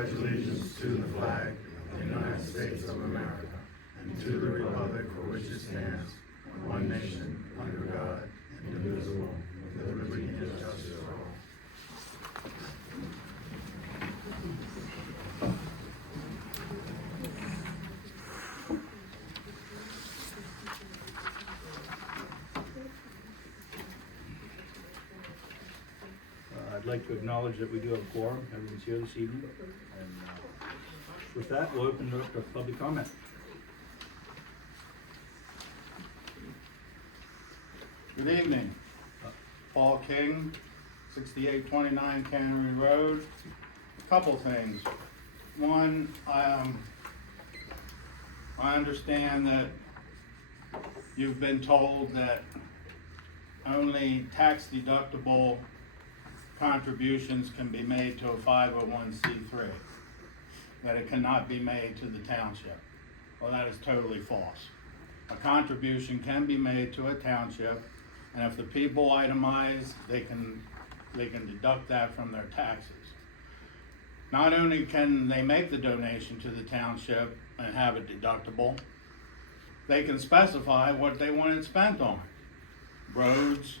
pledge allegiance to the flag of the United States of America and to the republic for which it stands, one nation, under God, indivisible, with liberty and justice for all. I'd like to acknowledge that we do have a quorum. Everyone's here this evening. And with that, we'll open it up to public comment. Good evening. Paul King, 6829 Cannery Road. A couple things. One, I understand that you've been told that only tax deductible contributions can be made to a 501c3, that it cannot be made to the township. Well, that is totally false. A contribution can be made to a township, and if the people itemize, they can deduct that from their taxes. Not only can they make the donation to the township and have it deductible, they can specify what they want it spent on. Roads,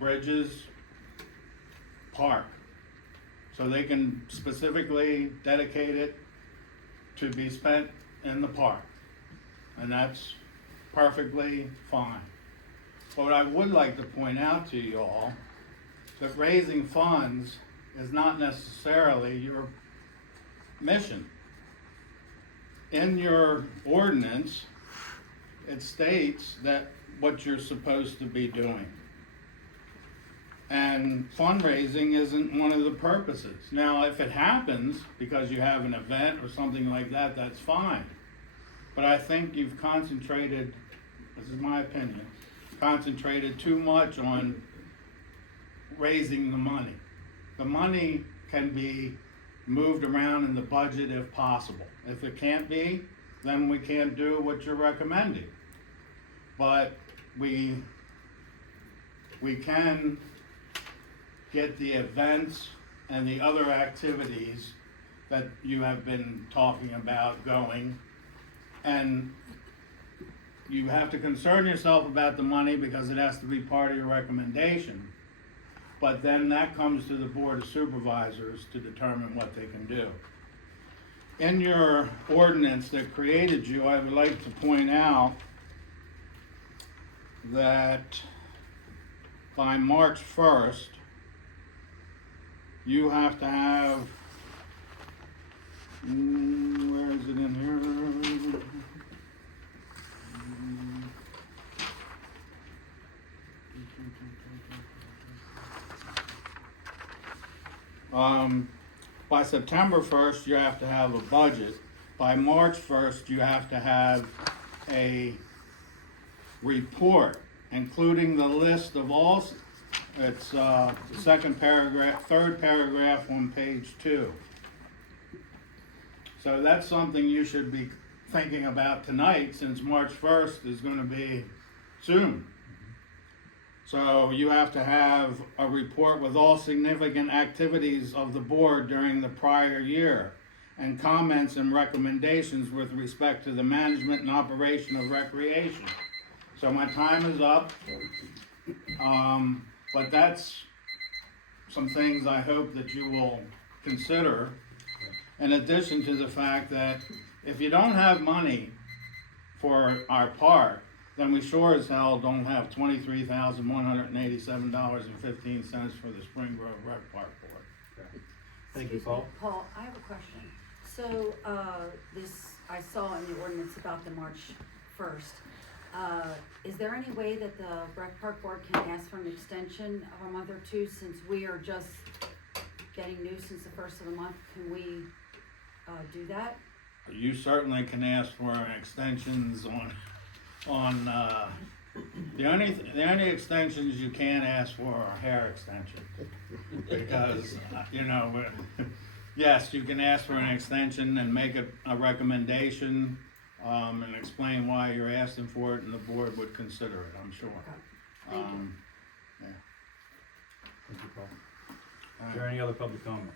bridges, park. So they can specifically dedicate it to be spent in the park. And that's perfectly fine. What I would like to point out to you all, that raising funds is not necessarily your mission. In your ordinance, it states that what you're supposed to be doing. And fundraising isn't one of the purposes. Now, if it happens because you have an event or something like that, that's fine. But I think you've concentrated, this is my opinion, concentrated too much on raising the money. The money can be moved around in the budget if possible. If it can't be, then we can't do what you're recommending. But we can get the events and the other activities that you have been talking about going. And you have to concern yourself about the money because it has to be part of your recommendation. But then that comes to the Board of Supervisors to determine what they can do. In your ordinance that created you, I would like to point out that by March 1st, you have to have, where is it in here? By September 1st, you have to have a budget. By March 1st, you have to have a report, including the list of all, it's the second paragraph, third paragraph on page 2. So that's something you should be thinking about tonight, since March 1st is going to be soon. So you have to have a report with all significant activities of the board during the prior year, and comments and recommendations with respect to the management and operation of recreation. So my time is up, but that's some things I hope that you will consider, in addition to the fact that if you don't have money for our park, then we sure as hell don't have $23,187.15 for the Spring Grove Rec Park Board. Thank you, Paul. Paul, I have a question. So, I saw in the ordinance about the March 1st. Is there any way that the Rec Park Board can ask for an extension of a month or two, since we are just getting new since the 1st of the month? Can we, do that? You certainly can ask for extensions the only extensions you can't ask for are hair extensions, because yes, you can ask for an extension and make a recommendation, and explain why you're asking for it, and the board would consider it, I'm sure. Okay. Thank you. Yeah. Thank you, Paul. Is there any other public comment?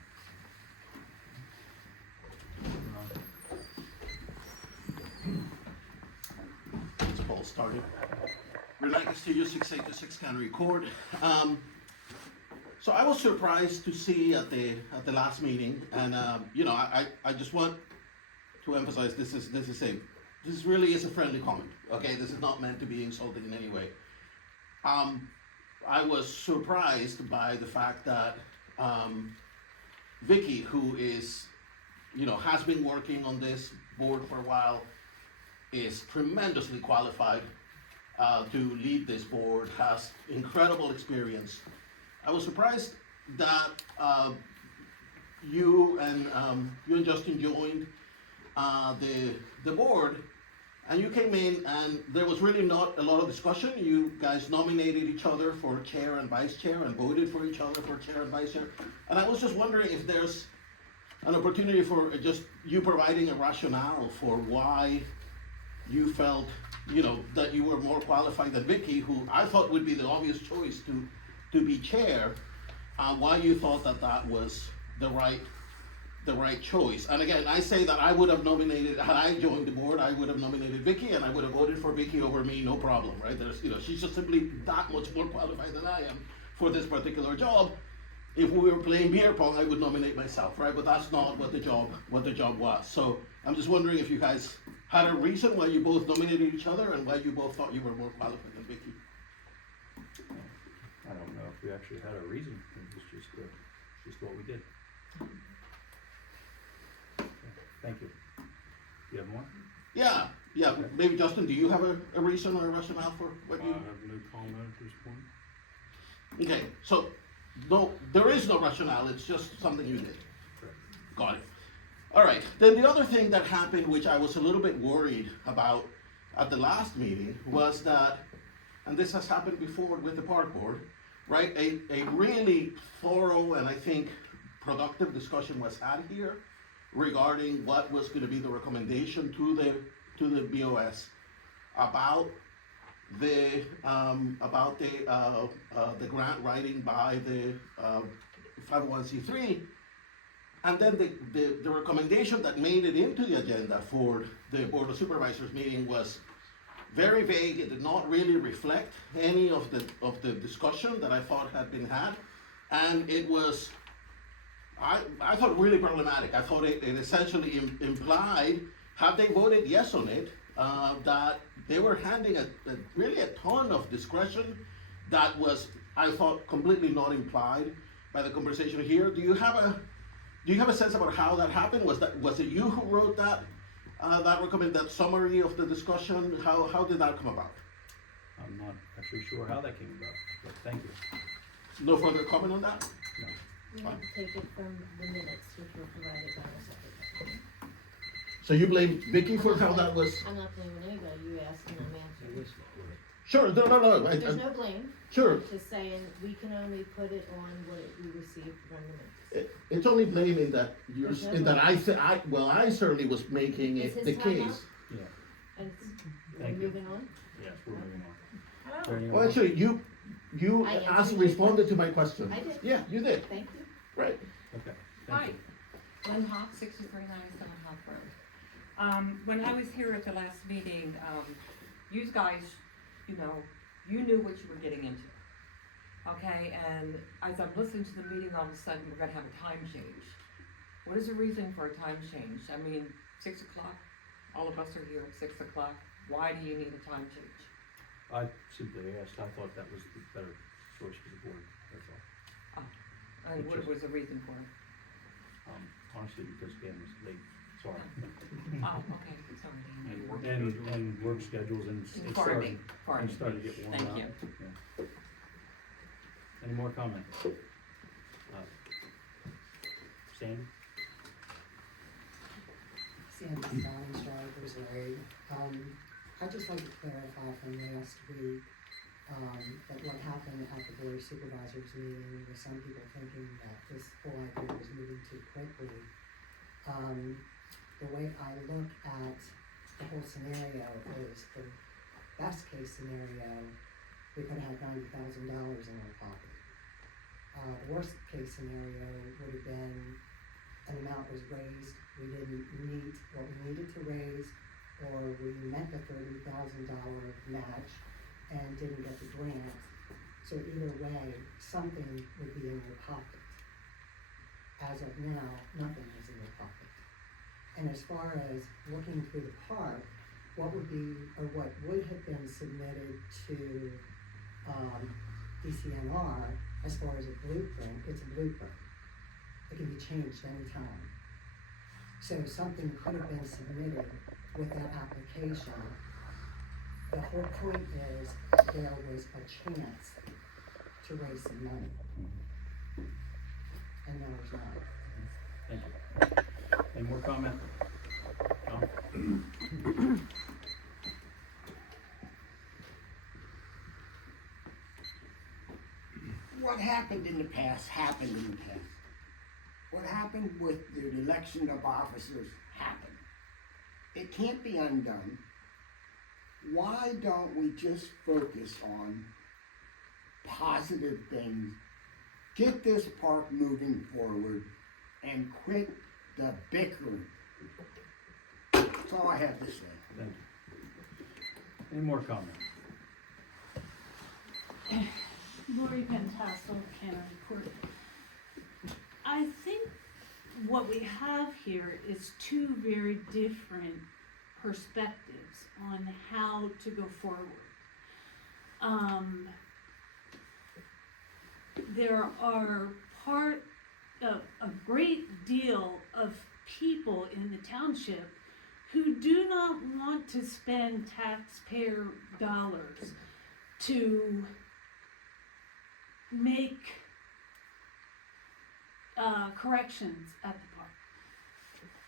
all started. Relentless Studio 686 can record. So I was surprised to see at the last meeting, and you know, I just want to emphasize this really is a friendly comment. Okay, this is not meant to be insulting in any way. I was surprised by the fact that Vicky, who is, you know, has been working on this board for a while, is tremendously qualified to lead this board, has incredible experience. I was surprised that you and Justin joined the board, and you came in and there was really not a lot of discussion. You guys nominated each other for chair and vice chair and voted for each other for chair and vice chair. And I was just wondering if there's an opportunity for just you providing a rationale for why you felt, you know, that you were more qualified than Vicky, who I thought would be the obvious choice to be chair, why you thought that was the right choice. And again, I say that I would have nominated, had I joined the board, I would have nominated Vicky, and I would have voted for Vicky over me, no problem, right? There's, you know, she's just simply that much more qualified than I am for this particular job. If we were playing beer pong, I would nominate myself, right? But that's not what the job was. So I'm just wondering if you guys had a reason why you both nominated each other and why you both thought you were more qualified than Vicky. I don't know if we actually had a reason, it was just what we did. Okay, thank you. You have more? Yeah, maybe Justin, do you have a reason or a rationale for what I you? have no comment at this point. Okay, so no, there is no rationale, it's just something you did. Correct. Got it. All right, then the other thing that happened, which I was a little bit worried about at the last meeting, was that, and this has happened before with the park board, right? A really thorough and I think productive discussion was had here regarding what was going to be the recommendation to the BOS about the grant writing by the 501c3, and then the recommendation that made it into the agenda for the Board of Supervisors meeting was very vague. It did not really reflect any of the discussion that I thought had been had, and it was, I thought, really problematic. I thought it essentially implied, had they voted yes on it, that they were handing really a ton of discretion that was, I thought, completely not implied by the conversation here. Do you have a sense about how that happened? Was it you who wrote that summary of the discussion? How did that come about? I'm not actually sure how that came about, but thank you. No further comment on that? No. We have to take it from the minutes which were provided by the secretary. So you blame Vicky for how that was? I'm not blaming anybody, you asked and I'm answering. Sure, no. There's no blame. Sure. Just saying, we can only put it on what we received from the minutes. It's only blame in that There's no in that blame. I certainly was making Is it his the time case. up? Yeah, And Thank we're you. moving on? yes, we're moving on. Is there any Well, more? actually, you I answered your responded to my question. I did. Yeah, you did. Thank you. Right. Okay, Hi, thank you. Lynn Hawk, 6397 Hawk Road. When I was here at the last meeting, you guys, you know, you knew what you were getting into. Okay, and as I'm listening to the meeting, all of a sudden, we're gonna have a time change. What is the reason for a time change? I mean, 6 o'clock, all of us are here at 6 o'clock. Why do you need a time change? I simply asked, I thought that was the better choice for the board, that's all. And what was the reason for it? Honestly, because Dan was late, sorry. Oh, okay, sorry. And work schedules and it's starting to get warm Thank out. you. Yeah. Any more comments? Sandy? Sandy Collins, Drivers Road. I'd just like to clarify from last week, that what happened at the Board of Supervisors meeting with some people thinking that this whole idea was moving too quickly. The way I look at the whole scenario is the best case scenario, we could have $90,000 in our pocket. The worst case scenario would have been an amount was raised, we didn't meet what we needed to raise, or we met the $30,000 match and didn't get the grant. So either way, something would be in your pocket. As of now, nothing is in your pocket. And as far as looking through the park, what would be, or what would have been submitted to, DCNR, as far as a blueprint, it's a blueprint. It can be changed anytime. So something could have been submitted with that application. The whole point is there was a chance to raise some money. And now there's not. Thank you. Any more comment? Tom? What happened in the past happened in the past. What happened with the election of officers happened. It can't be undone. Why don't we just focus on positive things, get this park moving forward, and quit the bickering? That's all I have to say. Thank you. Any more comments? Lori Van Tassel, Cannon Court. I think what we have here is two very different perspectives on how to go forward. There are a great deal of people in the township who do not want to spend taxpayer dollars to make corrections at the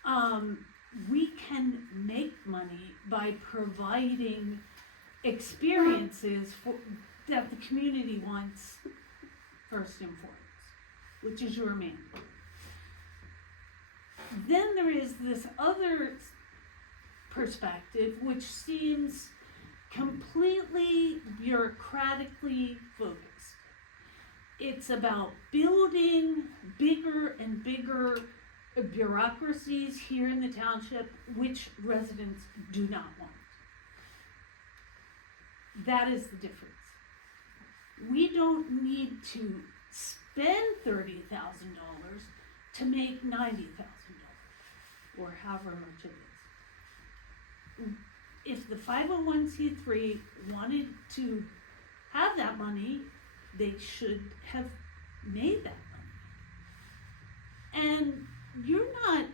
park. We can make money by providing experiences that the community wants first and foremost, which is your mandate. Then there is this other perspective which seems completely bureaucratically focused. It's about building bigger and bigger bureaucracies here in the township, which residents do not want. That is the difference. We don't need to spend $30,000 to make $90,000, or however much it is. If the 501c3 wanted to have that money, they should have made that money. And you're not,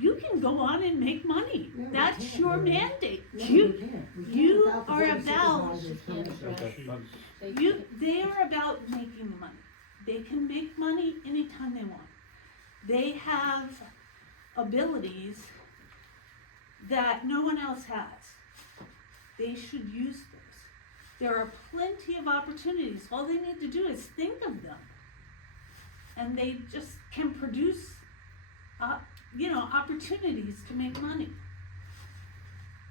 you can go on and make money. No, we That's can't. your mandate. No, You, we can't. We can't you without the are Board of about, Supervisors Can't permission. rush. Okay, they are about making the money. They can make money anytime they want. They have abilities that no one else has. They should use those. There are plenty of opportunities. All they need to do is think of them. And they just can produce, opportunities to make money.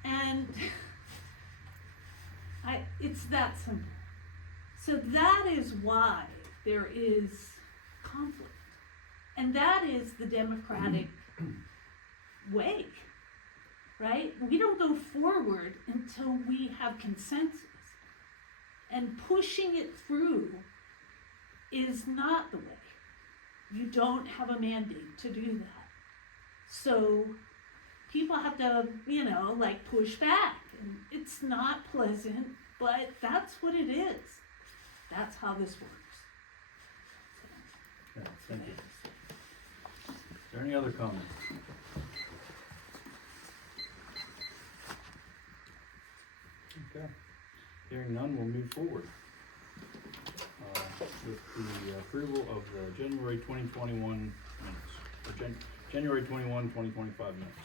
And it's that simple. So that is why there is conflict. And that is the democratic way, right? We don't go forward until we have consensus. And pushing it through is not the way. You don't have a mandate to do that. So people have to, push back. And it's not pleasant, but that's what it is. That's how this works. yeah, thank you. Is there any other comments? Okay, hearing none, we'll move forward. With the approval of the January 2021 minutes, or January 21, 2025 minutes.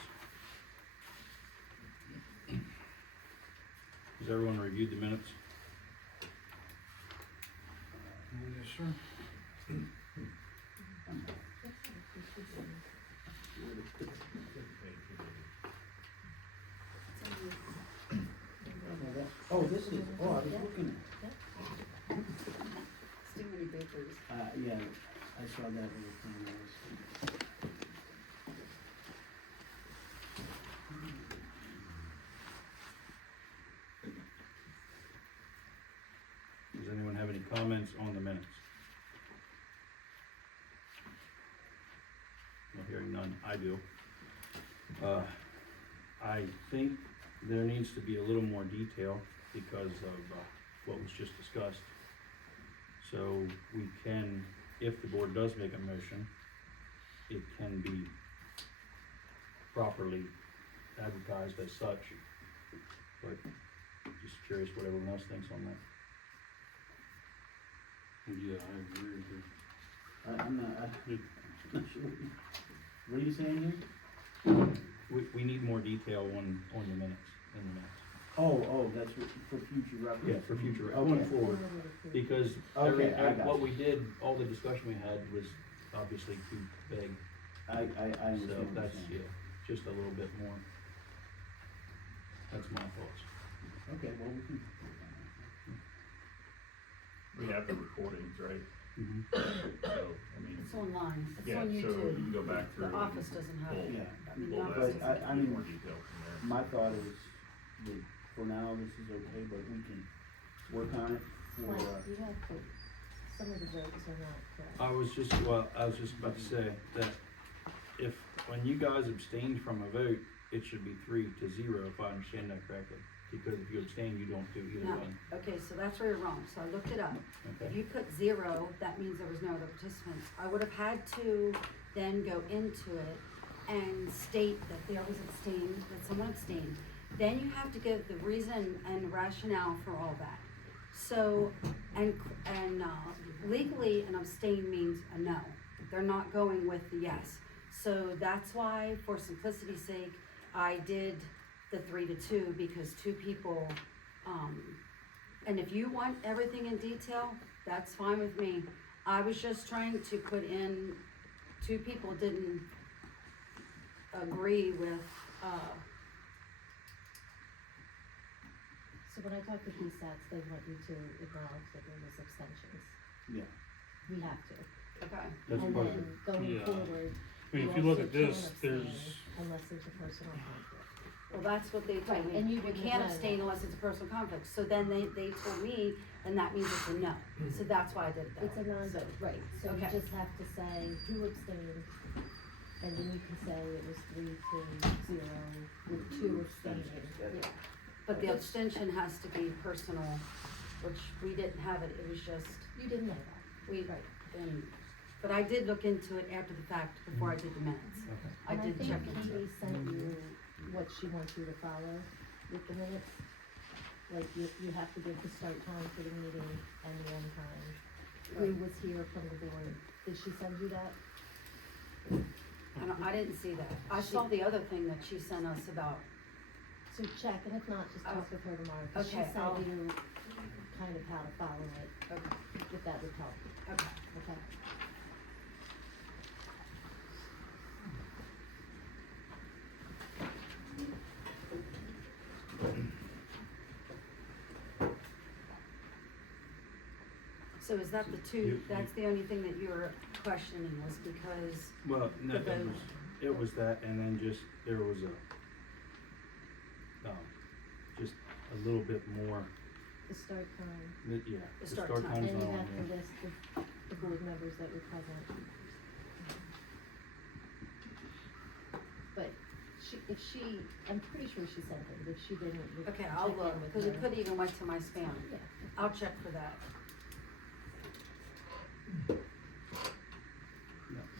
Has everyone reviewed the minutes? Yes, sir. Oh, this is, I was looking Stingley Bakers. yeah, I saw that little thing. comments on the minutes? No, hearing none, I do. I think there needs to be a little more detail because of, what was just discussed. So we can, if the board does make a motion, it can be properly advertised as such. But just curious what everyone else thinks on that. Yeah, I agree with you. I'm not sure. What are you saying here? We need more detail on the minutes, in the minutes. Oh, that's for future reference? Yeah, for future, Okay. going forward, because Okay, I got what you. we did, all the discussion we had was obviously too vague. I So understand what you're that's, saying. yeah, just a little bit more. That's my thoughts. Okay, well, we can. We have the recordings, right? Mm-hmm. So, I mean, It's online, it's yeah, on so you YouTube. can go back through. The office doesn't have it. Yeah. I mean, the Pull office that, But doesn't. I get mean, more detail from there. My thought is that for now, this is okay, but we can work on it for, Like, you have to, some of the votes are not correct. I was just about to say that if, when you guys abstained from a vote, it should be 3-0, if I understand that correctly. Because if you abstain, you don't do either No, one. okay, so that's where you're wrong, so I looked it up. If Okay. you put 0, that means there was no other participants. I would have had to then go into it and state that there was abstained, that someone abstained. Then you have to give the reason and rationale for all that. So, and legally, an abstain means a no. They're not going with the yes. So that's why, for simplicity's sake, I did the 3-2, because 2 people, and if you want everything in detail, that's fine with me. I was just trying to put in, 2 people didn't agree with, So when I talk to PSATs, they want you to acknowledge that there was abstentions. yeah. We have to. okay, That's And part of then it. going Yeah. forward. I mean, if you you look also at this, can't there's, abstain Unless there's a personal conflict. well, that's what they told Right, me. and you You wouldn't can't know abstain that. unless it's a personal conflict. So then they told me, and that means it's a no. So that's why I did it that It's a way. non-vote, right, so you Okay. just have to say who abstained, and then you can say it was 3-0 with 2 abstaining. Yeah. But the abstention has to be personal, which we didn't have it, it was just, You didn't know that. we, Right. but I did look into it after the fact, before I did the minutes. Okay. I And did check think into Katie it. sent you what she wants you to follow with the minutes. Like, you have to give the start time for the meeting and the end time. Who was here from the board, did she send you that? I didn't see that. I saw the other thing that she sent us about, So check, and if not, just talk with her tomorrow, 'cause she Okay, I'll- sent you kind of how to follow it, okay, if that would help, okay. okay? So is that the that's the only thing that you were questioning, was because, Well, no, The vote. it was that, and then just, there was just a little bit more, The start time, yeah, The the start start time. time's and not you on have to here. list the board members that were present. But if she, I'm pretty sure she sent it, but if she didn't, we okay, can I'll check in look, with cause it her. could even went to my spam. Yeah. I'll check for that. Yeah,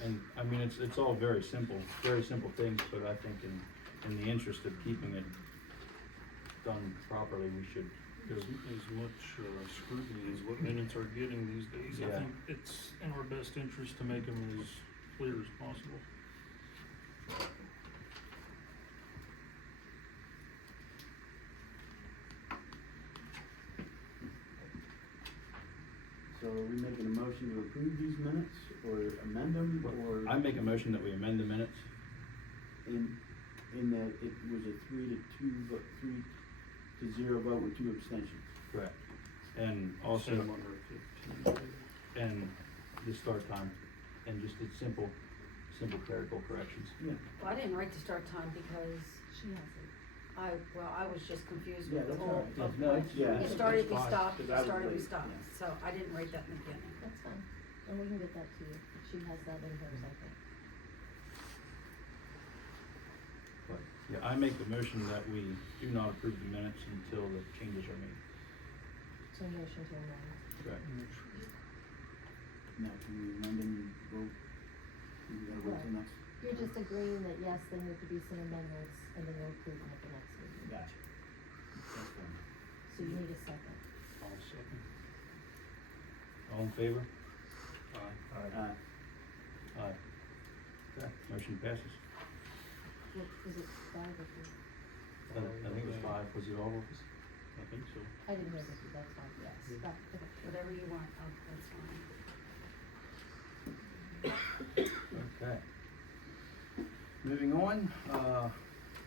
and, I mean, it's all very simple things, but I think in the interest of keeping it done properly, we should go. as much scrutiny as what minutes are getting these days, I Yeah. think it's in our best interest to make them as clear as possible. So are we making a motion to approve these minutes, or amend them, or I make a motion that we amend the minutes. in that it was a 3-0 vote with 2 abstentions? Correct. And also, Same under 15. and the start time, and just did simple clerical corrections. Yeah. Well, I didn't write the start time because She has it. I was just confused Yeah, with the that's whole. all right. No, it's, yeah. It started, we Fine, stopped, it 'cause I was started, we late, stopped, yeah. so I didn't write that in the beginning. That's fine, and we can get that to you, she has that in hers, I think. But, yeah, I make the motion that we do not approve the minutes until the changes are made. So motion to amend. Correct. Now, can we amend and vote? We gotta wait till next. You're just agreeing that yes, there need to be some amendments, and then you'll approve them at the next meeting. Gotcha. That's fine. So you need a second. All second. All in favor? Aye. Aye. Okay, motion passes. What, was it 5 or 4? I think it was 5, was it all of us? I think so. I didn't hear that, that's fine, yes, okay. Whatever you want, that's fine. Okay. Moving on,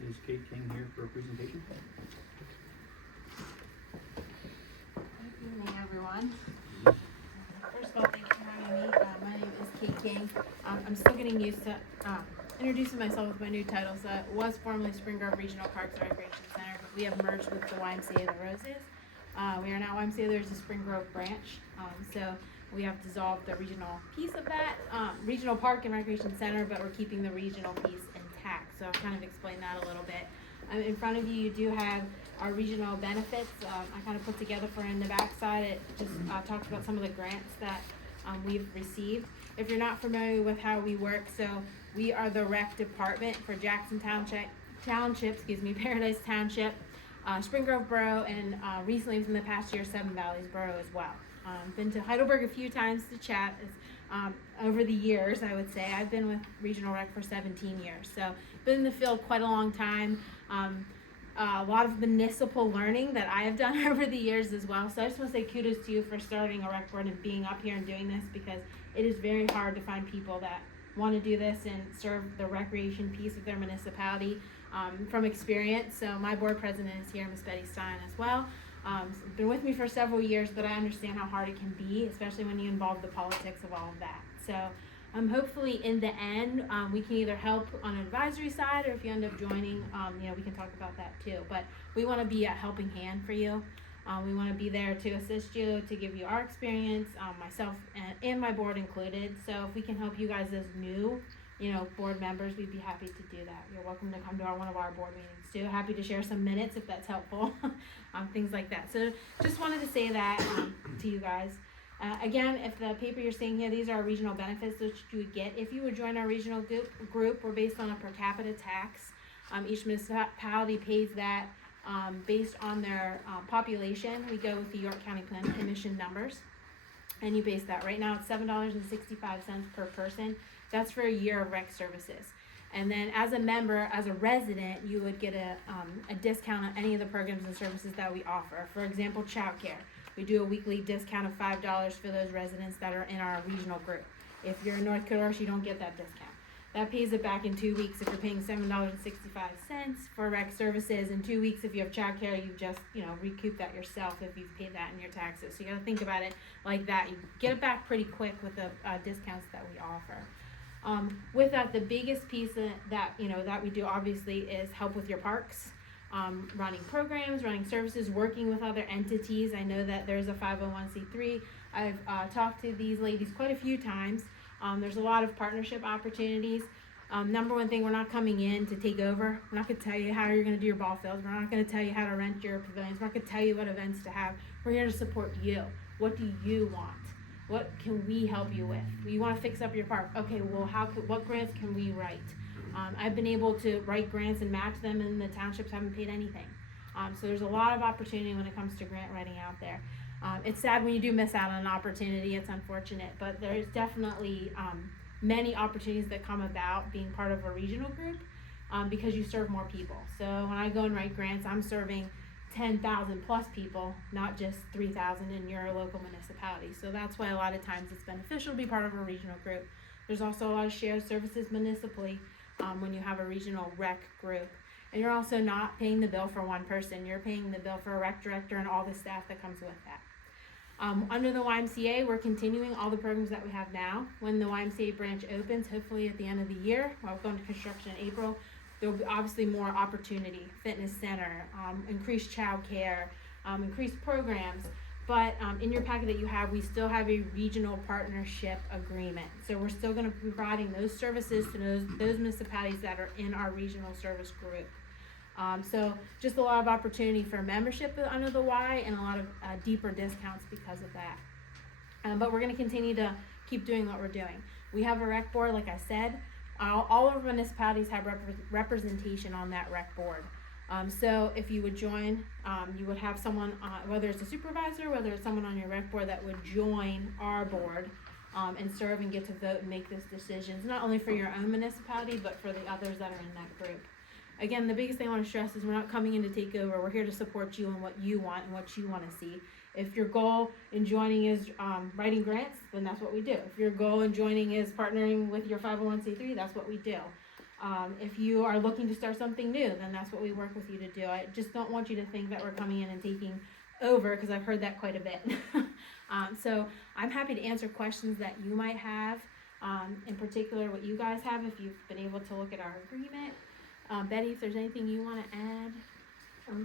is Kate King here for a presentation? Good evening, everyone. First of all, thank you for having me. My name is Kate King. I'm still getting used to introducing myself with my new title. So it was formerly Spring Grove Regional Parks and Recreation Center, but we have merged with the YMCA of the Roses. We are now YMCA. There's a Spring Grove branch. So we have dissolved the regional piece of that, Regional Park and Recreation Center, but we're keeping the regional piece intact. So I'll kind of explain that a little bit. In front of you, you do have our regional benefits. I kind of put together for in the backside. It just talks about some of the grants that we've received. If you're not familiar with how we work, so we are the rec department for Jackson Township, Paradise Township, Spring Grove Borough, and recently within the past year, Seven Valleys Borough as well. Been to Heidelberg a few times to chat. Over the years, I would say I've been with Regional Rec for 17 years, so been in the field quite a long time. A lot of municipal learning that I have done over the years as well. So I just want to say kudos to you for starting a rec board and being up here and doing this, because it is very hard to find people that want to do this and serve the recreation piece of their municipality from experience. So my board president is here, Ms. Betty Stein, as well. Been with me for several years, but I understand how hard it can be, especially when you involve the politics of all of that. So hopefully in the end, we can either help on an advisory side, or if you end up joining, we can talk about that too. But we want to be a helping hand for you. We want to be there to assist you, to give you our experience, myself and my board included. So if we can help you guys as new, board members, we'd be happy to do that. You're welcome to come to one of our board meetings too. Happy to share some minutes if that's helpful, things like that. So just wanted to say that to you guys. Again, if the paper you're seeing here, these are our regional benefits that you would get if you would join our regional group. We're based on a per capita tax. Each municipality pays that based on their population. We go with the York County Planning Commission numbers, and you base that. Right now it's $7.65 per person. That's for a year of rec services. And then as a member, as a resident, you would get a discount on any of the programs and services that we offer. For example, childcare. We do a weekly discount of $5 for those residents that are in our regional group. If you're in North Kilgore, you don't get that discount. That pays it back in 2 weeks if you're paying $7.65 for rec services. In 2 weeks, if you have childcare, you just, recoup that yourself if you've paid that in your taxes. So you gotta think about it like that. You get it back pretty quick with the discounts that we offer. With that, the biggest piece that we do obviously is help with your parks, running programs, running services, working with other entities. I know that there's a 501c3. I've talked to these ladies quite a few times. There's a lot of partnership opportunities. Number one thing, we're not coming in to take over. We're not going to tell you how you're going to do your ball fields. We're not going to tell you how to rent your pavilions. We're not going to tell you what events to have. We're here to support you. What do you want? What can we help you with? You want to fix up your park? Okay, well, what grants can we write? I've been able to write grants and match them, and the townships haven't paid anything. So there's a lot of opportunity when it comes to grant writing out there. It's sad when you do miss out on an opportunity. It's unfortunate, but there's definitely many opportunities that come about being part of a regional group because you serve more people. So when I go and write grants, I'm serving 10,000 plus people, not just 3,000 in your local municipality. So that's why a lot of times it's beneficial to be part of a regional group. There's also a lot of shared services municipally when you have a regional rec group. And you're also not paying the bill for one person. You're paying the bill for a rec director and all the staff that comes with that. Under the YMCA, we're continuing all the programs that we have now. When the YMCA branch opens, hopefully at the end of the year, we're going to construction in April, there'll be obviously more opportunity, fitness center, increased childcare, increased programs. But in your packet that you have, we still have a regional partnership agreement. So we're still gonna be providing those services to those municipalities that are in our regional service group. So just a lot of opportunity for membership under the Y and a lot of deeper discounts because of that. But we're gonna continue to keep doing what we're doing. We have a rec board, like I said. All of our municipalities have representation on that rec board. So if you would join, you would have someone, whether it's a supervisor, whether it's someone on your rec board that would join our board, and serve and get to vote and make those decisions, not only for your own municipality, but for the others that are in that group. Again, the biggest thing I wanna stress is we're not coming in to take over, we're here to support you in what you want and what you wanna see. If your goal in joining is, writing grants, then that's what we do. If your goal in joining is partnering with your 501c3, that's what we do. If you are looking to start something new, then that's what we work with you to do. I just don't want you to think that we're coming in and taking over, because I've heard that quite a bit. So I'm happy to answer questions that you might have, in particular what you guys have, if you've been able to look at our agreement. Betty, if there's anything you wanna add?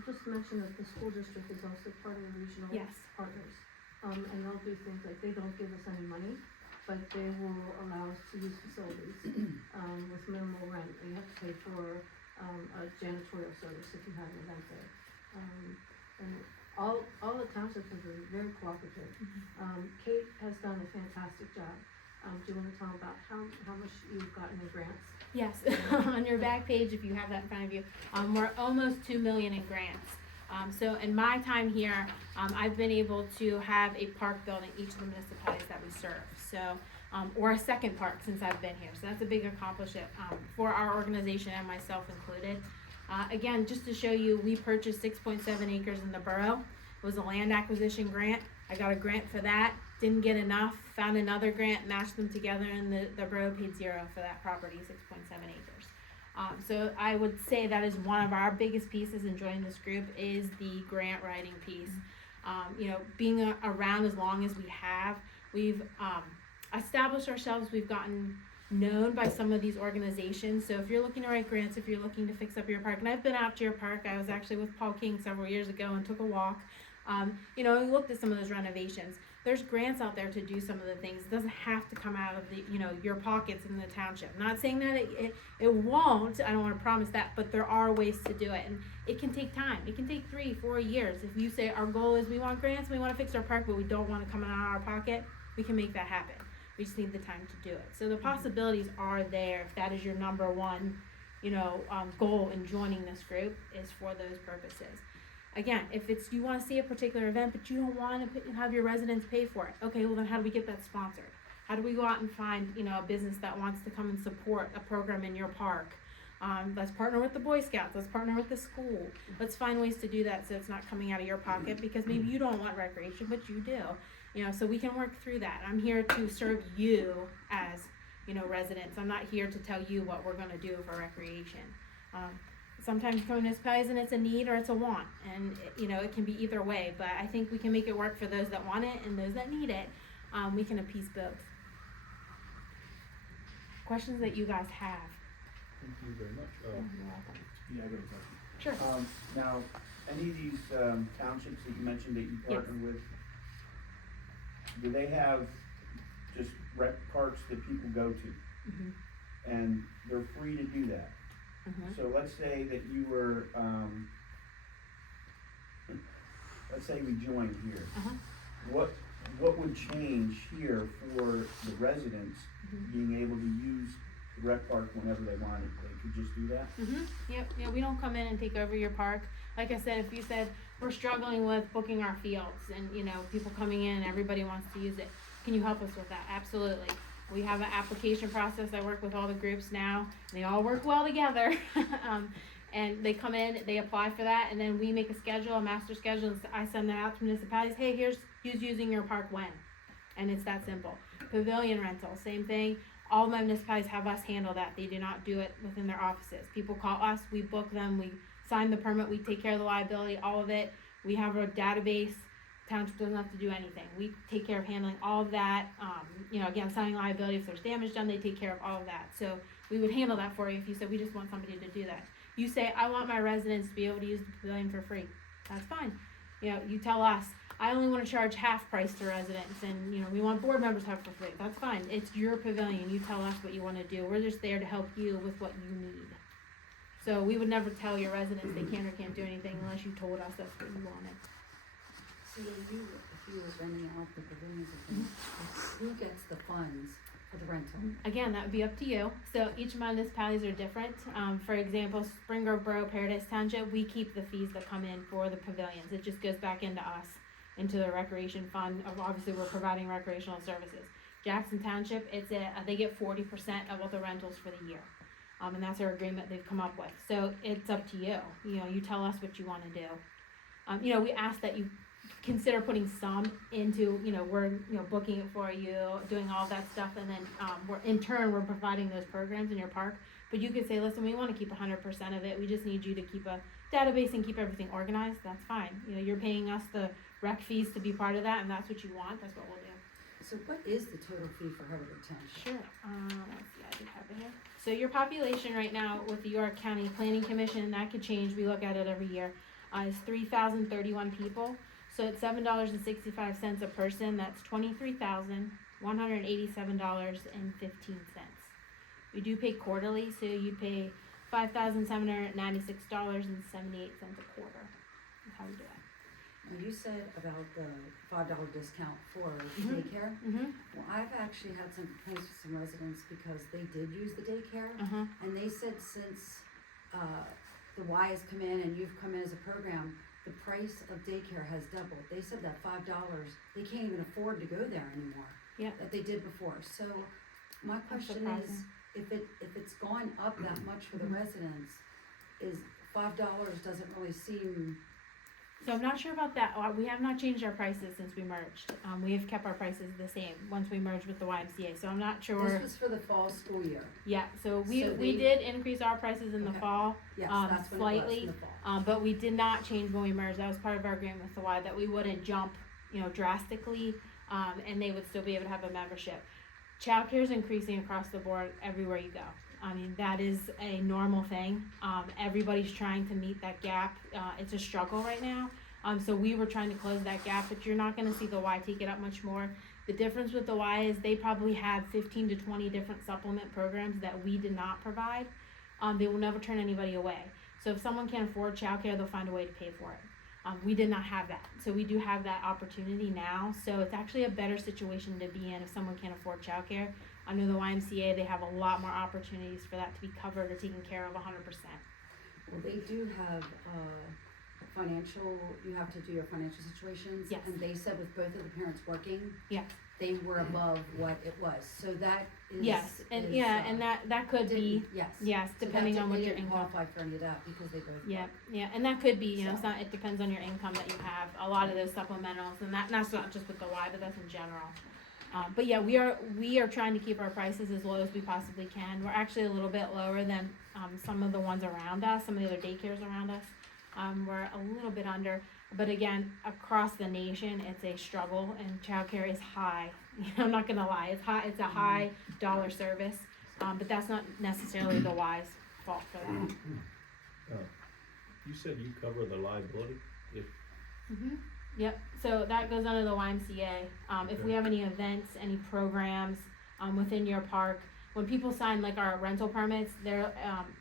Just mention that the school district is also part of the regional Yes. partners. And they'll do things like, they don't give us any money, but they will allow us to use facilities, with minimal rent. You have to pay for, a janitorial service if you have an event there. And all the townships have been very cooperative. Kate has done a fantastic job. Do you wanna tell about how much you've gotten in grants? Yes, on your back page, if you have that in front of you, we're almost 2 million in grants. So in my time here, I've been able to have a park built in each of the municipalities that we serve. So, or a second park since I've been here. So that's a big accomplishment, for our organization and myself included. Again, just to show you, we purchased 6.7 acres in the borough. It was a land acquisition grant. I got a grant for that, didn't get enough, found another grant, matched them together, and the borough paid zero for that property, 6.7 acres. So I would say that is one of our biggest pieces in joining this group is the grant writing piece. Being around as long as we have, we've established ourselves, we've gotten known by some of these organizations. So if you're looking to write grants, if you're looking to fix up your park, and I've been out to your park, I was actually with Paul King several years ago and took a walk. We looked at some of those renovations. There's grants out there to do some of the things. It doesn't have to come out of the, your pockets in the township. Not saying that it won't, I don't wanna promise that, but there are ways to do it, and it can take time. It can take 3-4 years. If you say our goal is we want grants, we wanna fix our park, but we don't wanna come out of our pocket, we can make that happen. We just need the time to do it. So the possibilities are there if that is your number one, goal in joining this group is for those purposes. Again, if it's you want to see a particular event, but you don't want to have your residents pay for it, okay, well then how do we get that sponsored? How do we go out and find, a business that wants to come and support a program in your park? Let's partner with the Boy Scouts, let's partner with the school. Let's find ways to do that so it's not coming out of your pocket, because maybe you don't want recreation, but you do. So we can work through that. I'm here to serve you as, residents. I'm not here to tell you what we're gonna do for recreation. Sometimes you come to municipalities and it's a need or it's a want, and it can be either way, but I think we can make it work for those that want it and those that need it. We can appease both. Questions that you guys have? Thank you very much. You're welcome. Yeah, I got a question. Sure. Now, any of these townships that you mentioned that you partner with, do they have just rec parks that people go to? Mm-hmm. And they're free to do that? Mm-hmm. So let's say that you were, let's say we joined here. Uh-huh. What would change here for the residents being able to use the rec park whenever they wanted? They could just do that? Yep. Yeah, we don't come in and take over your park. Like I said, if you said we're struggling with booking our fields and people coming in, everybody wants to use it, can you help us with that? Absolutely. We have an application process. I work with all the groups now. They all work well together. And they come in, they apply for that, and then we make a schedule, a master schedule, and I send that out to municipalities. Hey, here's who's using your park when. And it's that simple. Pavilion rental, same thing. All my municipalities have us handle that. They do not do it within their offices. People call us, we book them, we sign the permit, we take care of the liability, all of it. We have a database. Township doesn't have to do anything. We take care of handling all of that. Again, signing liability. If there's damage done, they take care of all of that. So we would handle that for you if you said, we just want somebody to do that. You say, I want my residents to be able to use the pavilion for free, that's fine. You know, you tell us, I only wanna charge half price to residents, and, you know, we want board members to have it for free, that's fine, it's your pavilion, you tell us what you wanna do, we're just there to help you with what you need. So we would never tell your residents they can or can't do anything unless you told us that's what you wanted. So if you were renting out the pavilions, who gets the funds for the rental? Again, that would be up to you. So each municipalities are different. For example, Spring Grove Borough, Paradise Township, we keep the fees that come in for the pavilions. It just goes back into us, into the recreation fund. Obviously, we're providing recreational services. Jackson Township, they get 40% of all the rentals for the year. And that's our agreement they've come up with. So it's up to you. You know, you tell us what you want to do. You know, we ask that you consider putting some into, you know, we're, you know, booking it for you, doing all that stuff, and then, we're providing those programs in your park. But you could say, listen, we wanna keep 100% of it, we just need you to keep a database and keep everything organized, that's fine. You know, you're paying us the rec fees to be part of that, and that's what you want, that's what we'll do. So what is the total fee for Heidelberg Township? Sure, let's see, I do have it here. So your population right now with the York County Planning Commission, that could change, we look at it every year, is 3,031 people. So it's $7.65 a person, that's $23,187.15. We do pay quarterly, so you pay $5,796.78 a quarter, is how we do it. Now, you said about the $5 discount for Mhm. daycare. Mm-hmm, Well, I've actually had some complaints with some residents because they did use the daycare, uh-huh, and they said since, the Y has come in and you've come in as a program, the price of daycare has doubled. They said that $5, they can't even afford to go there anymore. Yeah. That they did before. So my question is, surprising. if it's gone up that much for the residents, is $5 doesn't really seem, So I'm not sure about that. We have not changed our prices since we merged. We have kept our prices the same once we merged with the YMCA. So I'm not sure. this was for the fall school year. Yeah. So we So we they- did increase our prices in the Okay. fall, Yes, that's when it was, slightly. in the fall. But we did not change when we merged. That was part of our agreement with the Y that we wouldn't jump, you know, drastically, and they would still be able to have a membership. Childcare is increasing across the board everywhere you go. I mean, that is a normal thing. Everybody's trying to meet that gap. It's a struggle right now. So we were trying to close that gap, but you're not gonna see the Y take it up much more. The difference with the Y is they probably have 15 to 20 different supplement programs that we did not provide. They will never turn anybody away. So if someone can't afford childcare, they'll find a way to pay for it. We did not have that. So we do have that opportunity now. So it's actually a better situation to be in if someone can't afford childcare. Under the YMCA, they have a lot more opportunities for that to be covered or taken care of 100%. Well, they do have, financial, you have to do your financial situations. Yes. And they said with both of the parents working, Yes. they were above what it was, so that is. Yes, and is, yeah, and that could be, didn't- Yes. yes, So depending that's it, on what they your didn't income. qualify for any of that because they both. Yeah, work. yeah, and that could be, you know, it's So- not, it depends on your income that you have, a lot of those supplementals, and that's not just with the Y, but that's in general. But yeah, we are trying to keep our prices as low as we possibly can, we're actually a little bit lower than, some of the ones around us, some of the other daycares around us. We're a little bit under, but again, across the nation, it's a struggle, and childcare is high, I'm not gonna lie, it's a high dollar service, but that's not necessarily the Y's fault for that. You said you cover the liability? If, Yep, so that goes under the YMCA. If we have any events, any programs, within your park, when people sign like our rental permits, they're,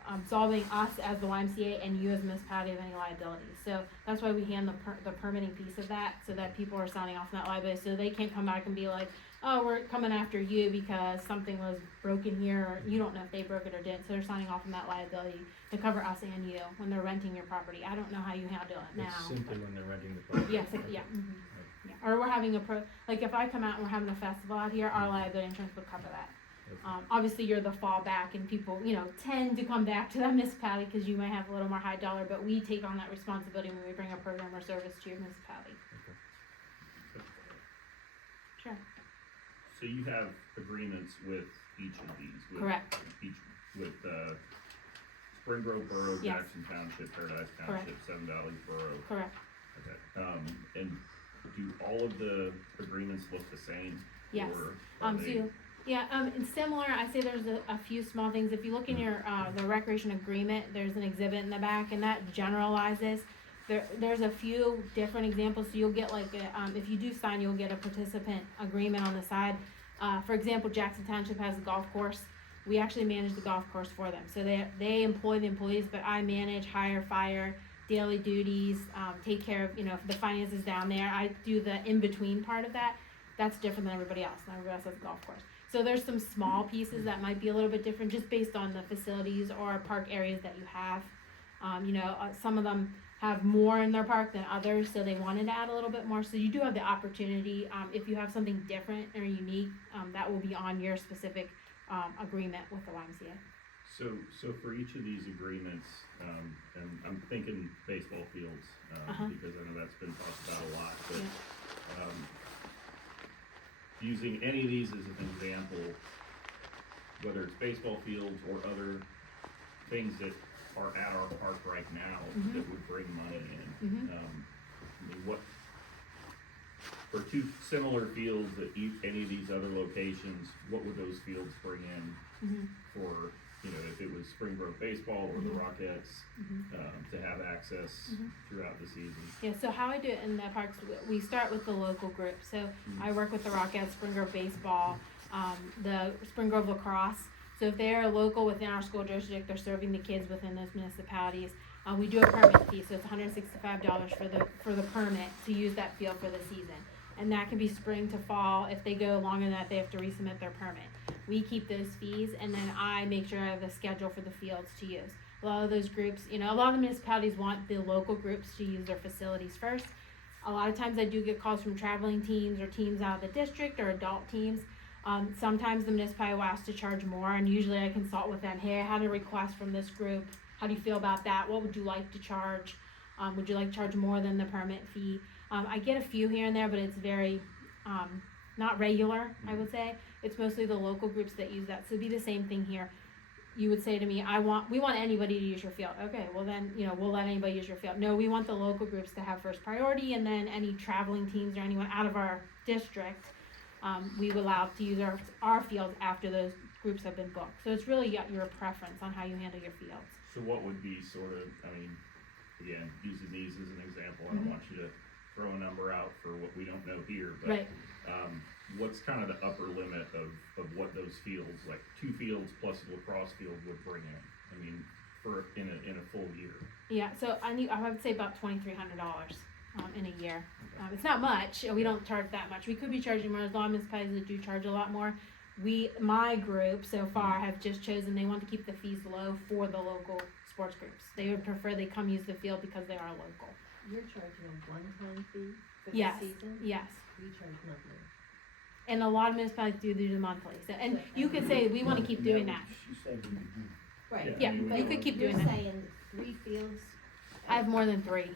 absolving us as the YMCA and you as municipality of any liability. So that's why we hand the permitting piece of that, so that people are signing off on that liability, so they can't come back and be like, oh, we're coming after you because something was broken here, or you don't know if they broke it or didn't, so they're signing off on that liability to cover us and you when they're renting your property. I don't know how you handle it now. it's simply when they're renting the property. Yes, yeah, yeah, or we're having like if I come out and we're having a festival out here, our liability insurance would cover that. Okay. Obviously you're the fallback and people, you know, tend to come back to that municipality because you might have a little more high dollar, but we take on that responsibility when we bring a program or service to your municipality. Sure, So you have agreements with each of these? With correct, with, Spring Grove Borough, Yes. Jackson Township, Paradise Correct. Township, Seven Valley Borough? correct, Okay, and do all of the agreements look the same? yes. Or are So they- Yeah, and similar, I say there's a few small things. If you look in your, the recreation agreement, there's an exhibit in the back, and that generalizes. There's a few different examples, so you'll get like, if you do sign, you'll get a participant agreement on the side. For example, Jackson Township has a golf course. We actually manage the golf course for them. So they employ the employees, but I manage, hire, fire, daily duties, take care of, if the finances down there. I do the in-between part of that. That's different than everybody else. Not everybody else has a golf course. So there's some small pieces that might be a little bit different just based on the facilities or park areas that you have. Some of them have more in their park than others, so they wanted to add a little bit more. So you do have the opportunity, if you have something different or unique, that will be on your specific agreement with the YMCA. So for each of these agreements, and I'm thinking baseball fields, because I know that's been talked about a lot, but, using any of these as an example, whether it's baseball fields or other things that are at our park right now that would bring money in. I mean, what, for two similar fields at any of these other locations, what would those fields bring in for, if it was Springbrook baseball or the Rockettes, to have access throughout the season? Yeah, so how I do it in the parks, we start with the local group. So I work with the Rockettes, Spring Grove baseball, the Spring Grove lacrosse. So if they're local within our school district, they're serving the kids within those municipalities. We do a permit fee, so it's $165 for the permit to use that field for the season. And that can be spring to fall. If they go longer than that, they have to resubmit their permit. We keep those fees, and then I make sure I have a schedule for the fields to use. A lot of those groups, a lot of the municipalities want the local groups to use their facilities first. A lot of times I do get calls from traveling teams or teams out of the district or adult teams. Sometimes the municipality will ask to charge more, and usually I consult with them. Hey, I had a request from this group. How do you feel about that? What would you like to charge? Would you like to charge more than the permit fee? I get a few here and there, but it's very, not regular, I would say. It's mostly the local groups that use that. So it'd be the same thing here. You would say to me, we want anybody to use your field. Okay, well then, we'll let anybody use your field. No, we want the local groups to have first priority, and then any traveling teams or anyone out of our district, we will allow to use our fields after those groups have been booked. So it's really your preference on how you handle your fields. So what would be again, using these as an example, I don't want you to throw a number out for what we don't know here, but right. What's kind of the upper limit of what those fields, like 2 fields plus a lacrosse field, would bring in? I mean, for in a full year. Yeah, so I would say about $2,300 in a year. Okay. It's not much. We don't charge that much. We could be charging more. As long as municipalities that do charge a lot more. My group so far have just chosen they want to keep the fees low for the local sports groups. They would prefer they come use the field because they are local. You're charging a one-time fee for yes. the season? Yes. We charge monthly. And a lot of municipalities do the monthly. So, and you could say we want to keep doing that. She said we could do. Right. Yeah, you could keep doing that. You're saying 3 fields? I have more than 3.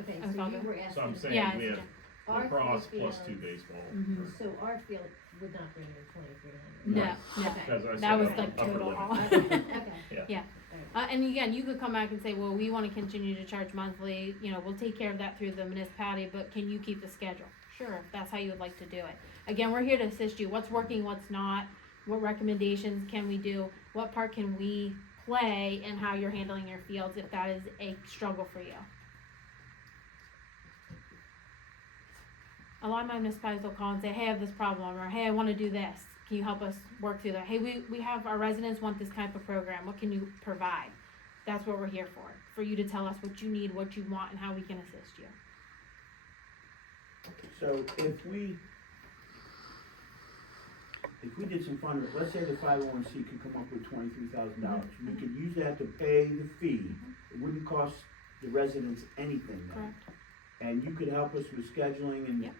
Okay, I'm so talking. you were asking. So I'm saying Yeah, we have our lacrosse three plus 2 fields- baseball. So our field would not bring in 2,300. No, Right. no. Okay. As I said, That was upper like total limit. all. Okay. Yeah. And again, you could come back and say, well, we want to continue to charge monthly, we'll take care of that through the municipality, but can you keep the schedule? Sure, if that's how you would like to do it. Again, we're here to assist you. What's working, what's not, what recommendations can we do, what part can we play in how you're handling your fields if that is a struggle for you. A lot of my municipalities will call and say, hey, I have this problem, or hey, I want to do this. Can you help us work through that? Hey, we have our residents want this type of program. What can you provide? That's what we're here for you to tell us what you need, what you want, and how we can assist you. So if we did some fund, let's say the 501c could come up with $23,000, we could use that to pay the fee. It wouldn't cost the residents anything then. Correct. And you could help us with scheduling, and Yep.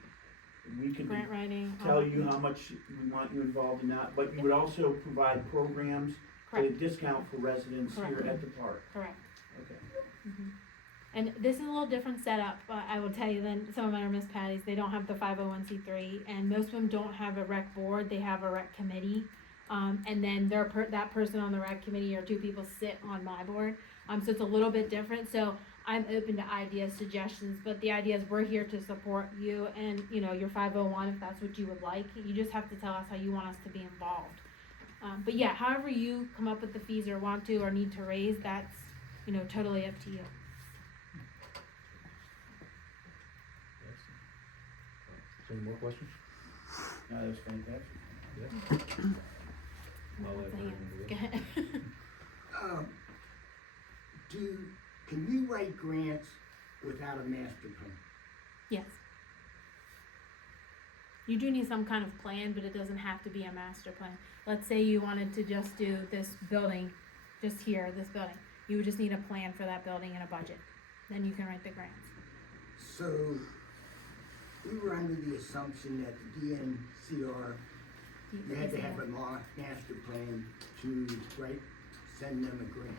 we could Grant writing. tell you how much we want you involved in that, but you would also provide programs at a Correct. discount for residents here Correct. at the park. Correct. Okay. And this is a little different setup, I will tell you, than some of our municipalities. They don't have the 501c3, and most of them don't have a rec board. They have a rec committee, and then that person on the rec committee or 2 people sit on my board. So it's a little bit different. So I'm open to ideas, suggestions, but the idea is we're here to support you and, you know, your 501 if that's what you would like. You just have to tell us how you want us to be involved. But yeah, however you come up with the fees or want to or need to raise, that's, you know, totally up to you. Any more questions? No, that was fantastic. I'll let Lots of everyone hands. do Go it. ahead. Can you write grants without a master plan? Yes. You do need some kind of plan, but it doesn't have to be a master plan. Let's say you wanted to just do this building, just here, this building. You would just need a plan for that building and a budget. Then you can write the grants. So, we were under the assumption that the DNCR, you had to have a master plan to send them a grant.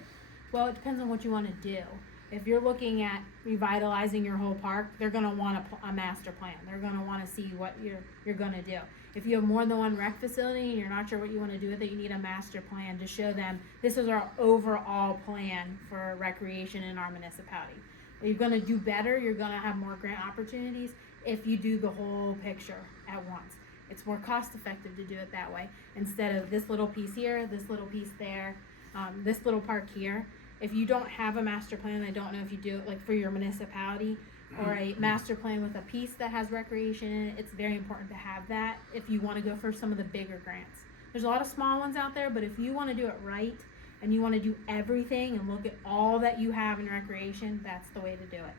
Well, it depends on what you want to do. If you're looking at revitalizing your whole park, they're gonna want a master plan. They're gonna want to see what you're gonna do. If you have more than one rec facility and you're not sure what you want to do with it, you need a master plan to show them this is our overall plan for recreation in our municipality. You're gonna do better. You're gonna have more grant opportunities if you do the whole picture at once. It's more cost effective to do it that way instead of this little piece here, this little piece there, this little park here. If you don't have a master plan, I don't know if you do it like for your municipality or a master plan with a piece that has recreation in it. It's very important to have that if you want to go for some of the bigger grants. There's a lot of small ones out there, but if you want to do it right and you want to do everything and look at all that you have in recreation, that's the way to do it.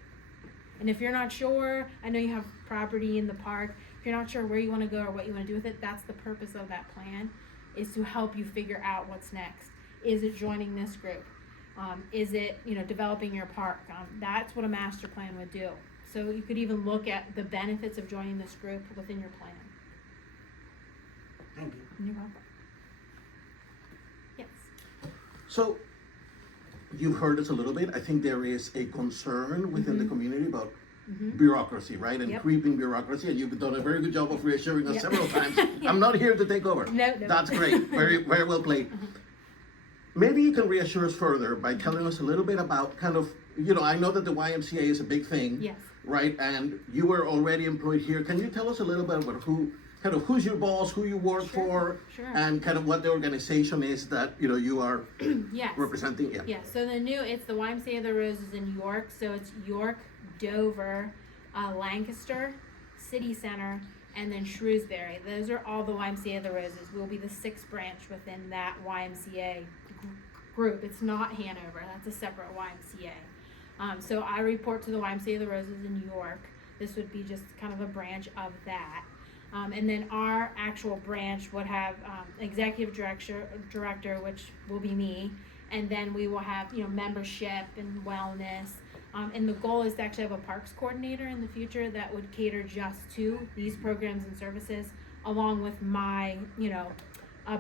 And if you're not sure, I know you have property in the park, if you're not sure where you want to go or what you want to do with it, that's the purpose of that plan, is to help you figure out what's next. Is it joining this group? Is it, you know, developing your park? That's what a master plan would do. So you could even look at the benefits of joining this group within your plan. Thank you. You're welcome. Yes. So, you've heard this a little bit. I think there is a concern within the community about bureaucracy, right? And Yep. creeping bureaucracy, and you've done a very good job of reassuring us Yep. several times. Yeah. I'm not here to take over. No. That's great. Very, very well played. Maybe you can reassure us further by telling us a little bit about kind of, you know, I know that the YMCA is a big thing. Yes. Right? And you were already employed here. Can you tell us a little bit about who's your boss, who you work for, Sure. and kind of what the organization is that, you know, you are Yes. representing? Yeah. Yeah, so it's the YMCA of the Roses in York, so it's York, Dover, Lancaster, City Center, and then Shrewsbury. Those are all the YMCA of the Roses. We'll be the 6th branch within that YMCA group. It's not Hanover, that's a separate YMCA. So I report to the YMCA of the Roses in York. This would be just kind of a branch of that. And then our actual branch would have executive director, which will be me, and then we will have, you know, membership and wellness. And the goal is to actually have a parks coordinator in the future that would cater just to these programs and services, along with my, you know,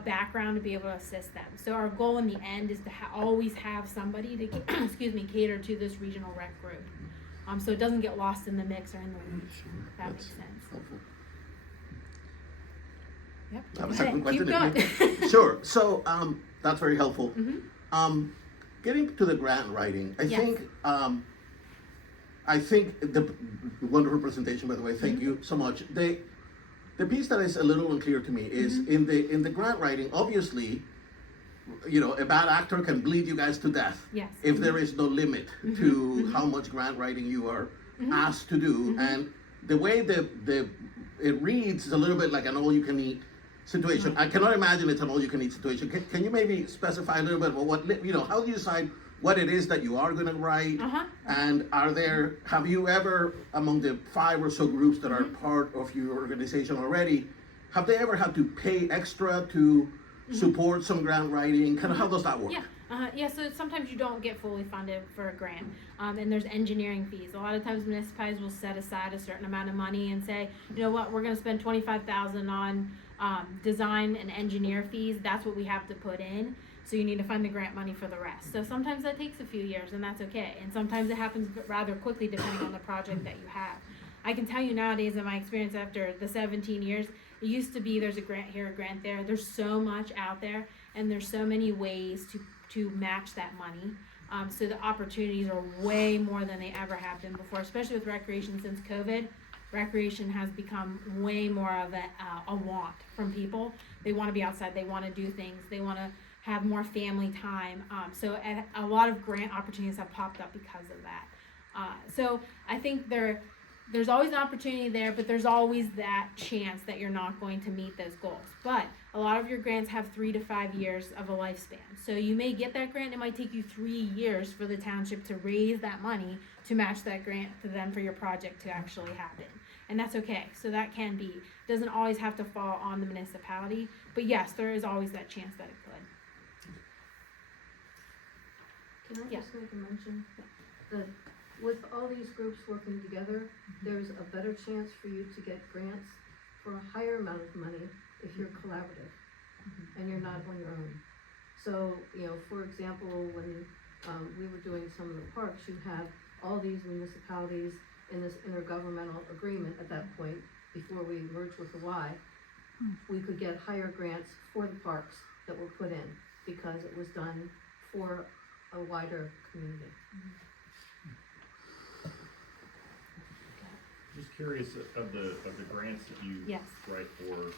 background to be able to assist them. So our goal in the end is to always have somebody to, cater to this regional rec group. So it doesn't get lost in the mix or in the weeds. If that makes sense. Helpful. Yep. I have a second Keep question. going. Sure. So that's very helpful. Mhm. Getting to the grant writing, I Yes. think the wonderful presentation, by the way. Thank you so much. The piece that is a little unclear to me is in the grant writing. Obviously, you know, a bad actor can bleed you guys to death Yes. if there is no limit to how much grant writing you are asked to do. And the way it reads is a little bit like an all-you-can-eat situation. I cannot imagine it's an all-you-can-eat situation. Can you maybe specify a little bit about what, you know, how do you decide what it is that you are going to write? And have you ever, among the 5 or so groups that are part of your organization already, have they ever had to pay extra to support some grant writing? Kind of how does that work? Yeah, so sometimes you don't get fully funded for a grant, and there's engineering fees. A lot of times municipalities will set aside a certain amount of money and say, you know what, we're gonna spend $25,000 on design and engineer fees. That's what we have to put in. So you need to fund the grant money for the rest. So sometimes that takes a few years, and that's okay. And sometimes it happens rather quickly depending on the project that you have. I can tell you nowadays, in my experience after the 17 years, it used to be there's a grant here, a grant there. There's so much out there, and there's so many ways to match that money. So the opportunities are way more than they ever have been before, especially with recreation since COVID. Recreation has become way more of a want from people. They want to be outside, they want to do things, they want to have more family time. So a lot of grant opportunities have popped up because of that. So I think there's always an opportunity there, but there's always that chance that you're not going to meet those goals. But a lot of your grants have 3 to 5 years of a lifespan. So you may get that grant, it might take you 3 years for the township to raise that money to match that grant to them for your project to actually happen. And that's okay, so that can be, doesn't always have to fall on the municipality, but yes, there is always that chance that it could. Can I Yeah. just make a mention? That with all these groups working together, there's a better chance for you to get grants for a higher amount of money if you're collaborative and you're not on your own. So, for example, when we were doing some of the parks, you had all these municipalities in this intergovernmental agreement at that point, before we merged with the Y. We could get higher grants for the parks that were put in because it was done for a wider community. Just curious of the grants that you Yes. write for,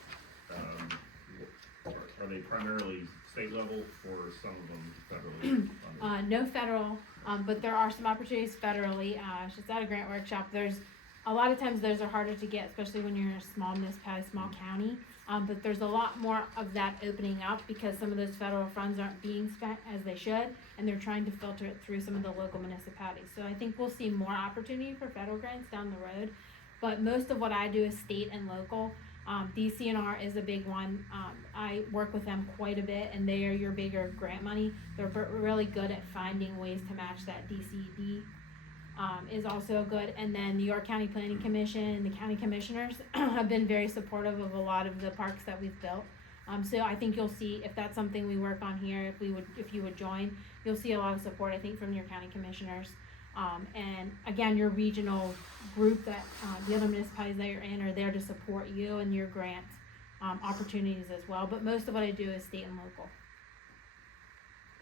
are they primarily state level or some of them federally funded? No federal, but there are some opportunities federally. Just at a grant workshop, there's a lot of times those are harder to get, especially when you're in a small municipality, small county. But there's a lot more of that opening up because some of those federal funds aren't being spent as they should, and they're trying to filter it through some of the local municipalities. So I think we'll see more opportunity for federal grants down the road. But most of what I do is state and local. DCNR is a big one. I work with them quite a bit, and they are your bigger grant money. They're really good at finding ways to match that. DCD is also good. And then the York County Planning Commission and the county commissioners have been very supportive of a lot of the parks that we've built. So I think you'll see, if that's something we work on here, if you would join, you'll see a lot of support, I think, from your county commissioners. And again, your regional group that the other municipalities that you're in are there to support you and your grant opportunities as well. But most of what I do is state and local.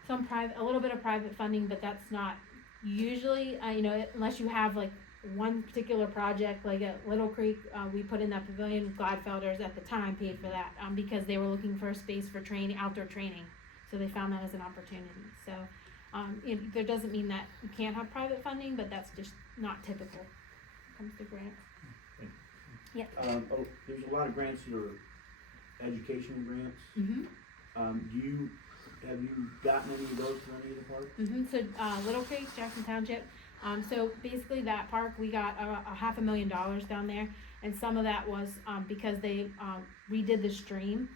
Some private, a little bit of private funding, but that's not usually, unless you have like one particular project, like at Little Creek, we put in that pavilion. Gladfelders at the time paid for that because they were looking for a space for training, outdoor training. So they found that as an opportunity. So there doesn't mean that you can't have private funding, but that's just not typical when it comes to grants. There's a lot of grants that are educational grants. Mm-hmm. Have you gotten any of those for any of the parks? Mm-hmm. So Little Creek, Jackson Township. So basically that park, we got a $500,000 down there, and some of that was because they redid the stream.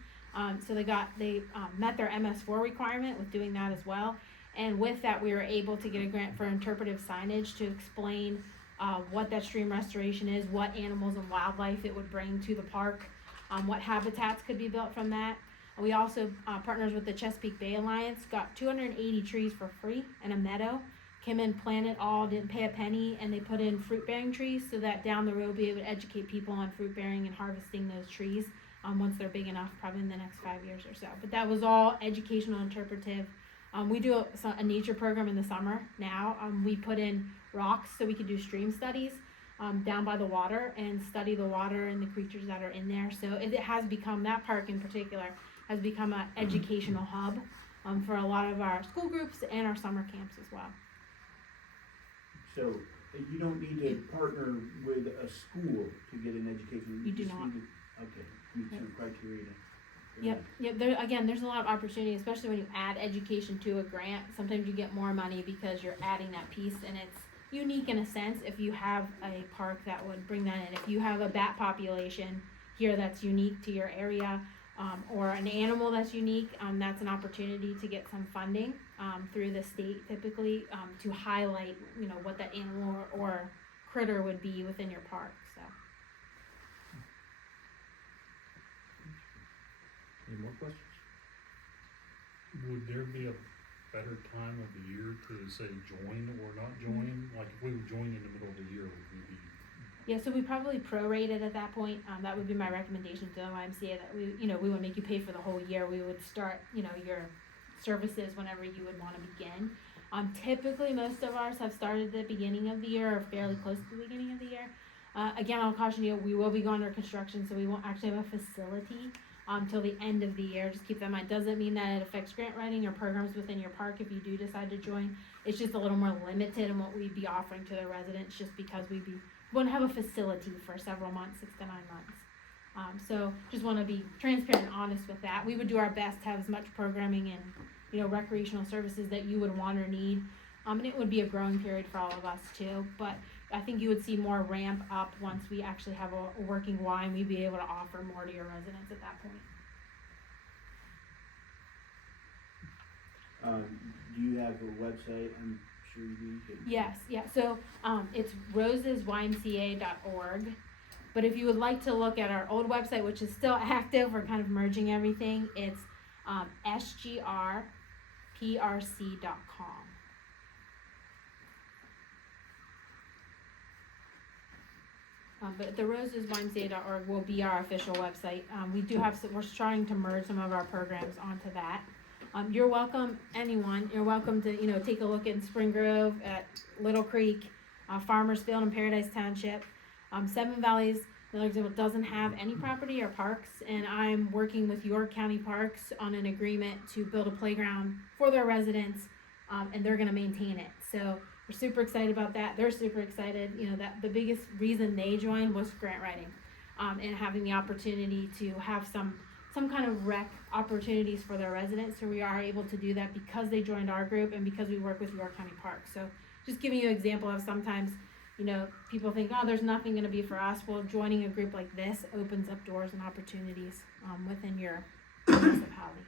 So they met their MS4 requirement with doing that as well. And with that, we were able to get a grant for interpretive signage to explain what that stream restoration is, what animals and wildlife it would bring to the park, what habitats could be built from that. We also partners with the Chesapeake Bay Alliance, got 280 trees for free in a meadow. Came in, planted all, didn't pay a penny, and they put in fruit-bearing trees so that down the road we'll be able to educate people on fruit-bearing and harvesting those trees once they're big enough, probably in the next 5 years or so. But that was all educational, interpretive. We do a nature program in the summer now. We put in rocks so we could do stream studies down by the water and study the water and the creatures that are in there. So it has become, that park in particular, has become an educational hub for a lot of our school groups and our summer camps as well. So you don't need to partner with a school to get an education? You do just not. need to- Okay, meet some criteria. Yep. There's a lot of opportunity, especially when you add education to a grant. Sometimes you get more money because you're adding that piece, and it's unique in a sense if you have a park that would bring that in. If you have a bat population here that's unique to your area, or an animal that's unique, that's an opportunity to get some funding through the state typically to highlight, what that animal or critter would be within your park. So. Any more questions? Would there be a better time of the year to say join or not join? Like if we would join in the middle of the year, would we be? Yeah, so we probably prorate it at that point. That would be my recommendation to the YMCA, that we would make you pay for the whole year. We would start, your services whenever you would want to begin. Typically, most of ours have started at the beginning of the year or fairly close to the beginning of the year. Again, I'll caution you, we will be going under construction, so we won't actually have a facility till the end of the year. Just keep that in mind. Doesn't mean that it affects grant writing or programs within your park if you do decide to join. It's just a little more limited in what we'd be offering to the residents, just because we wouldn't have a facility for several months, 6 to 9 months. So just want to be transparent and honest with that. We would do our best to have as much programming and, you know, recreational services that you would want or need. And it would be a growing period for all of us too, but I think you would see more ramp up once we actually have a working Y, and we'd be able to offer more to your residents at that point. Do you have a website? I'm sure you do. Yes, yeah, so, it's rosesymca.org, but if you would like to look at our old website, which is still active, we're kind of merging everything, it's, sgrprc.com. But the rosesymca.org will be our official website. We do have we're starting to merge some of our programs onto that. You're welcome, anyone. You're welcome to, you know, take a look at Spring Grove, at Little Creek, Farmers Field and Paradise Township. Seven Valleys, another example, doesn't have any property or parks, and I'm working with York County Parks on an agreement to build a playground for their residents, and they're gonna maintain it. So we're super excited about that. They're super excited. You know, that the biggest reason they joined was grant writing, and having the opportunity to have some kind of rec opportunities for their residents. So we are able to do that because they joined our group and because we work with York County Parks. So just giving you an example of sometimes, you know, people think, oh, there's nothing going to be for us. Well, joining a group like this opens up doors and opportunities within your municipality.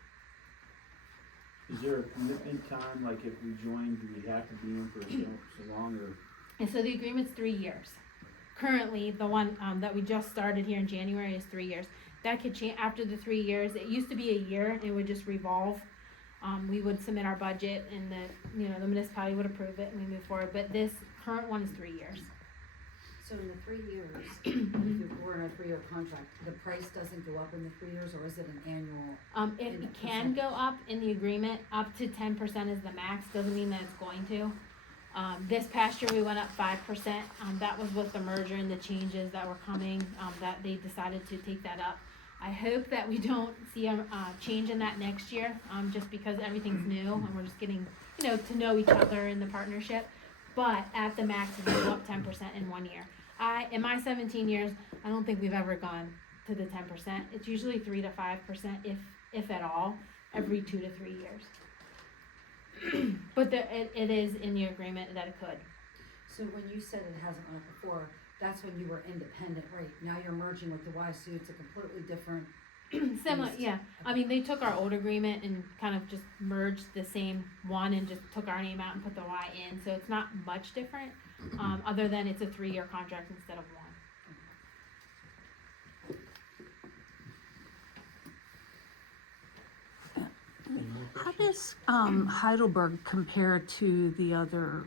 Is there a commitment time, like if we join, do we have to be in for so long, or? And so the agreement's 3 years. Currently, the one that we just started here in January is 3 years. That could change after the 3 years. It used to be a year, and it would just revolve. We would submit our budget, and the municipality would approve it, and we move forward. But this current one is 3 years. So in the 3 years, if we're in a 3-year contract, the price doesn't go up in the 3 years, or is it an annual? It can go up in the agreement. Up to 10% is the max. Doesn't mean that it's going to. This past year we went up 5%. That was with the merger and the changes that were coming, that they decided to take that up. I hope that we don't see a change in that next year, just because everything's new and we're just getting, to know each other in the partnership. But at the max, it will go up 10% in 1 year. In my 17 years, I don't think we've ever gone to the 10%. It's usually 3 to 5%, if at all, every 2 to 3 years. But it is in the agreement that it could. So when you said it hasn't went up before, that's when you were independent, right? Now you're merging with the Y, so it's a completely different. Similar, beast. yeah. I mean, they took our old agreement and kind of just merged the same one and just took our name out and put the Y in. So it's not much different, other than it's a 3-year contract instead of 1. How does Heidelberg compare to the other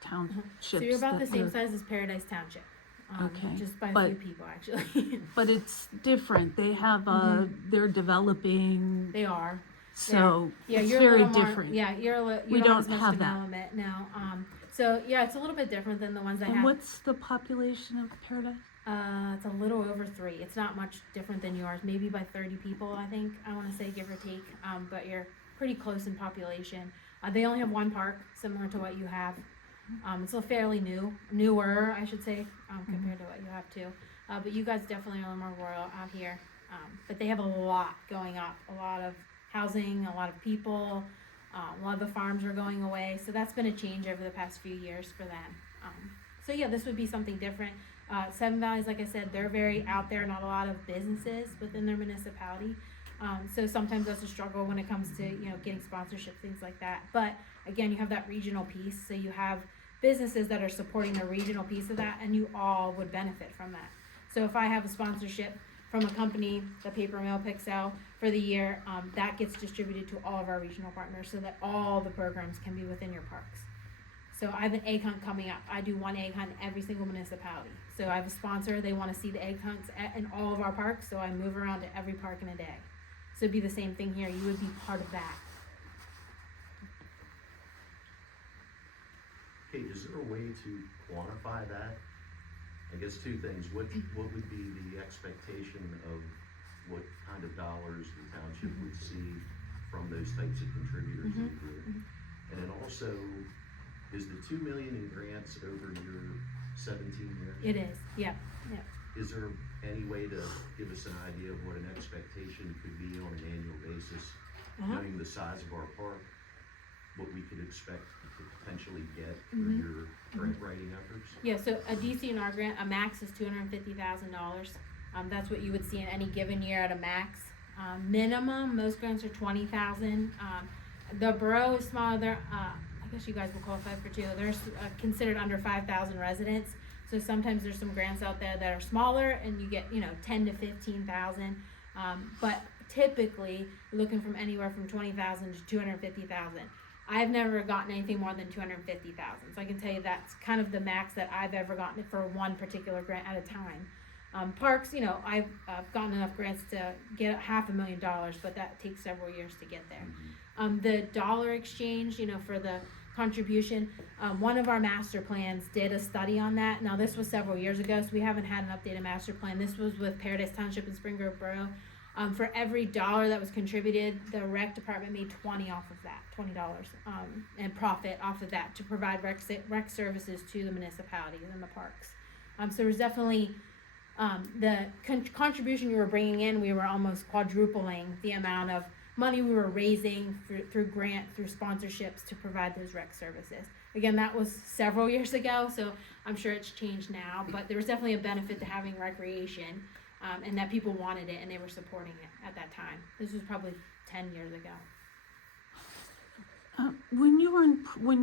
townships? So you're about the that same we're- size as Paradise Township. Okay, Just by a but- few people, actually. But it's different. They have they're developing, They are. so Yeah, it's you're a very little more, different. yeah, you We don't have as don't much have that. development now. So yeah, it's a little bit different than the ones I And have. what's the population of Paradise? It's a little over 3. It's not much different than yours, maybe by 30 people, I think, I wanna say, give or take, but you're pretty close in population. They only have 1 park, similar to what you have. It's still fairly newer, I should say, compared to what you have too. But you guys definitely are more rural out here. But they have a lot going up, a lot of housing, a lot of people, a lot of the farms are going away. So that's been a change over the past few years for them. So yeah, this would be something different. Seven Valleys, like I said, they're very out there, not a lot of businesses within their municipality. So sometimes that's a struggle when it comes to, getting sponsorship, things like that. But again, you have that regional piece. So you have businesses that are supporting the regional piece of that, and you all would benefit from that. So if I have a sponsorship from a company, the Paper Mill Pixel, for the year, that gets distributed to all of our regional partners so that all the programs can be within your parks. So I have an egg hunt coming up. I do 1 egg hunt in every single municipality. So I have a sponsor, they wanna see the egg hunts in all of our parks, so I move around to every park in a day. So it'd be the same thing here, you would be part of that. Kate, is there a way to quantify that? I guess two things. What would be the expectation of what kind of dollars the township would see from those types of contributors in the group? And then also, is the 2 million in grants over your 17 years? It is, yeah. Is there any way to give us an idea of what an expectation could be on an annual basis, knowing the size of our park, what we could expect to potentially get through your grant writing efforts? Yeah, so a DCNR grant, a max is $250,000. That's what you would see in any given year at a max. Minimum, most grants are 20,000. The borough is smaller. They're, I guess you guys will qualify for two. They're considered under 5,000 residents. So sometimes there's some grants out there that are smaller, and you get 10 to 15,000. But typically, you're looking from anywhere from 20,000 to 250,000. I've never gotten anything more than 250,000. So I can tell you that's kind of the max that I've ever gotten for one particular grant at a time. Parks, I've gotten enough grants to get $500,000, but that takes several years to get there. The dollar exchange, for the contribution, one of our master plans did a study on that. Now this was several years ago, so we haven't had an updated master plan. This was with Paradise Township and Spring Grove Borough. For every dollar that was contributed, the rec department made $20 off of that, $20, and profit off of that to provide rec services to the municipalities and the parks. So there's definitely the contribution you were bringing in, we were almost quadrupling the amount of money we were raising through sponsorships to provide those rec services. Again, that was several years ago, so I'm sure it's changed now, but there was definitely a benefit to having recreation, and that people wanted it and they were supporting it at that time. This was probably 10 years ago. When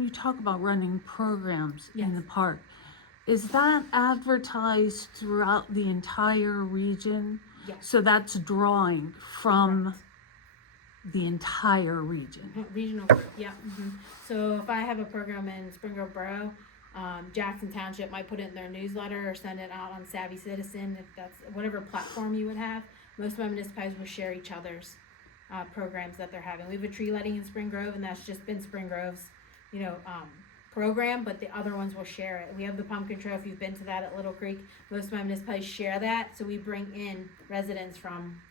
you talk about running programs in Yes. the park, is that advertised throughout the entire region? Yes. So that's drawing from Correct. the entire region. Regional group, yeah. So if I have a program in Spring Grove Borough, Jackson Township might put it in their newsletter or send it out on Savvy Citizen, if that's whatever platform you would have. Most of my municipalities will share each other's programs that they're having. We have a tree lighting in Spring Grove, and that's just been Spring Grove's, program, but the other ones will share it. We have the pumpkin trail, if you've been to that at Little Creek. Most of my municipalities share that, so we bring in residents from,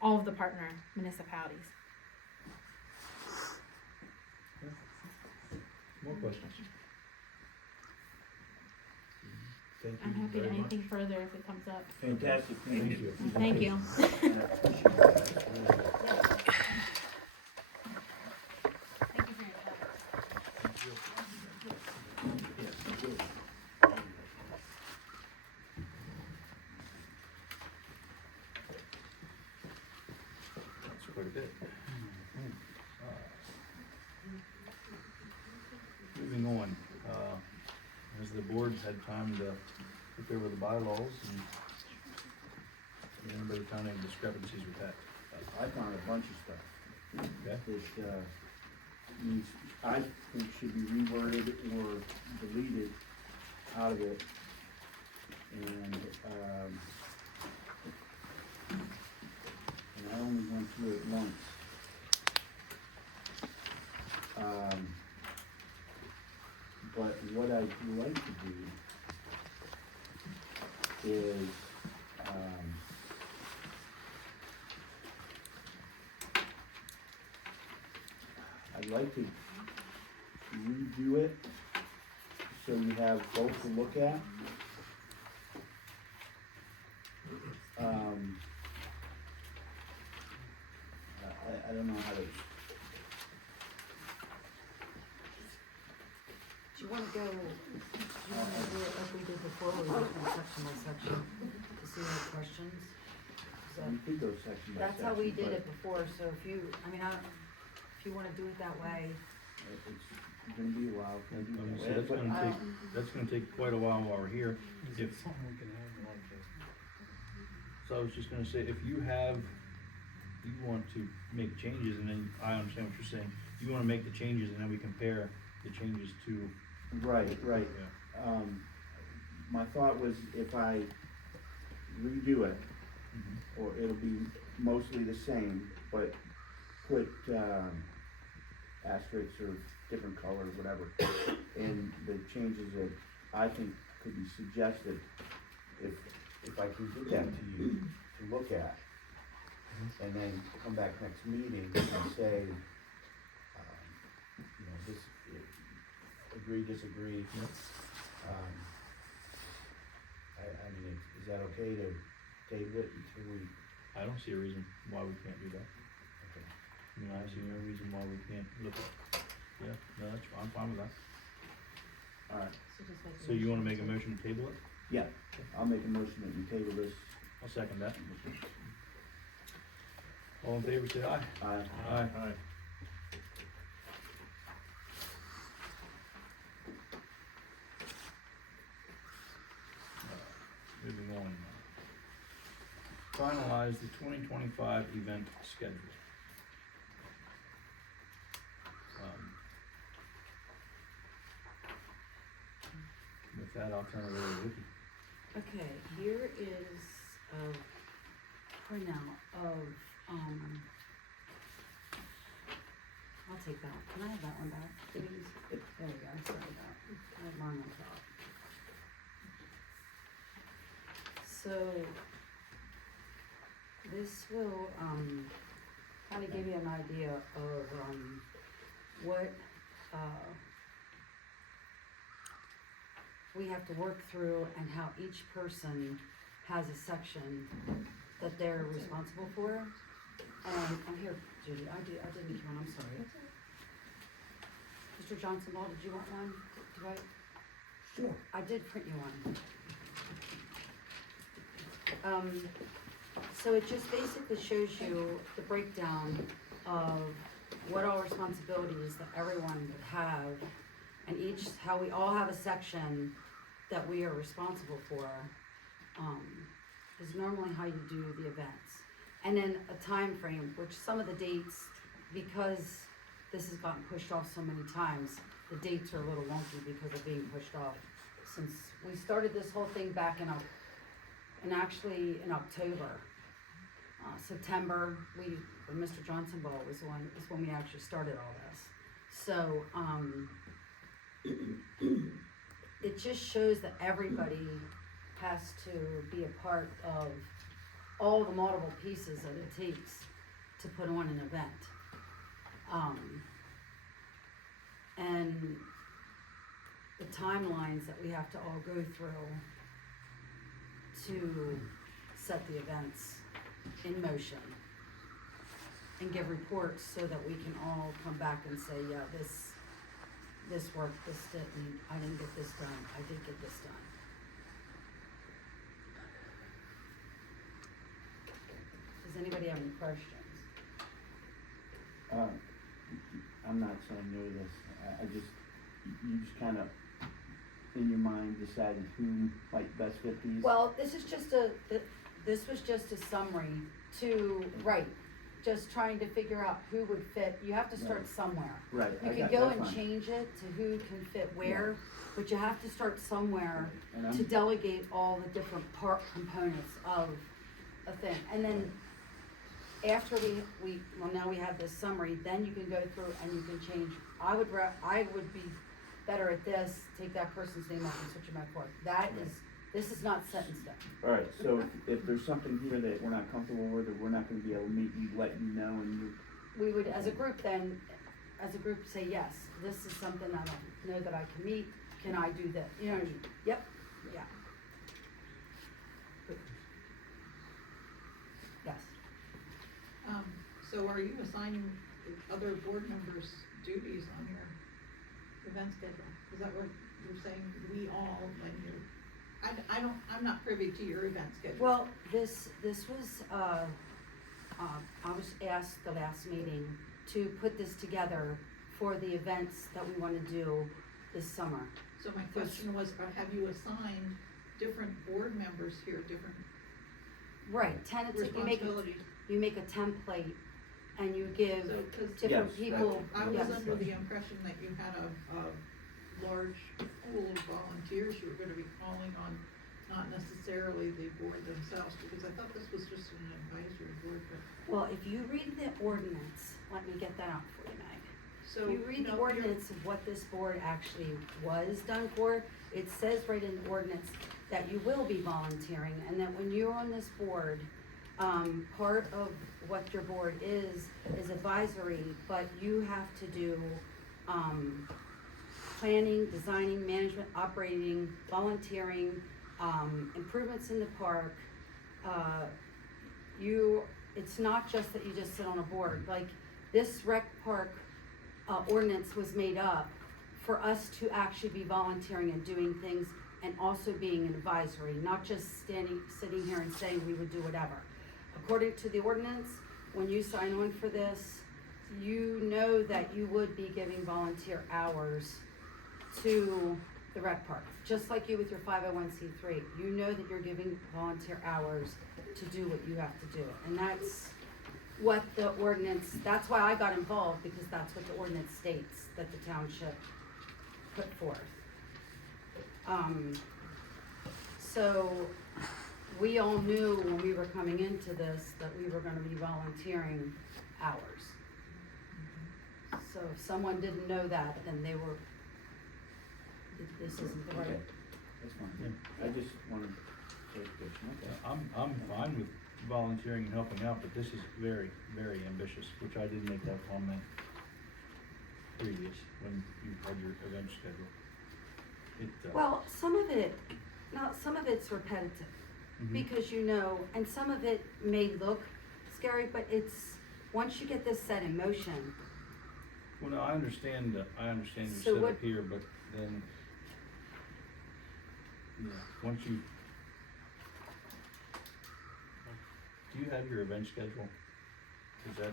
all of the partner municipalities. More questions? Thank you I'm happy to very much. anything further if it comes up. Fantastic, thank you. Thank you. Thank you for your time. That's quite a bit. Moving on, has the board had time to look over the bylaws and anybody found any discrepancies with that? I found a bunch of stuff Okay. that, needs, I think should be reworded or deleted out of it. And I only went through it once. But what I'd like to do is, I'd like to redo it so you have both to look at. I don't know how to. Do you wanna go, do you wanna do it like we did before, where we went section by section to see any questions? Is that- You could go section by That's how we section, did but it before, so if you wanna do it that way. It's gonna be a while. It's gonna be a So while. that's gonna take quite a while we're here. If, something we can add like so I was just gonna say, if you want to make changes, and then I understand what you're saying, you wanna make the changes and then we compare the changes to. Right. Yeah. My thought was if I redo it, or it'll be mostly the same, but put, asterisks or different color, whatever. And the changes that I think could be suggested, if I can get that to you to look at, and then come back next meeting and say, you know, this, agree, disagree. I mean, is that okay to table it until we? I don't see a reason why we can't do that. Okay. I mean, I see no reason why we can't look at, yeah, no, that's, I'm fine with that. Alright, So just make a so you wanna make a motion motion to table it? Yeah, I'll make a motion that we table this. I'll second that. All in favor, say aye. Aye. Aye. Aye. Moving on. Finalize the 2025 event schedule. With that, I'll turn it over to Vicky. Okay, here is a printout of, I'll take that, can I have that one back, please? There we go, sorry about that, I have mine on top. So, this will, kind of give you an idea of, what, we have to work through and how each person has a section that they're responsible for. And I'm here, Judy, I didn't get one, I'm sorry. Mr. Johnson Ball, did you want one? Did I? Sure. I did print you one. So it just basically shows you the breakdown of what all responsibilities that everyone would have, and each, how we all have a section that we are responsible for, is normally how you do the events. And then a time frame, which some of the dates, because this has gotten pushed off so many times, the dates are a little wonky because of being pushed off. Since we started this whole thing back in actually in October, September, when Mr. Johnson Ball was when we actually started all this. So, it just shows that everybody has to be a part of all the multiple pieces that it takes to put on an event. And the timelines that we have to all go through to set the events in motion and give reports so that we can all come back and say, yeah, this worked, this didn't, I didn't get this done, I did get this done. Does anybody have any questions? I'm not saying no to this, I just, you just kinda, in your mind, decided who might best fit these? Well, this was just a summary to, right, just trying to figure out who would fit, you have to start Right. somewhere. Right, You can go and change it to who can fit where, but you have to start somewhere And to I'm, delegate all the different part components of a thing. And then after well, now we have this summary, then you can go through and you can change. I would be better at this, take that person's name off and switch it back forth. This is not set in stone. alright, so if there's something here that we're not comfortable with, or we're not gonna be able to meet, you let you know, and you, We would, as a group then, say, yes, this is something I don't know that I can meet, can I do that? You know what I mean? Yep, yeah. Yes. So are you assigning other board members duties on your event schedule? Is that what you're saying, we all, when you, I'm not privy to your event schedule. Well, this was, I was asked the last meeting to put this together for the events that we wanna do this summer. So my question was, have you assigned different board members here, different Right, tentative, responsibilities? you make a template and you give So, 'cause different Yes, people, I was yes. under the impression that you had a large pool of volunteers you were gonna be calling on, not necessarily the board themselves, because I thought this was just an advisory board, but. Well, if you read the ordinance, let me get that out for you, Meg. So, You read the no, ordinance of what this board actually was done for, it says right in the ordinance that you will be volunteering, and that when you're on this board, part of what your board is advisory, but you have to do, planning, designing, management, operating, volunteering, improvements in the park. It's not just that you just sit on a board, like, this rec park, ordinance was made up for us to actually be volunteering and doing things and also being an advisory, not just sitting here and saying we would do whatever. According to the ordinance, when you sign on for this, you know that you would be giving volunteer hours to the rec park, just like you with your 501c3. You know that you're giving volunteer hours to do what you have to do, and that's what the ordinance, that's why I got involved, because that's what the ordinance states that the township put forth. So we all knew when we were coming into this that we were gonna be volunteering hours. So if someone didn't know that, then they were, this isn't the Okay, right. that's fine. I just wanted clarification, okay. I'm fine with volunteering and helping out, but this is very, very ambitious, which I did make that comment previous, when you had your event schedule. Well, some of it's repetitive, Mhm. because you know, and some of it may look scary, but it's, once you get this set in motion, Well, no, I understand you So set what- up here, but then, yeah, once you, do you have your event schedule? Is that,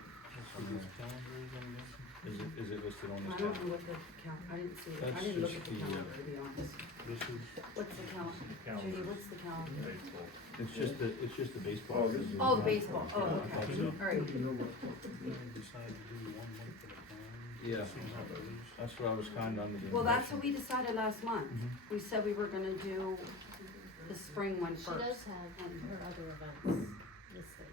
is it listed on I this don't calendar? know what the I didn't see it, I That's didn't look just at the the, calendar, to be honest. This is, What's the calendar? Judy, what's the calendar? it's just the baseball. Oh, the baseball, oh, I thought okay, so. alright. Yeah, that's what I was kinda under the Well, that's what impression. we decided last month. Mhm. We said we were gonna do the spring one She first. does have her other events listed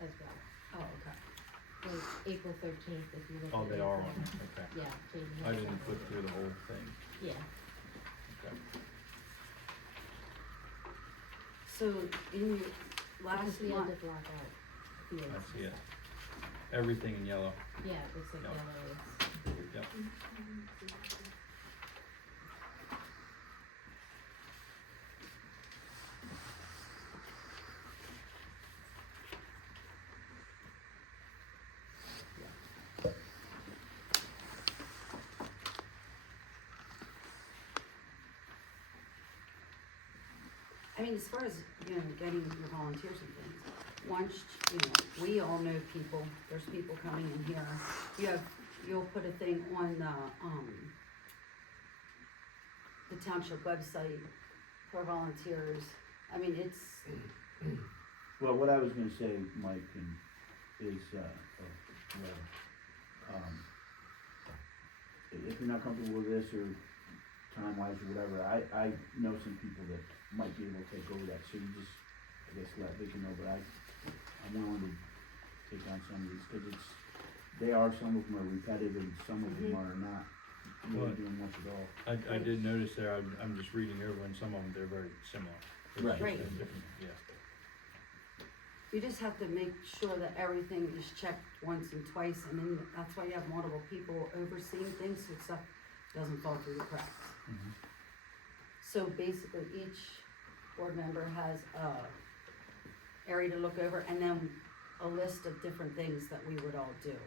as well, Oh, okay. like April 13th, if you look at. Oh, they are on April. it, okay. Yeah. Katie I has didn't them. flip through the whole thing, Yeah, okay. So in your because last we had month, to block out fields. I see it. Everything in yellow, Yeah, it looks like Yep. yellow is. yep. I mean, as far as, you know, getting your volunteers and things, once, you know, we all know people, there's people coming in here. You'll put a thing on the township website for volunteers. I mean, it's, Well, what I was gonna say, Mike, is, if you're not comfortable with this, or time-wise, or whatever, I know some people that might be able to take over that, so you just, I guess, let Vicky know, but I'm willing to take on some of these, cause some of them are repetitive, and some of them are not really Right. doing much at all. I did notice there, I'm just reading over, and some of them, they're very similar. It's Right. just Right. different, yeah. you just have to make sure that everything is checked once and twice, and then that's why you have multiple people overseeing things, so stuff doesn't fall through the cracks. Mhm. So basically, each board member has a area to look over, and then a list of different things that we would all do.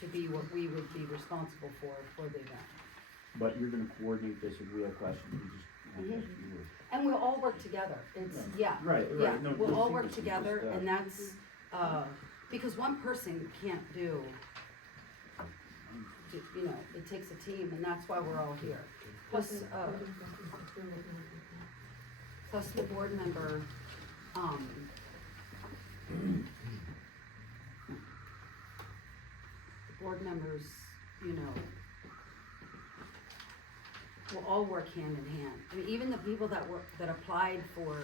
To be what we would be responsible for the event. But you're gonna coordinate this, if we have questions, we just contact you, or. And we'll all work together, it's, yeah. Right, right, Yeah, no, we'll just all think work it's just, together, and that's, because one person can't do, you know, it takes a team, and that's why we're all here. Plus the board member, the board members, you know, will all work hand in hand. I mean, even the people that applied for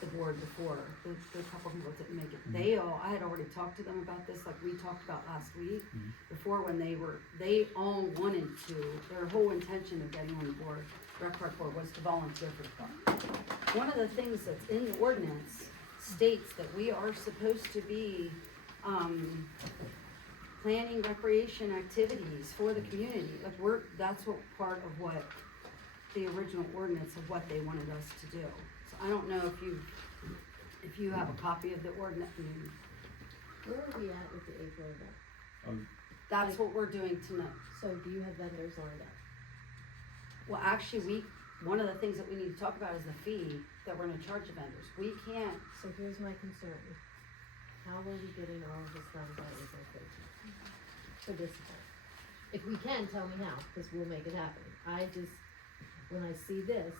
the board before, the couple people that didn't make it, they all, I had already talked to them about this, like we talked about last week, before when they all wanted to, their whole intention of getting on the board, rec park board, was to volunteer for the park. One of the things that's in the ordinance states that we are supposed to be, planning recreation activities for the community, like that's what part of what the original ordinance of what they wanted us to do. So I don't know if you have a copy of the ordinance, Where are we at with the April event? that's what we're doing tonight. So do you have vendors lined up? Well, actually, one of the things that we need to talk about is the fee that we're gonna charge the vendors. We can't, So here's my concern. How are we getting all of this done by April 13th? For this event? If we can, tell me how, cause we'll make it happen. When I see this,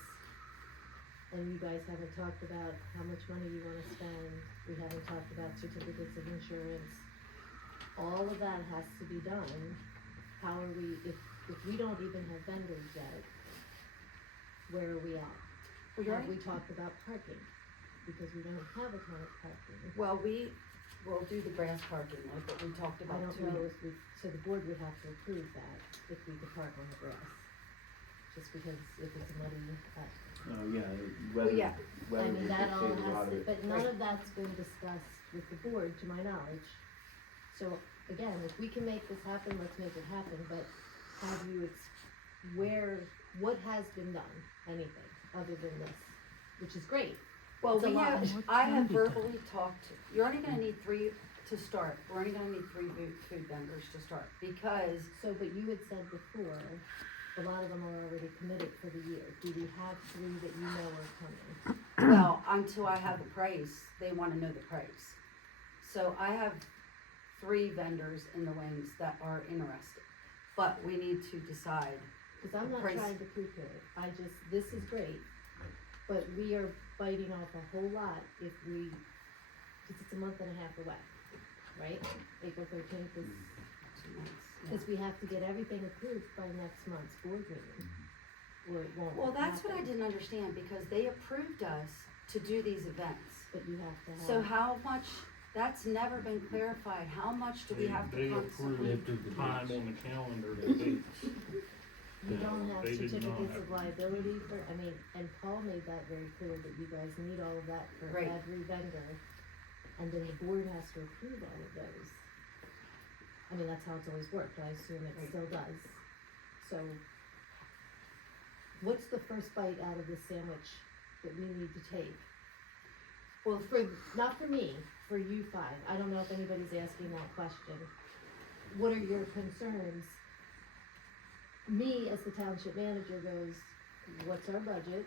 and you guys haven't talked about how much money you wanna spend, we haven't talked about certificates of insurance, all of that has to be done. How are we, if we don't even have vendors yet, where are we at? Have we talked about parking? Because we don't have a ton of parking. well, we'll do the grass parking, like what we talked I about don't know if so the board would have to approve that, if we could park on the grass. Just because if it's muddy, Oh, yeah, Well, yeah. weather I mean, that all dictated a lot has of to, it. but none of that's been discussed with the board, to my knowledge. So, again, if we can make this happen, let's make it happen, but have you, what has been done, anything, other than this, which is great. Well, It's a lot. I have verbally talked, you're only gonna need 3 to start, we're only gonna need 3 food vendors to start, because, So, but you had said before, a lot of them are already committed for the year. Do we have 3 that you know are coming? well, until I have the price, they wanna know the price. So I have 3 vendors in the wings that are interested, but we need to decide. Cause I'm not Price. trying to poo-poo it, this is great, but we are biting off a whole lot if cause it's a month and a half away, right? April 13th is, 2 months, yeah. cause we have to get everything approved by next month's board meeting, or it won't Well, that's what I happen. didn't understand, because they approved us to do these events. But you have to have. So how much, that's never been clarified, how much do we have to They constantly? approved the time on the calendar, the dates. You don't have They did not certificates have- of liability for, and Paul made that very clear that you guys need all of that for Right. every vendor. And then the board has to approve all of those. I mean, that's how it's always worked, I assume it Right. still does. So, what's the first bite out of this sandwich that we need to take? Well, Not for me, for you 5, I don't know if anybody's asking that question. What are your concerns? Me, as the township manager, goes, what's our budget,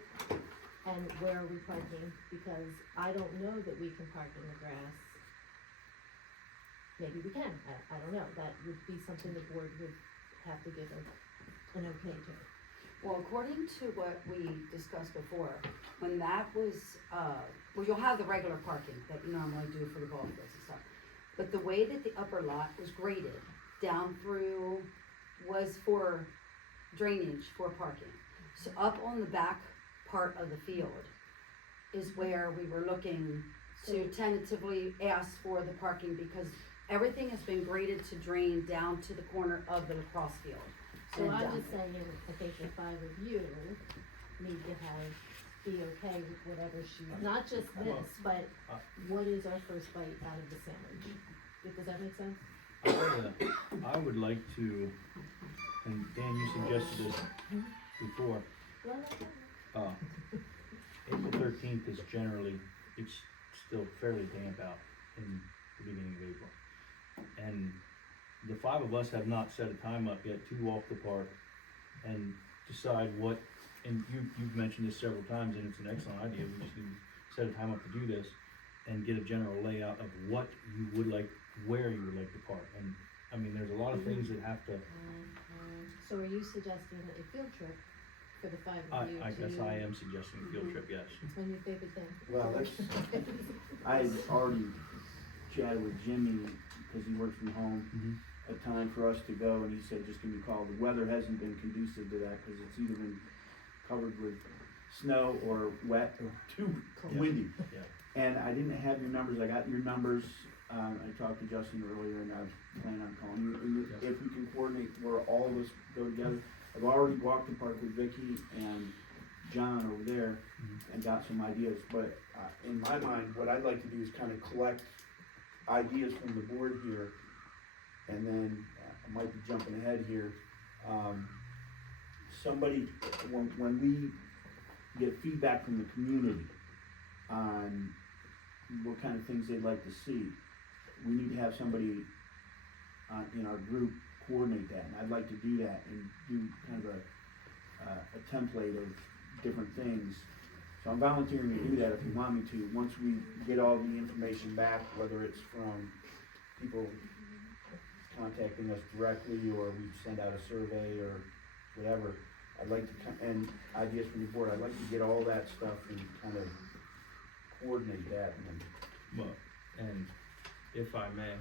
and where are we parking? Because I don't know that we can park in the grass. Maybe we can, I don't know, that would be something the board would have to give an okay to. Well, according to what we discussed before, when that was, well, you'll have the regular parking that you normally do for the golf fields and stuff. But the way that the upper lot was graded down through was for drainage for parking. So up on the back part of the field is where we were looking to tentatively ask for the parking, because everything has been graded to drain down to the corner of the lacrosse field. So and I'm down just saying, I think the 5 of you need to be okay with whatever not just this, but what is our first bite out of the sandwich? Does that make sense? I would like to, and Dan, you suggested this before, April 13th is generally, it's still fairly damp out in the beginning of April. And the 5 of us have not set a time up yet to walk the park and decide what, and you've mentioned this several times, and it's an excellent idea, we just need to set a time up to do this and get a general layout of what you would like, where you would like to park. And, I mean, there's a lot of things that have to, So are you suggesting a field trip for the 5 of you? I guess I am suggesting a field trip, yes. It's one of your favorite things. Well, I had already chatted with Jimmy, cause he works from home, a time for us to go, and he said, just give me a call. The weather hasn't been conducive to that, cause it's either been covered with snow or wet or too windy. Yeah. And I didn't have your numbers, I got your numbers, I talked to Justin earlier and I was planning on calling you. And if we can coordinate where all of us go together, I've already walked the park with Vicky and John over there and got some ideas, but, in my mind, what I'd like to do is kind of collect ideas from the board here. And then, I might be jumping ahead here, somebody, when we get feedback from the community on what kind of things they'd like to see, we need to have somebody, in our group coordinate that, and I'd like to do that and do kind of a template of different things. So I'm volunteering to do that if you want me to, once we get all the information back, whether it's from people contacting us directly, or we send out a survey or whatever. I'd like to, and ideas from the board, I'd like to get all that stuff and kind of coordinate that and then. Well, and if I may,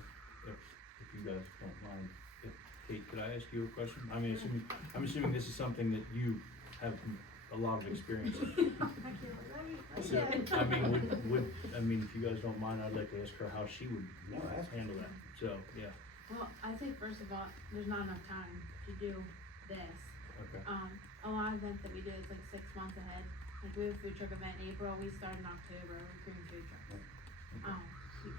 if you guys don't mind, Kate, could I ask you a question? I mean, I'm assuming this is something that you have a lot of experience in. So, I mean, if you guys don't mind, I'd like to ask her how she would handle that, so, yeah. Well, I think first of all, there's not enough time to do this. Okay. A lot of events that we do is like 6 months ahead. Like we have a food truck event in April, we start in October, we bring food trucks.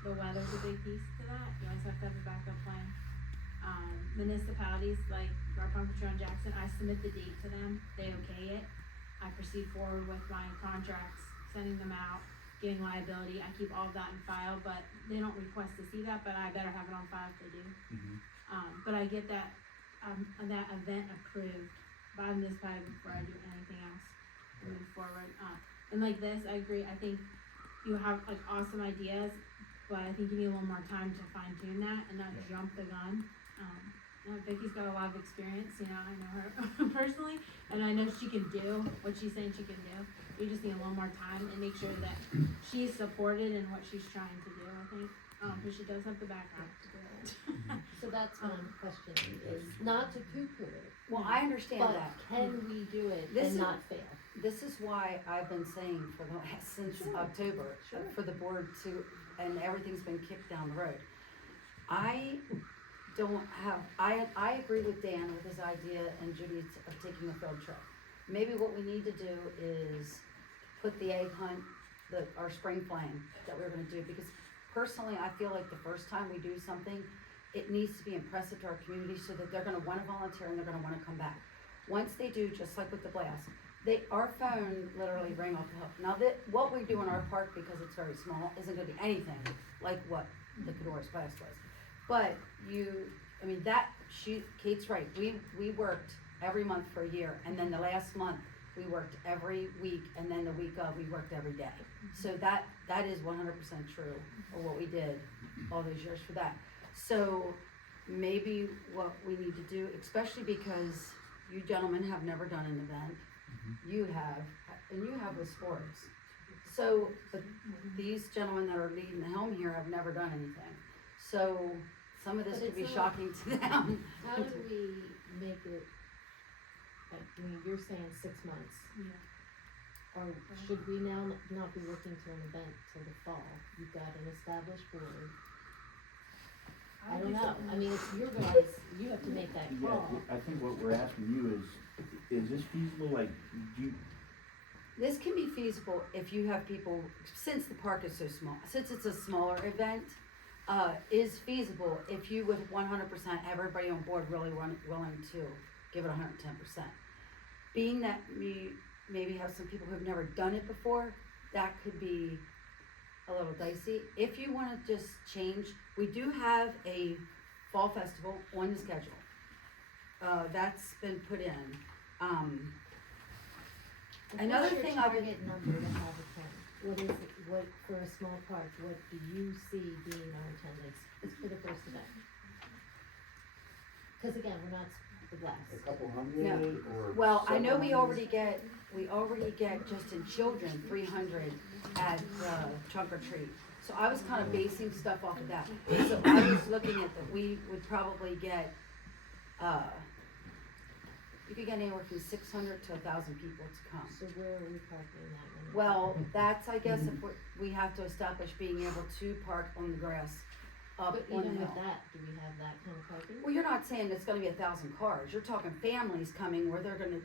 The weather's a big piece to that, you always have to have a backup plan. Municipalities like our Pumpkin Trail in Jackson, I submit the date to them, they okay it. I proceed forward with my contracts, sending them out, getting liability, I keep all of that in file, but they don't request to see that, but I better have it on file if they do. But I get that event approved by the municipality before I do anything else, move forward. And like this, I agree, I think you have like awesome ideas, but I think you need a little more time to fine tune that and not jump the gun. Vicky's got a lot of experience, you know, I know her personally, and I know she can do what she's saying she can do. We just need a little more time and make sure that she's supported in what she's trying to do, I think, but she does have the background to do it. So that's one question, is not to poo-poo it. Well, I understand But that. can we do it This and is- not fail? This is why I've been saying for the last, since October, for the board to, and everything's been kicked down the road. I don't have, I agree with Dan with his idea and Judy of taking a field trip. Maybe what we need to do is put the egg hunt, our spring fling that we're gonna do, because personally, I feel like the first time we do something, it needs to be impressive to our community so that they're gonna wanna volunteer and they're gonna wanna come back. Once they do, just like with the blast, our phone literally rang off the hook. Now what we do in our park, because it's very small, isn't gonna be anything like what the Cador's Blast was. But Kate's right, we worked every month for a year, and then the last month, we worked every week, and then the week of, we worked every day. So that is 100% true of what we did all those years for that. So maybe what we need to do, especially because you gentlemen have never done an event, you have, and you have with sports. So, but these gentlemen that are leading the helm here have never done anything. So some of this But could be it's not- shocking to them. How do we make it, I mean, you're saying 6 months, or should we now not be looking to an event till the fall? You've got an established board. I don't know, I mean, it's your guys, you have to make that call. Yeah, I think what we're asking you is this feasible, like, do you, This can be feasible if you have people, since the park is so small, since it's a smaller event, is feasible if you would 100% everybody on board really willing to give it 110%. Being that we maybe have some people who have never done it before, that could be a little dicey. If you wanna just change, we do have a fall festival on the schedule. That's been put in. Another thing I would. What's your target number to have attend? What is it, what, for a small park, what do you see being our attendance, it's for the first event? Cause again, we're not the blast. a couple No. hundred or? Well, I know several we hundred? already get just in children, 300 at trunk or treat. So I was kind of basing stuff off of that. So I was looking at that we would probably get, you could get anywhere from 600 to 1,000 people to come. So where are we parking that one? Well, that's, I guess, if we have to establish being able to park on the grass up But on the even hill. with that, do we have that kind of parking? Well, you're not saying it's gonna be 1,000 cars, you're talking families coming where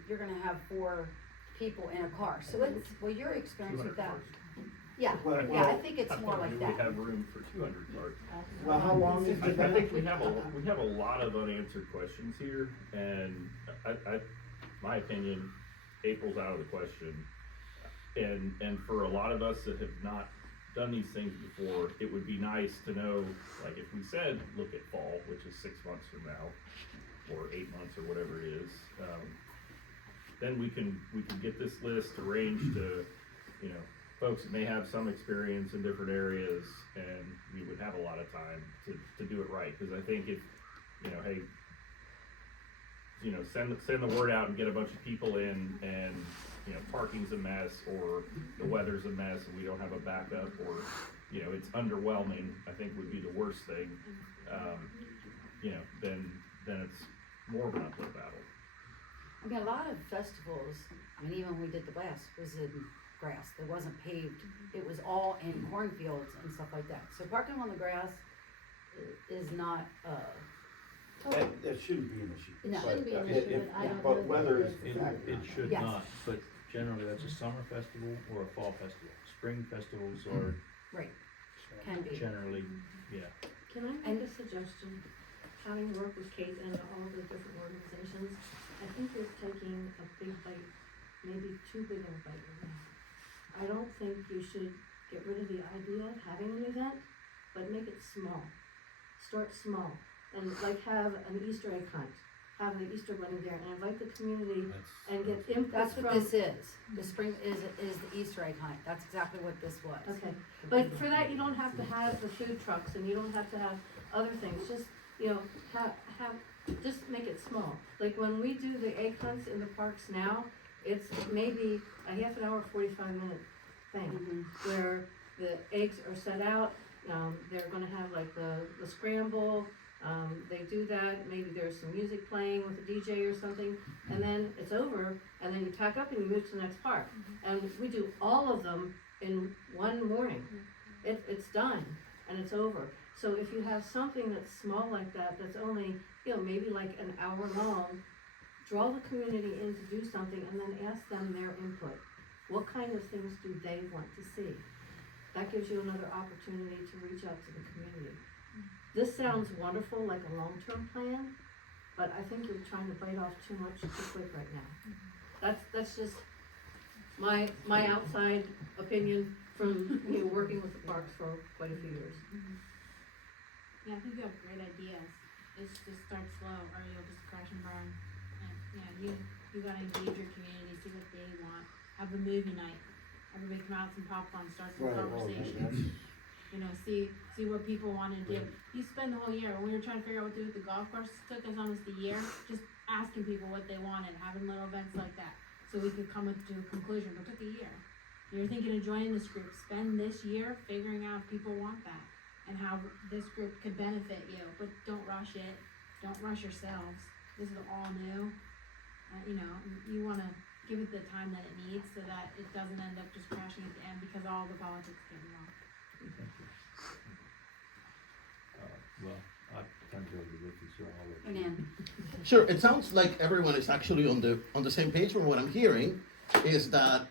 you're gonna have 4 people in a car, so it's, well, your experience with that. Yeah, Well, yeah, I think it's more like We that. have room for 200 cars. Well, how long is I the think we have a lot of unanswered questions here, and my opinion, April's out of the question. And for a lot of us that have not done these things before, it would be nice to know, like if we said, look at fall, which is 6 months from now, or 8 months or whatever it is, then we can get this list arranged to, you know, folks that may have some experience in different areas, and we would have a lot of time to do it right, because I think if, you know, hey, you know, send the word out and get a bunch of people in, and, you know, parking's a mess, or the weather's a mess, and we don't have a backup, or, you know, it's underwhelming, I think would be the worst thing, you know, then it's more of an uphill battle. I mean, a lot of festivals, I mean, even when we did the blast, was in grass, it wasn't paved, it was all in cornfields and stuff like that, so parking on the grass is not, That shouldn't be an issue. No. Shouldn't be an But issue, if- but I don't but know that weather it is is. the It, factor. it should Yes. not, but generally that's a summer festival or a fall festival. Spring festivals are right, can be. generally, yeah. Can I make a suggestion? Having worked with Kate and all the different organizations, I think you're taking a big bite, maybe too big of a bite right now. I don't think you should get rid of the idea of having an event, but make it small. Start small, and like have an Easter egg hunt, have the Easter bunny there, and invite the community and get input That's from. what this is, the spring is the Easter egg hunt, that's exactly what this was. Okay, but for that, you don't have to have the food trucks, and you don't have to have other things, just, you know, just make it small. Like when we do the egg hunts in the parks now, it's maybe a half an hour, 45-minute thing, Mhm. where the eggs are set out, they're gonna have like the scramble, they do that, maybe there's some music playing with a DJ or something, and then it's over, and then you pack up and you move to the next part. And we do all of them in one morning. It's done, and it's over. So if you have something that's small like that, that's only, you know, maybe like an hour long, draw the community in to do something, and then ask them their input. What kind of things do they want to see? That gives you another opportunity to reach out to the community. This sounds wonderful, like a long-term plan, but I think you're trying to bite off too much too quick right now. That's just my outside opinion from, you know, working with the parks for quite a few years. Yeah, I think you have great ideas. It's just start slow or you'll just crash and burn. And yeah, you gotta engage your community, see what they want. Have a movie night. Everybody come out with some popcorn, start some conversation. You know, see what people wanna do. You spend the whole year, when we were trying to figure out what to do with the golf course, it took us almost a year, just asking people what they wanted, having little events like that. So we could come to a conclusion, but it took a year. You're thinking of joining this group, spend this year figuring out if people want that and how this group could benefit you, but don't rush it, don't rush yourselves. This is all new. You know, you wanna give it the time that it needs so that it doesn't end up just crashing at the end because all the politics get involved. Thank you. Well, I tend to agree with you, so I'll let you. Nan. Sure, it sounds like everyone is actually on the same page. From what I'm hearing, is that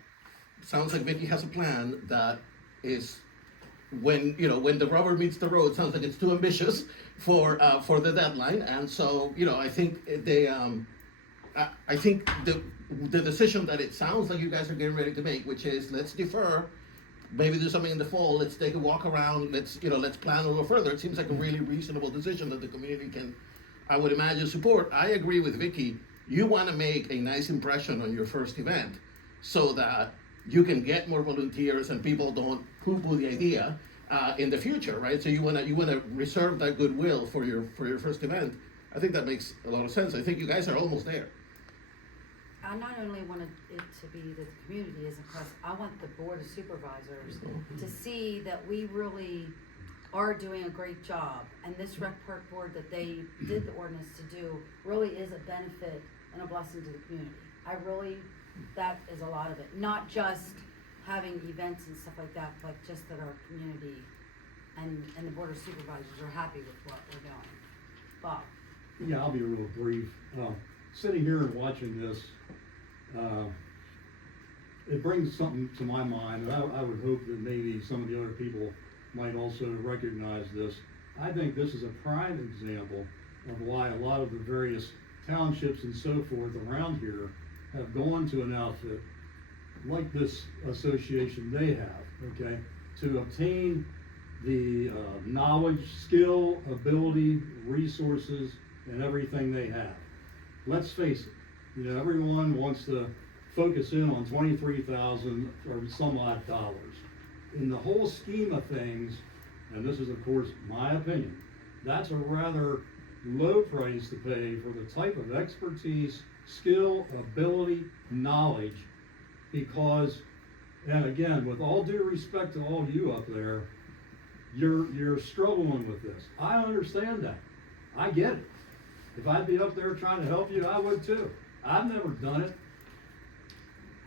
sounds like Vicky has a plan that is, when the rubber meets the road, sounds like it's too ambitious for the deadline, and so I think I think the decision that it sounds like you guys are getting ready to make, which is let's defer, maybe do something in the fall, let's take a walk around, let's plan a little further. It seems like a really reasonable decision that the community can, I would imagine, support. I agree with Vicky. You want to make a nice impression on your first event so that you can get more volunteers and people don't poo-poo the idea in the future, right? So you want to reserve that goodwill for your first event. I think that makes a lot of sense. I think you guys are almost there. I not only wanted it to be that the community is impressed, I want the board of supervisors to see that we really are doing a great job, and this rec park board that they did the ordinance to do really is a benefit and a blessing to the community. I really, that is a lot of it, not just having events and stuff like that, but just that our community and the board of supervisors are happy with what we're doing. Bob? Yeah, I'll be real brief. Sitting here and watching this, it brings something to my mind, and I would hope that maybe some of the other people might also recognize this. I think this is a prime example of why a lot of the various townships and so forth around here have gone to an outfit like this association they have, okay, to obtain the knowledge, skill, ability, resources, and everything they have. Let's face it, you know, everyone wants to focus in on 23,000 or some odd dollars. In the whole scheme of things, and this is of course my opinion, that's a rather low price to pay for the type of expertise, skill, ability, knowledge, because, and again, with all due respect to all you up there, you're struggling with this. I understand that. I get it. If I'd be up there trying to help you, I would too. I've never done it.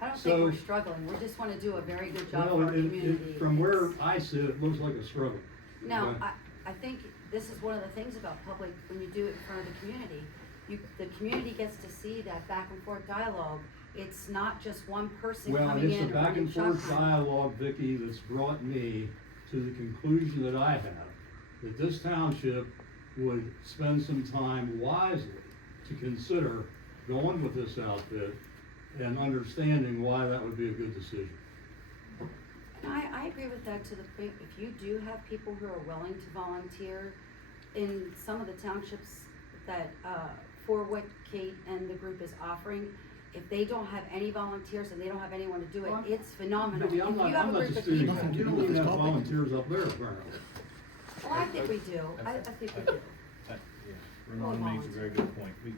I don't think we're struggling, we just wanna do a very good job for Well, our community. from where I sit, it looks like a struggle. No, Okay? I think this is one of the things about public, when you do it in front of the community, the community gets to see that back and forth dialogue. It's not just one person Well, coming it's in the and back and running forth shotgun. dialogue, Vicky, that's brought me to the conclusion that I have, that this township would spend some time wisely to consider going with this outfit and understanding why that would be a good decision. I agree with that to the point, if you do have people who are willing to volunteer in some of the townships that, for what Kate and the group is offering, if they don't have any volunteers and they don't have anyone to do it, it's phenomenal. Vicky, If I'm you not have a group just of stating people- that. You don't even have volunteers up there apparently. Well, I think we do, I think we do. Yeah, Ramon makes a very good point. We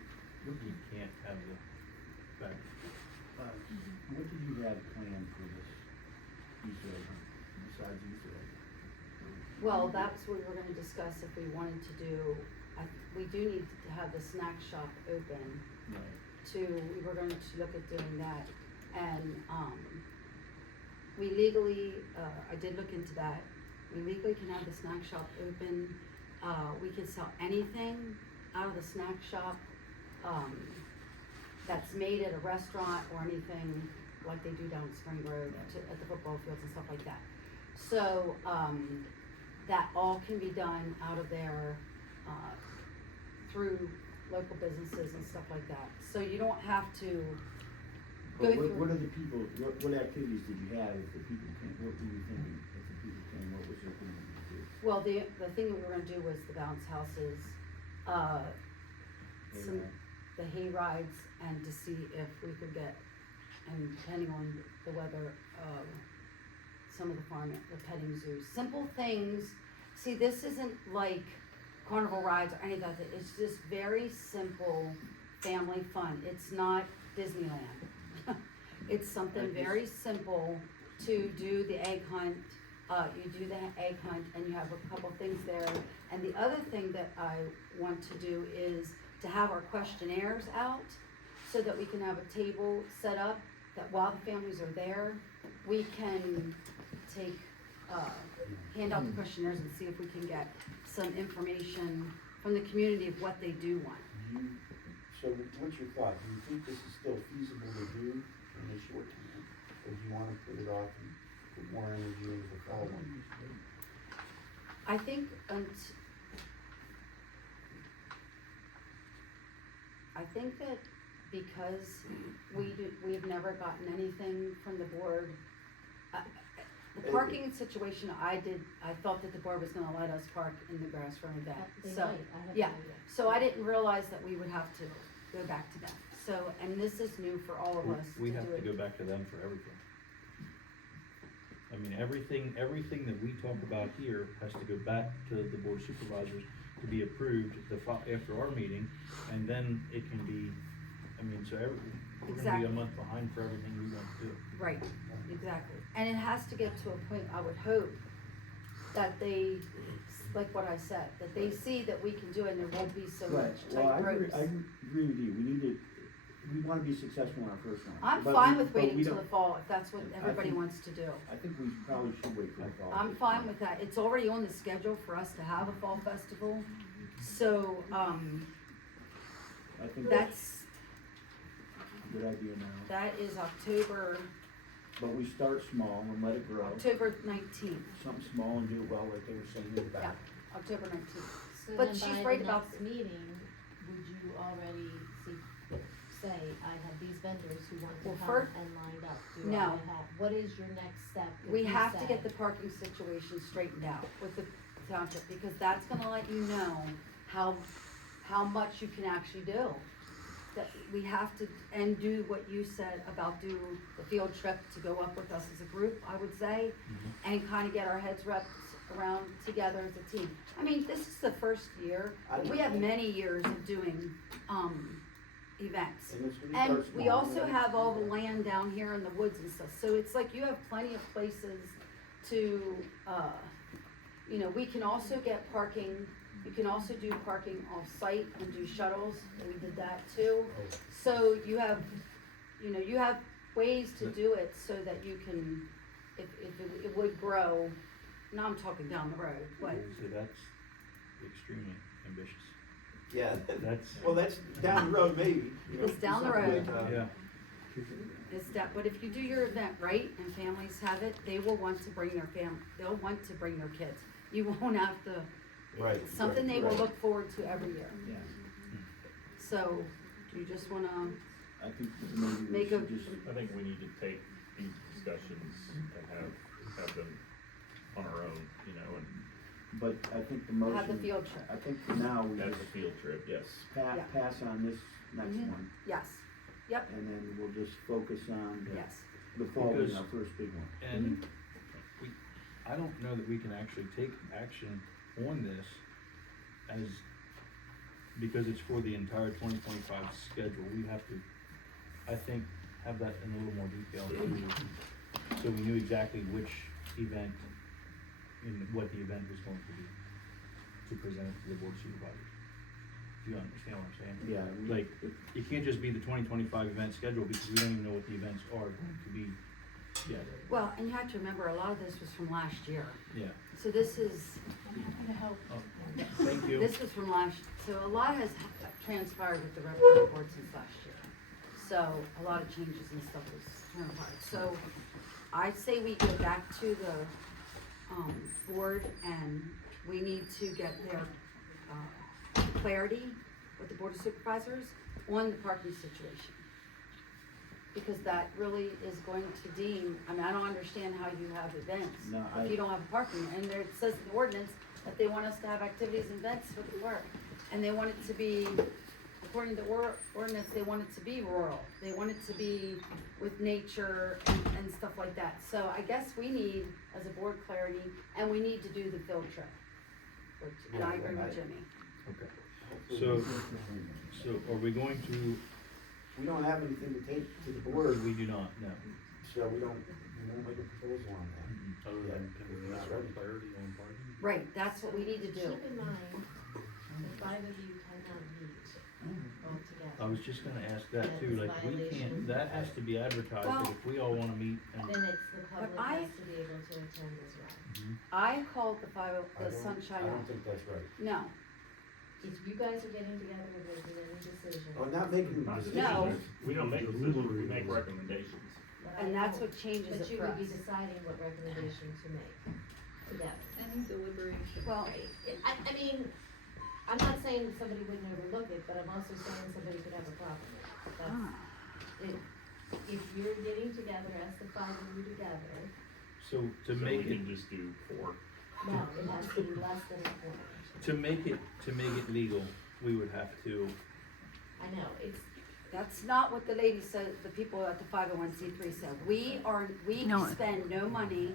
can't have the back. What did you have planned for this Easter egg hunt, besides Easter egg? Well, that's what we were gonna discuss if we wanted to do, we do need to have the snack shop open we were going to look at doing that. And, we legally, I did look into that, we legally can have the snack shop open, we can sell anything out of the snack shop, that's made at a restaurant or anything like they do down in Spring Grove at the football fields and stuff like that. So, that all can be done out of there, through local businesses and stuff like that. So you don't have to go But through. what are the people, what activities did you have if the people came, what were you thinking if the people came, what was your plan to do? Well, the thing that we were gonna do was the bounce houses, the hay rides, and to see if we could get, and depending on the weather, some of the petting zoos, simple things. See, this isn't like carnival rides or any of that, it's just very simple family fun. It's not Disneyland. It's something very simple to do the egg hunt. You do the egg hunt and you have a couple things there. And the other thing that I want to do is to have our questionnaires out so that we can have a table set up that while the families are there, we can take, hand out the questionnaires and see if we can get some information from the community of what they do want. So what's your thought? Do you think this is still feasible to do in the short term? Or do you wanna put it off and put more energy into the fall one? I think, I think that because we've never gotten anything from the board, the parking situation, I thought that the board was gonna let us park in the grass for an event, They so, might. I have yeah. no idea. So I didn't realize that we would have to go back to them, so, and this is new for all of us to We do have to it. go back to them for everything. I mean, everything that we talk about here has to go back to the board of supervisors to be approved after our meeting, and then it can be, I mean, so we're gonna be a Exactly. month behind for everything we want to do. Right, exactly, and it has to get to a point, I would hope, that they, like what I said, that they see that we can do it and there won't be so much Well, tight ropes. I agree with you, we need to, we wanna be successful in our first one. I'm But fine we- with but waiting we till the don't- fall, if that's what I everybody think- wants to do. I think we probably should wait for the fall. I'm fine with that. It's already on the schedule for us to have a fall festival. So, I think that's that's, a good idea now, that is October but we start small and let it grow, October 19th, something small and do it well, like they were saying in the back. October 19th. So But then she's by right the about- next meeting, would you already say, I have these vendors who want to Well, come first- and lined up? No. What is your next step? if We you have to say- get the parking situation straightened out with the township, because that's gonna let you know how much you can actually do. That we have to, and do what you said about do the field trip to go up with us as a group, I would say, and kinda get our heads wrapped around together as a team. I mean, this is the first year, we have many years of doing, events. And it's gonna And start we small, also right? have all the land down here in the woods and stuff, so it's like you have plenty of places to, you know, we can also get parking, you can also do parking off-site and do shuttles, and we did that too. So you have, you know, you have ways to do it so that you can, if it would grow, now I'm talking down the road, but, So that's extremely ambitious. Yeah, That's, well, that's down the road maybe. you know, It's down the something road. with, yeah, it's that, but if you do your event right and families have it, they will want to bring their they'll want to bring their kids. You won't have to, Right, it's something right, they will right. look forward to every year. Yeah, So, do you just wanna, I think maybe we Make a- should just, I think we need to take these discussions and have them on our own, you know, and but I think the motion. have the field trip? I think for now, we as just a field trip, yes. Yeah. pass on this next Mhm. one, Yes, yep, and then we'll just focus on yes. the fall being Because- our first big one. and I don't know that we can actually take action on this as, because it's for the entire 2025 schedule, we have to, I think, have that in a little more detail too, so we knew exactly which event and what the event was going to be, to present it to the board of supervisors. Do you understand what I'm saying? Yeah, Like, it can't just be the 2025 event schedule, because we don't even know what the events are going to be yet. Well, and you have to remember, a lot of this was from last year, Yeah. so this is, Thank you. this was from last, so a lot has transpired with the referendum board since last year. So, a lot of changes and stuff was transpired, so I say we go back to the, board, and we need to get their, clarity with the board of supervisors on the parking situation. Because that really is going to deem, I mean, I don't understand how you have events No, if you don't have parking, and there, it says in the ordinance that they want us to have activities and events for the work. And they want it to be, according to the ordinance, they want it to be rural, they want it to be with nature and stuff like that. So I guess we need, as a board, clarity, and we need to do the field trip. And I agree with Jimmy. Okay. So are we going to, We don't have anything to take to the board, we do not, no. so we won't make a proposal on that. Other than, can we ask for clarity on parking? Right, that's what we need to do. Keep in mind, the 5 of you cannot meet altogether. I was just gonna ask that too, like, we can't, that has to be advertised, that if we all wanna meet and. Then it's the public I- has to be able to attend as well. I called the Sunshine Act. think that's right. No, If you guys are getting together and making any decision. Oh, not making Not decisions. No. We don't make decisions, we make recommendations. but I and that's know- what changes But it you for would be us. deciding what recommendation to make together. Any deliberation. Well, I mean, I'm not saying somebody wouldn't overlook it, but I'm also saying somebody could have a problem with it. That's, if you're getting together as the 5 of you together, So to So make we it, can just do 4. no, it has to be less than a quarter. to make it legal, we would have to, I know, it's, that's not what the lady said, the people at the 501c3 said. We No. spend no money,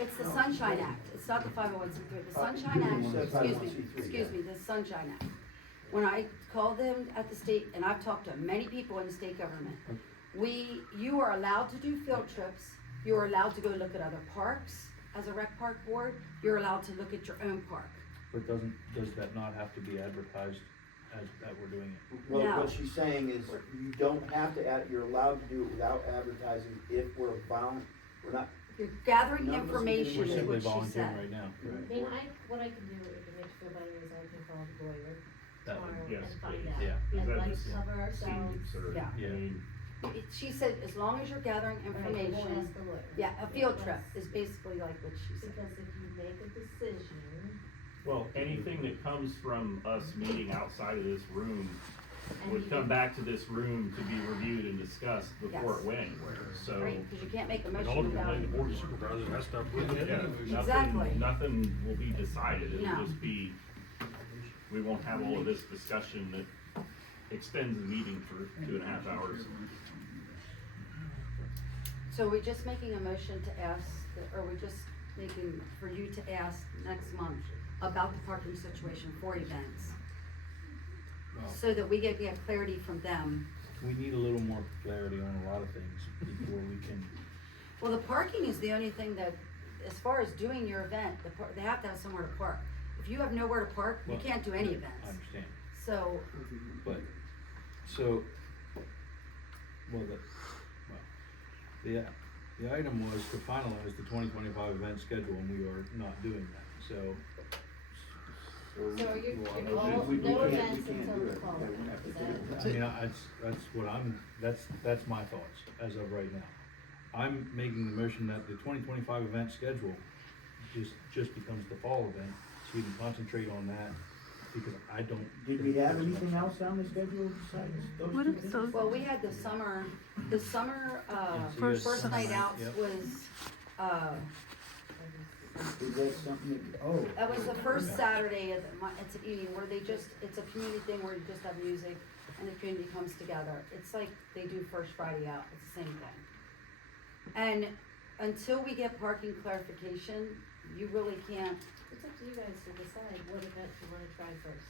it's the Sunshine Act, it's not the 501c3. The Sunshine Act, excuse me, the Sunshine Act. When I called them at the state, and I've talked to many people in the state government, you are allowed to do field trips, you are allowed to go look at other parks as a rec park board, you're allowed to look at your own park. but does that not have to be advertised as, that we're doing it. Well, No. what she's saying is, you don't have to you're allowed to do it without advertising if we're we're not, You're gathering None of us are information We're is simply what she volunteering said. right now. I mean, what I can do, if it makes you feel better, is I can call the lawyer That would- tomorrow yes, and find please. out. Yeah. And That like just cover ourselves. seems absurd. Yeah. I Yeah. mean, She said, as long as you're gathering Right, information, we'll ask the lawyer. yeah, a field trip Because- is basically like what she said. Because if you make a decision well, anything that comes from us meeting outside of this room and would you come get- back to this room to be reviewed and discussed before Yes. it went anywhere, so. Right, because you can't make a And motion ultimately, without. the board of supervisors has to approve it. Yeah, Exactly. nothing will be decided, No. it'll just be, we won't have all of this discussion that extends the meeting for 2.5 hours. So we're just making a motion to ask, or we're just making, for you to ask next month about the parking situation for events, Well, so that we get clarity from them. we need a little more clarity on a lot of things before we can, Well, the parking is the only thing that, as far as doing your event, they have to have somewhere to park. If you have nowhere to park, you Well, can't do any I events. understand. So, But, so, the item was to finalize the 2025 event schedule, and we are not doing that, so. So are you, Well, you're all, we no can't- events we can't until do the it. fall, Yeah, we have to is do it. that? I mean, that's what that's my thoughts as of right now. I'm making the motion that the 2025 event schedule just becomes the fall event, so we can concentrate on that, because I don't. did we have anything else on the schedule besides those What two if things? those, well, we had the summer, First first night summer, out yep. was, Is that something that, that was the first Saturday of the month, it's an evening where it's a community thing where you just have music and the community comes together. It's like they do First Friday out, it's the same thing. And until we get parking clarification, you really can't, It's up to you guys to decide what event you wanna try first.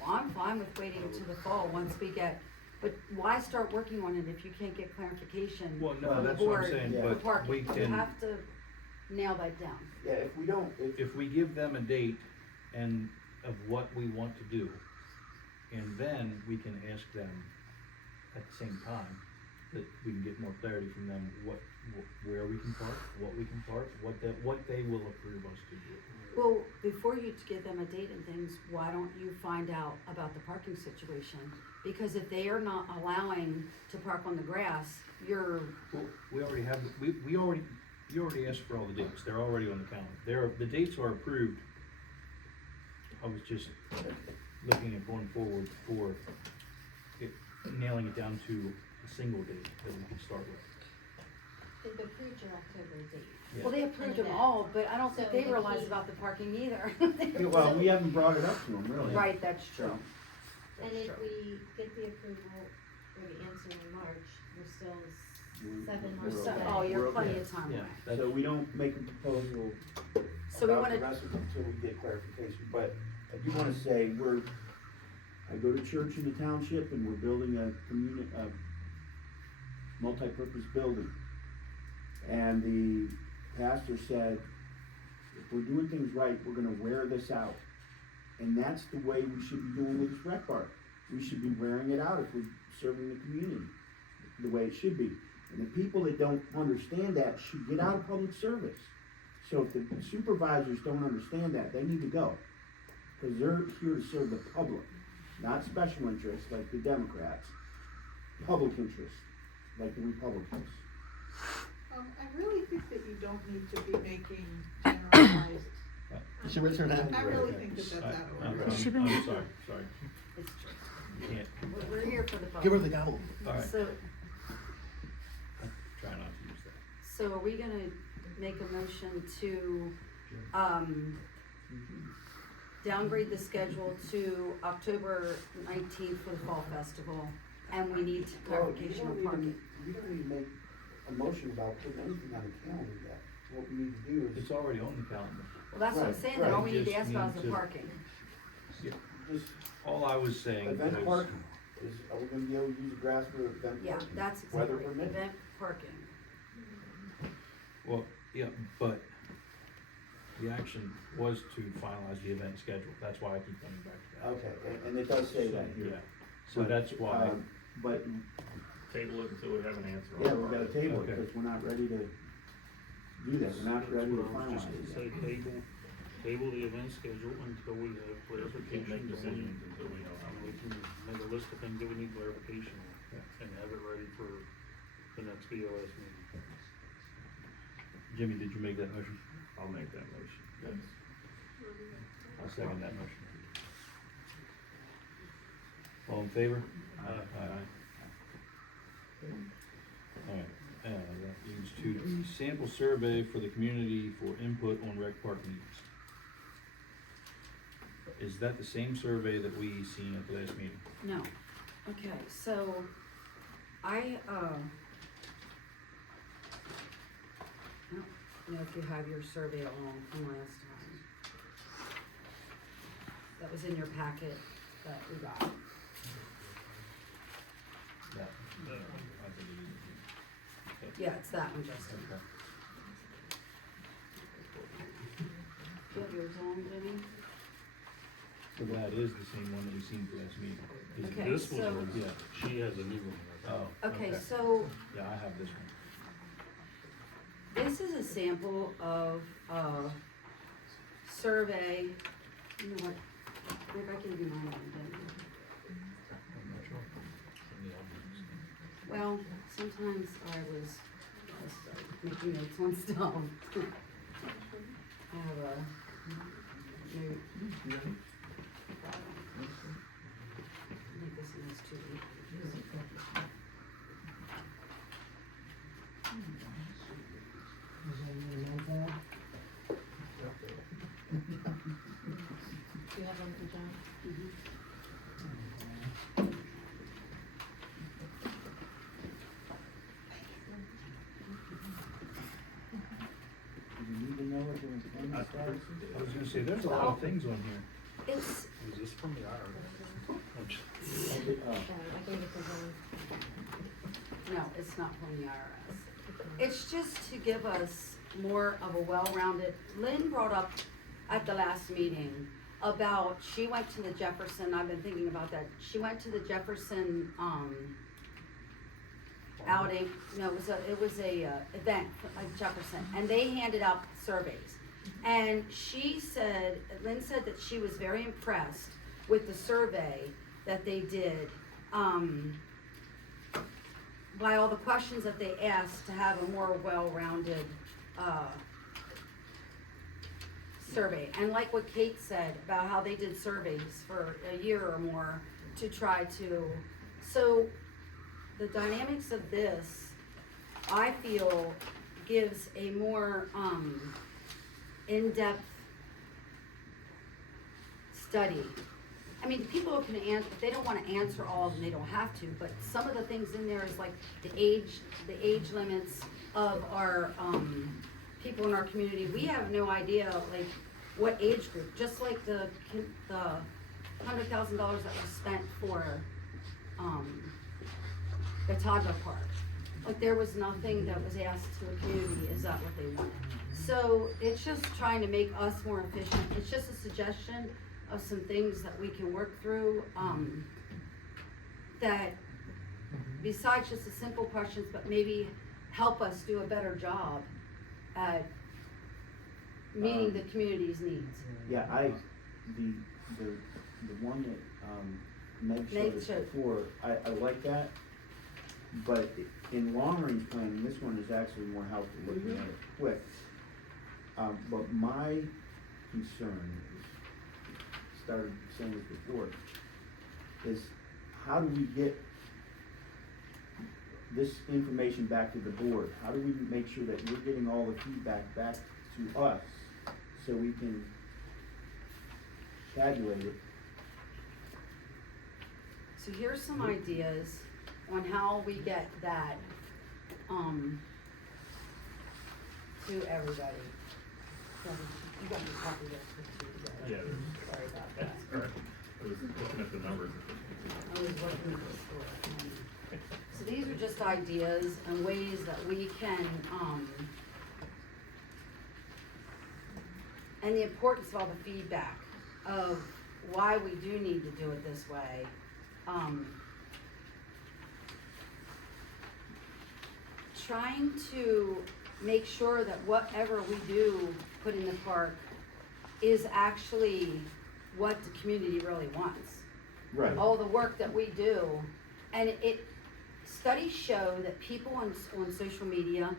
well, I'm fine with waiting to the fall once we get, but why start working on it if you can't get clarification Well, no, from the that's what I'm board saying, for but parking? we You can, have to nail that down. yeah, if we don't, if we give them a date and of what we want to do, and then we can ask them at the same time, that we can get more clarity from them, where we can park, what we can park, what they will approve us to do. Well, before you give them a date and things, why don't you find out about the parking situation? Because if they are not allowing to park on the grass, you're, Well, we already have, you already asked for all the dates, they're already on the calendar, the dates are approved. I was just looking at going forward for nailing it down to a single date that we can start with. They've approved your October date. well, they approved them all, but I don't think So they the realize key- about the parking either. well, we haven't brought it up to them, really. Right, that's true. And if we get the approval or the answer in March, we're still 7 months We're away. okay. Oh, you're We're plenty okay. of time Yeah, away. that's, So we don't make a proposal So we about the wanna, rest of it until we get clarification, but I do wanna say, I go to church in the township and we're building a multi-purpose building. And the pastor said, if we're doing things right, we're gonna wear this out. And that's the way we should be doing with this rec park. We should be wearing it out if we're serving the community, the way it should be. And the people that don't understand that should get out of public service. So if the supervisors don't understand that, they need to go. Cause they're here to serve the public, not special interests like the Democrats, public interests like the Republicans. I really think that you don't need to be making generalized, She raised her hand. I really think that that's out of order. I'm She been- sorry, it's true. you can't, We're here for the Give her public. the gavel. alright, So, try not to use that. so are we gonna make a motion to, downgrade the schedule to October 19th for the Fall Festival? And we need clarification on parking. You don't need to make a motion about putting anything on the calendar yet. What we need to do is It's already on the calendar. Well, that's what I'm Right, saying, that all right. we need to Just ask about is need the to- parking. just All I was saying event was, parking. Are we gonna be able to use the grass for event Yeah, parking? that's Weather exactly, permitting. event parking. well, yeah, but the action was to finalize the event schedule, that's why I keep coming back to that. Okay, and it does say that here. Yeah, so But, that's why, But, Table it until we have an answer. on yeah, it. we've gotta table it, Okay. because we're not ready to do that, we're not ready to finalize it Say yet. table the event schedule until we have Can't clarification. make decisions until we know how. And we can make a list of things that we need clarification on, Yeah. and have it ready for the next BOS meeting. Jimmy, did you make that motion? I'll make that motion. Yes. I'll second that motion. All in favor? Aye. Alright, that leads to the sample survey for the community for input on rec park needs. Is that the same survey that we seen at the last meeting? No. Okay, so I don't know if you have your survey along from last time. That was in your packet that we got. That, I think it is. Okay. Yeah, it's that one, Justin. Okay. Do you have yours on, Jimmy? So that is the same one that we seen at the last meeting? Is it Okay, This was, so- Yeah. she has a new one. Oh, Okay, so Yeah, I have this one. this is a sample of a survey. You know what? Maybe I can do mine one day. Well, sometimes I was just making notes on stuff. I have a note. I think this one is too. Do you have one for John? Do you need to know what the employment status is? I was gonna say, there's a lot of things on here. It's, Is this from the IRS? Oh, I think it's a no, it's not from the IRS. It's just to give us more of a well-rounded, Lynn brought up at the last meeting about, she went to the Jefferson, I've been thinking about that, she went to the Jefferson, outing, no, it was a event at Jefferson, and they handed out surveys. And she said, Lynn said that she was very impressed with the survey that they did, by all the questions that they asked to have a more well-rounded, survey. And like what Kate said about how they did surveys for a year or more to try to, so the dynamics of this, I feel, gives a more, in-depth study. I mean, people can answer, if they don't wanna answer all of them, they don't have to, but some of the things in there is like the age limits of our, people in our community. We have no idea, like, what age group, just like the $100,000 that was spent for, the toddler park. Like, there was nothing that was asked to the community, is that what they wanted? So, it's just trying to make us more efficient, it's just a suggestion of some things that we can work through, that besides just the simple questions, but maybe help us do a better job at meeting the community's needs. Yeah, the one that, Meg showed us showed. before, I like that. But in long range planning, this one is actually more helpful looking at it quick. But my concern, started saying this before, is how do we get this information back to the board? How do we make sure that we're getting all the feedback back to us so we can tabulate it? So here's some ideas on how we get that, to everybody. You got your copy there. Yeah. Sorry about that. Alright, I was looking at the numbers. I was working with the store. So these are just ideas and ways that we can, and the importance of all the feedback of why we do need to do it this way. Trying to make sure that whatever we do put in the park is actually what the community really wants. Right. All the work that we do, and studies show that people on social media,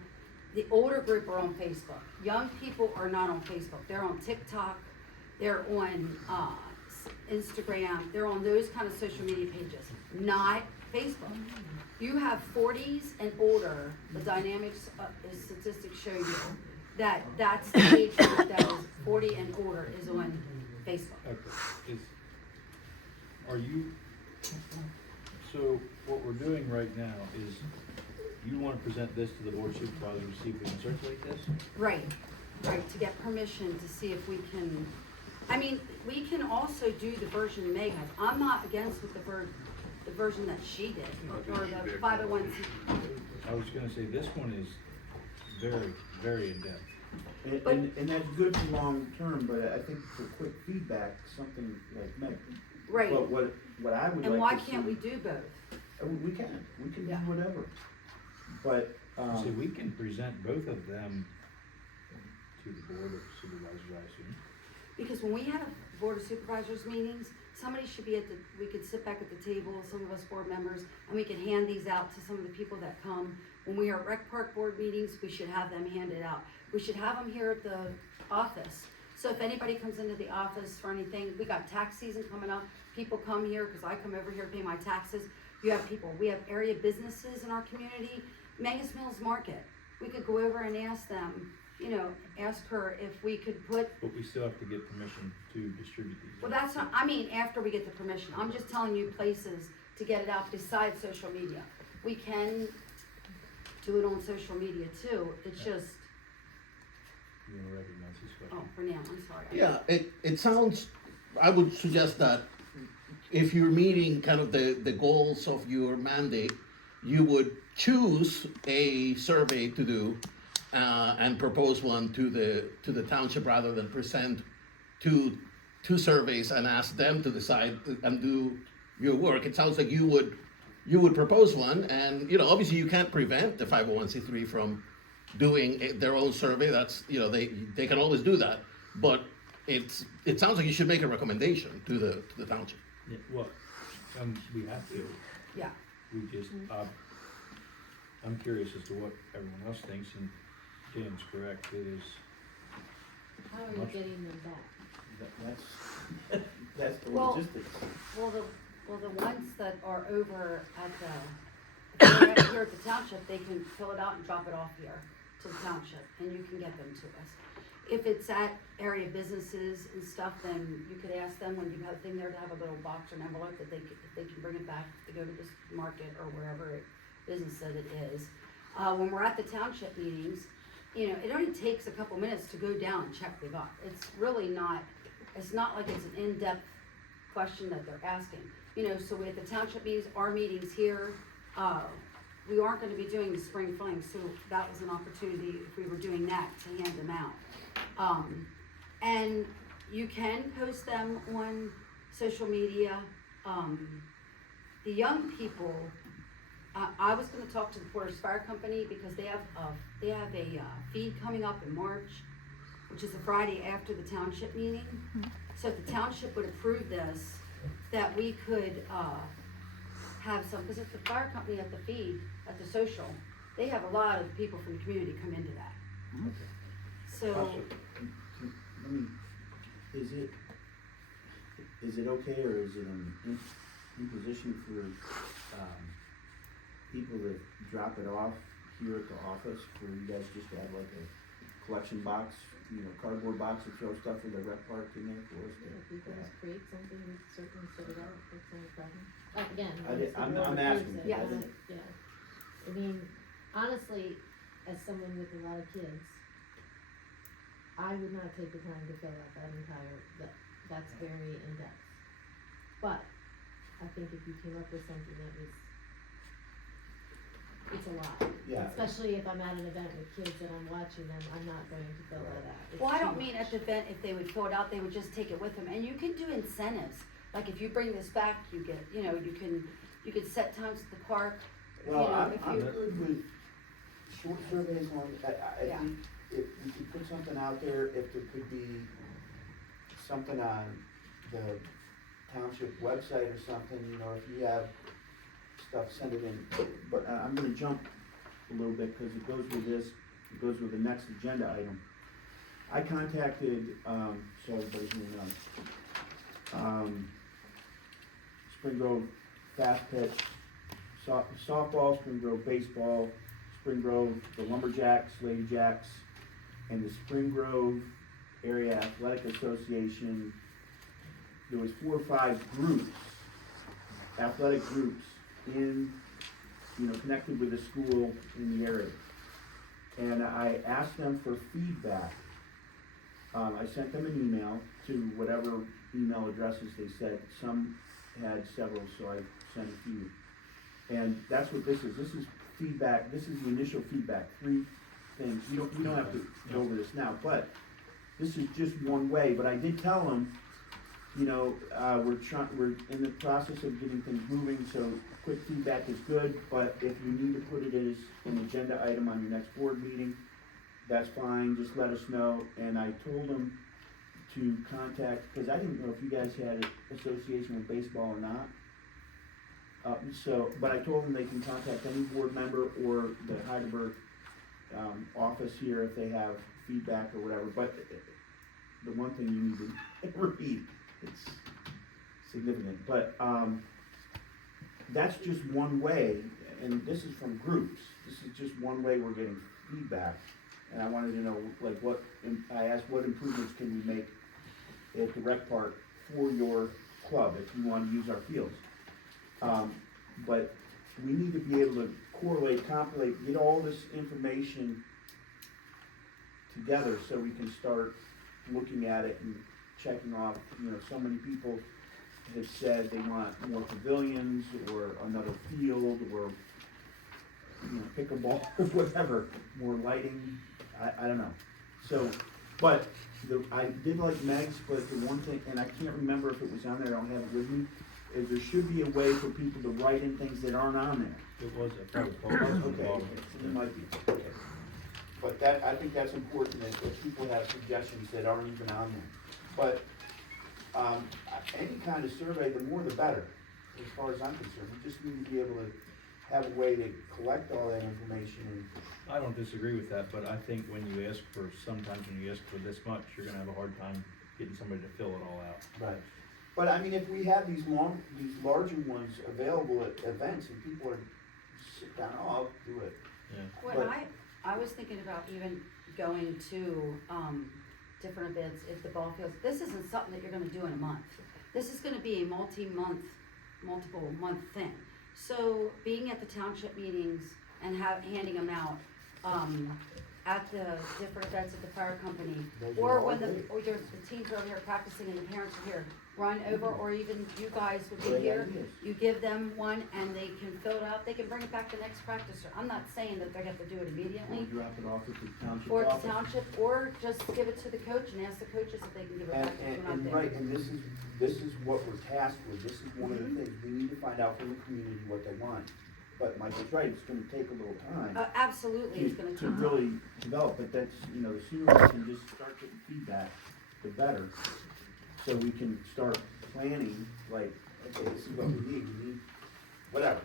the older group are on Facebook. Young people are not on Facebook. They're on TikTok, they're on Instagram, they're on those kind of social media pages, not Facebook. You have 40s and older, the dynamics statistics show you that that's the age group that is 40 and older is on Facebook. Okay, so what we're doing right now is you wanna present this to the board of supervisors to see if we can circulate this? Right, to get permission to see if we can, I mean, we can also do the version Meg has. I'm not against with the version that she did, or the 501c. I was gonna say, this one is very, very in-depth. And that's good for long term, but I think for quick feedback, something like Meg. Right. But what I would like to see. And why can't we do both? We can do Yeah. whatever. But, So we can present both of them to the board of supervisors, I assume. Because when we have board of supervisors meetings, somebody should be we could sit back at the table, some of us board members, and we could hand these out to some of the people that come. When we are at rec park board meetings, we should have them handed out. We should have them here at the office. So if anybody comes into the office for anything, we got tax season coming up, people come here, cause I come over here to pay my taxes. You have people, we have area businesses in our community, Mangus Mills Market. We could go over and ask them, ask her if we could put. But we still have to get permission to distribute these. Well, that's not, I mean, after we get the permission, I'm just telling you places to get it out besides social media. We can do it on social media too, it's just, You wanna recognize this question? oh, for now, I'm sorry. Yeah, it sounds, I would suggest that if you're meeting kind of the goals of your mandate, you would choose a survey to do and propose one to the township rather than present two surveys and ask them to decide and do your work. It sounds like you would propose one, and obviously you can't prevent the 501c3 from doing their own survey. That's they can always do that, but it sounds like you should make a recommendation to the township. Yeah, well, we have to. Yeah. We just, I'm curious as to what everyone else thinks, and Dan's correct, it is. How are you Much- getting them back? That's the Well, logistics. Well, the ones that are over at if they're up here at the township, they can fill it out and drop it off here to the township, and you can get them to us. If it's at area businesses and stuff, then you could ask them when you have a thing there to have a little box or an envelope that if they can bring it back to go to this market or wherever business that it is. When we're at the township meetings, it only takes a couple minutes to go down and check the box. It's really not, it's not like it's an in-depth question that they're asking. So we at the township meetings, our meetings here, we aren't gonna be doing the spring fling, so that was an opportunity, if we were doing that, to hand them out. And you can post them on social media. The young people, I was gonna talk to the Porter's Fire Company because they have a feed coming up in March, which is the Friday after the township meeting. So if the township would approve this, that we could, have some, because it's the fire company at the feed, at the social, they have a lot of people from the community come into that. Okay. So, Let me, is it okay, or is it an imposition for, people that drop it off here at the office, for you guys just to have like a collection box, cardboard box to throw stuff in the rec park in there for us? If you guys create something, we can certainly set it up, that's no problem. Again, I'm once the board asking, approves it, I didn't- yeah. I mean, honestly, as someone with a lot of kids, I would not take the time to fill out that's very in-depth. But, I think if you came up with something that was it's a lot. Yeah. Especially if I'm at an event with kids and I'm watching them, I'm not going to fill that out. It's Well, I too don't mean much. at the event, if they would fill it out, they would just take it with them, and you can do incentives, like if you bring this back, you get, you know, you could set times at the park, you Well, know, if I'm you. good with short surveys on, I Yeah. think if we could put something out there, if there could be something on the township website or something, you know, if you have stuff, send it in. But I'm gonna jump a little bit, cause it goes with this, it goes with the next agenda item. I contacted, so everybody here knows, Spring Grove Fast Pitch, softball, Spring Grove baseball, Spring Grove, the Lumberjacks, Lady Jacks, and the Spring Grove Area Athletic Association. There was 4 or 5 groups, athletic groups in, you know, connected with the school in the area. And I asked them for feedback. I sent them an email to whatever email addresses they said. Some had several, so I sent a few. And that's what this is. This is feedback. This is the initial feedback. 3 things. You don't have to go over this now, but this is just one way. But I did tell them, you know, we're in the process of getting things moving, so quick feedback is good, but if you need to put it as an agenda item on your next board meeting, that's fine, just let us know. And I told them to contact, because I didn't know if you guys had an association with baseball or not. But I told them they can contact any board member or the Heidelberg office here if they have feedback or whatever. But the one thing you need to repeat, it's significant. But that's just one way, and this is from groups. This is just one way we're getting feedback. And I wanted to know, like, I asked what improvements can we make at the rec park for your club if you want to use our fields. But we need to be able to correlate, compilate, get all this information together so we can start looking at it and checking off. You know, so many people have said they want more pavilions or another field or, you know, pickleball, whatever, more lighting. I don't know. So, but I did like Meg's, but the one thing, and I can't remember if it was on there, I don't have it with me, is there should be a way for people to write in things that aren't on there. It was, I probably Okay, it might be, okay. But I think that's important, that people have suggestions that aren't even on there. But, any kind of survey, the more the better, as far as I'm concerned. We just need to be able to have a way to collect all that information and. I don't disagree with that, but I think when you ask for, sometimes when you ask for this much, you're gonna have a hard time getting somebody to fill it all out. Right. But I mean, if we have these larger ones available at events and people are sit down, oh, I'll do it. Yeah. When I was thinking about even going to, different events at the ball fields, this isn't something that you're gonna do in a month. This is gonna be a multiple month thing. So being at the township meetings and handing them out, at the different events at the fire company, Those or are all when the great. teams are over here practicing and the parents are here, run over, or even you guys would be Great here, ideas. you give them one and they can fill it out, they can bring it back the next practice. I'm not saying that they have to do it Or immediately, drop it off at the township or at office. the township, or just give it to the coach and ask the coaches if they can give it back if you're not there. Right, and this is what we're tasked with. This is one of the things. We need to find out from the community what they want. But Michael's right, it's gonna take a little time. Absolutely, it's gonna take To time. really develop, but that's, you know, the sooner we can just start getting feedback, the better. So we can start planning, like, okay, this is what we need, whatever.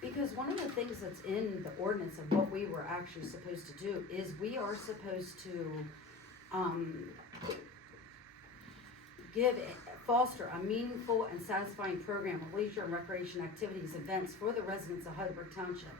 Because one of the things that's in the ordinance of what we were actually supposed to do is we are supposed to, foster a meaningful and satisfying program of leisure and recreation activities, events for the residents of Heidelberg Township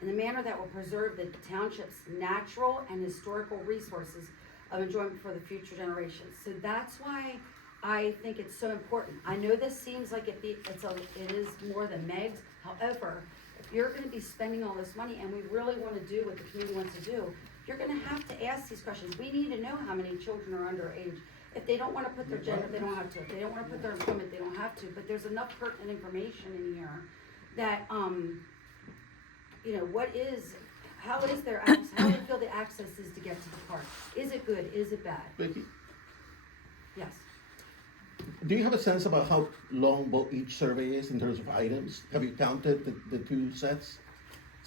in a manner that will preserve the township's natural and historical resources of enjoyment for the future generations. So that's why I think it's so important. I know this seems like it is more than Meg's. However, if you're gonna be spending all this money and we really wanna do what the community wants to do, you're gonna have to ask these questions. We need to know how many children are underage. If they don't wanna put their gender, they don't have to. If they don't wanna put their employment, they don't have to. But there's enough pertinent information in here that, you know, how do you feel the access is to get to the park? Is it good, is it bad? Vicky, Yes. do you have a sense about how long each survey is in terms of items? Have you counted the two sets?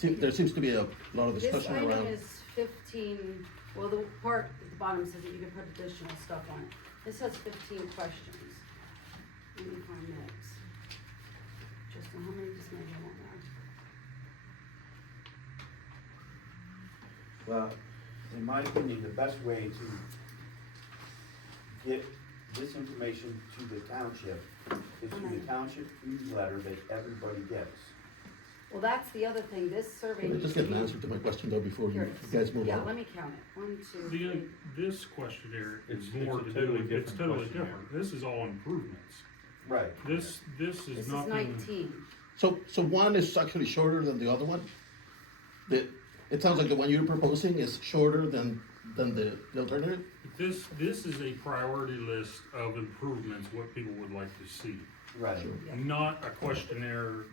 There seems to be a lot of discussion This around. item is 15, well, the part at the bottom says that you can put additional stuff on it. This has 15 questions. Let me find next. Just how many just maybe I want there. Well, in my opinion, the best way to get this information to the township is through the township newsletter that everybody gets. Well, that's the other thing, this survey. Can I needs just to get an be- answer to my question though before you Here it is. guys move Yeah, on? let me count it. 1, 2, The, 3. this questionnaire is It's more a to totally do, it's different totally questionnaire. different. This is all improvements. Right. This This is is nothing. 19. So one is actually shorter than the other one? It sounds like the one you're proposing is shorter than the alternative? This is a priority list of improvements, what people would like to see. Right. Not a questionnaire.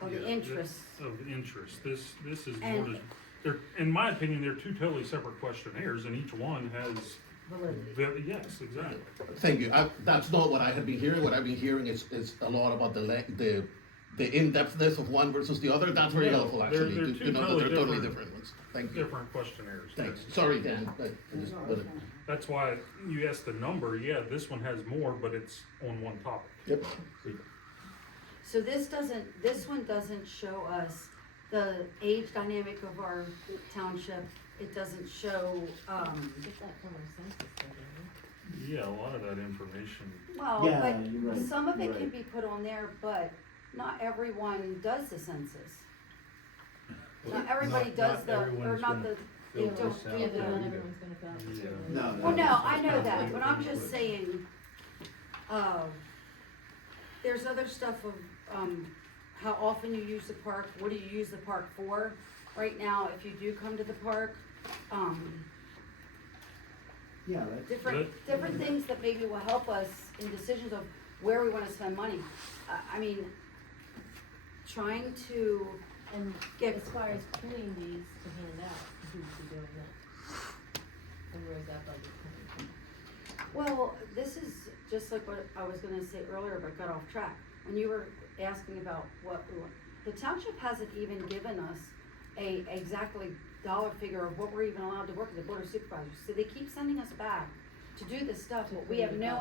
Of the yeah, interest. Of interest. This is And- more, they're, in my opinion, they're two totally separate questionnaires and each one has, Validity. yes, exactly. Thank you. That's not what I had been hearing. What I've been hearing is a lot about the in-depthness of one versus the other. That's very No, helpful, they're- actually, they're to two know that totally they're totally different- different ones. Thank you. Different questionnaires. Thanks. Sorry, Dan. That's why you asked the number, yeah, this one has more, but it's on one topic. Yep. So this one doesn't show us the age dynamic of our township. It doesn't show, Get that from our census, doesn't Yeah, a lot of that information. well, Yeah, but you're right, some of it you're can right. be put on there, but not everyone does the census. Not everybody does the, or not the, they fill don't this do out. Yeah, but not the. everyone's gonna fill out the Yeah. survey. No, Well, no, I know that, but I'm just saying, there's other stuff of, how often you use the park, what do you use the park for? Right now, if you do come to the park, Yeah, that's. different things that maybe will help us in decisions of where we wanna spend money. I mean, trying to And get, as far as printing these to hand out, who would be doing that? And where's that budget coming from? well, this is just like what I was gonna say earlier, but got off track. When you were asking about what we want, the township hasn't even given us a exactly dollar figure of what we're even allowed to work with the board of supervisors. So they keep sending us back to do this stuff, but we have no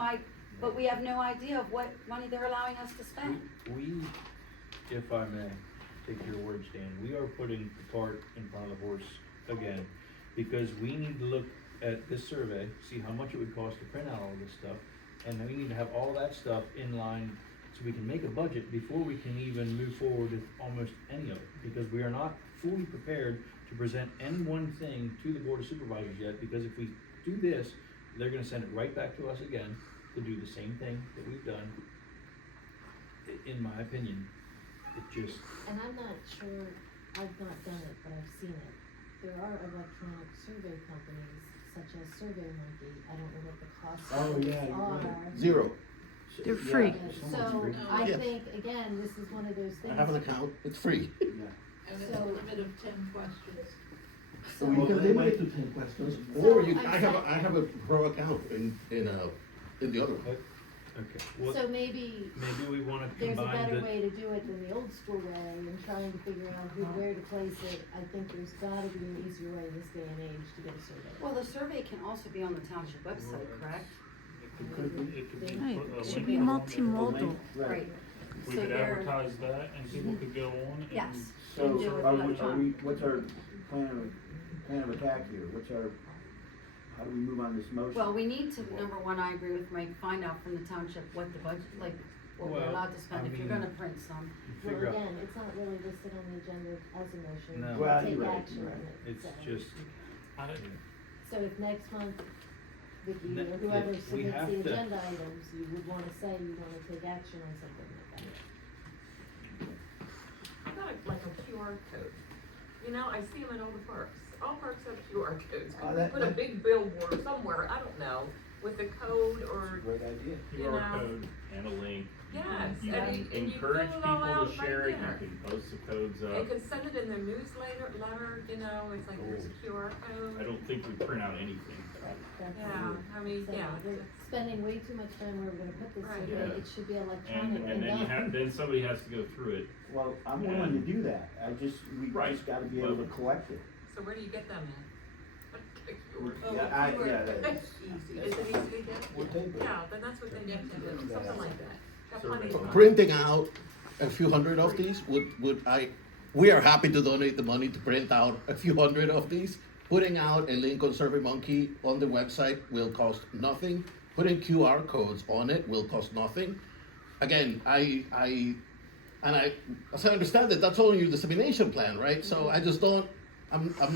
idea of what money they're allowing us to spend. We, if I may, take your words, Dan, we are putting the cart in front of the horse again, because we need to look at this survey, see how much it would cost to print out all this stuff, and then we need to have all that stuff in line so we can make a budget before we can even move forward with almost any of it, because we are not fully prepared to present any one thing to the board of supervisors yet, because if we do this, they're gonna send it right back to us again to do the same thing that we've done. In my opinion, it just, And I'm not sure, I've not done it, but I've seen it. There are electronic survey companies such as SurveyMonkey. I don't know what the costs Oh, of yeah, those you're are. right. Zero. They're Yeah, free. So I Yeah. think, again, this is one of those I things. have an account. It's free. Yeah. And it's a So- limit of 10 questions. So you can limit it to 10 questions, So or you, I'm I have a pro account in the other one. okay, well, So maybe maybe we wanna there's a combine better the. way to do it than the old school way and trying to figure out where to place it. I think there's gotta be an easier way in this day and age to get a survey. Well, the survey can also be on the township website, correct? It could be Right, put a it should link be on there. multimodal. Right. We So could they're- advertise that and people could go on and. Yes. So, And do it are we, electronic. what's our plan of attack here? How do we move on this motion? Well, we need to, number one, I agree with Mike, find out from the township what the budget, like, what we're Well, allowed to spend, I if you're mean- gonna print some. Well, Figure out, again, it's not really listed on the agenda as a motion. No. to Well, take you're right, action you're on right. it, it's so. just, I don't- So if next month, Vicky, Ne- or whoever we submits have the to- agenda items, you would wanna say you wanna take action on something like that. I got like a QR code. You know, I see them in all the parks. All parks have QR codes. Oh, that- Put a that- big billboard somewhere, I don't know. with a code or, Great idea. you QR know. code and a link. Yes, You and can you fill encourage it all people out to share right it, there. you can post the codes They up. can send it in their newsletter, you know, it's like, here's a QR I code. don't think we print out anything. That's Yeah, I mean, So yeah. we're spending way too much time where we're gonna put this Right. survey, Yeah. it should be electronic And then you have, done. then somebody has to go through it. Well, I'm willing to do that, we Right. just gotta be able to collect it. So where do you get them at? That's Easy. Is it easy to get? We'll take it. Yeah, then that's what they need to do, something like that. Got plenty of time. Printing out a few hundred of these we are happy to donate the money to print out a few hundred of these. Putting out a link on SurveyMonkey on the website will cost nothing. Putting QR codes on it will cost nothing. Again, as I understand it, that's all in your dissemination plan, right? So I just don't, I'm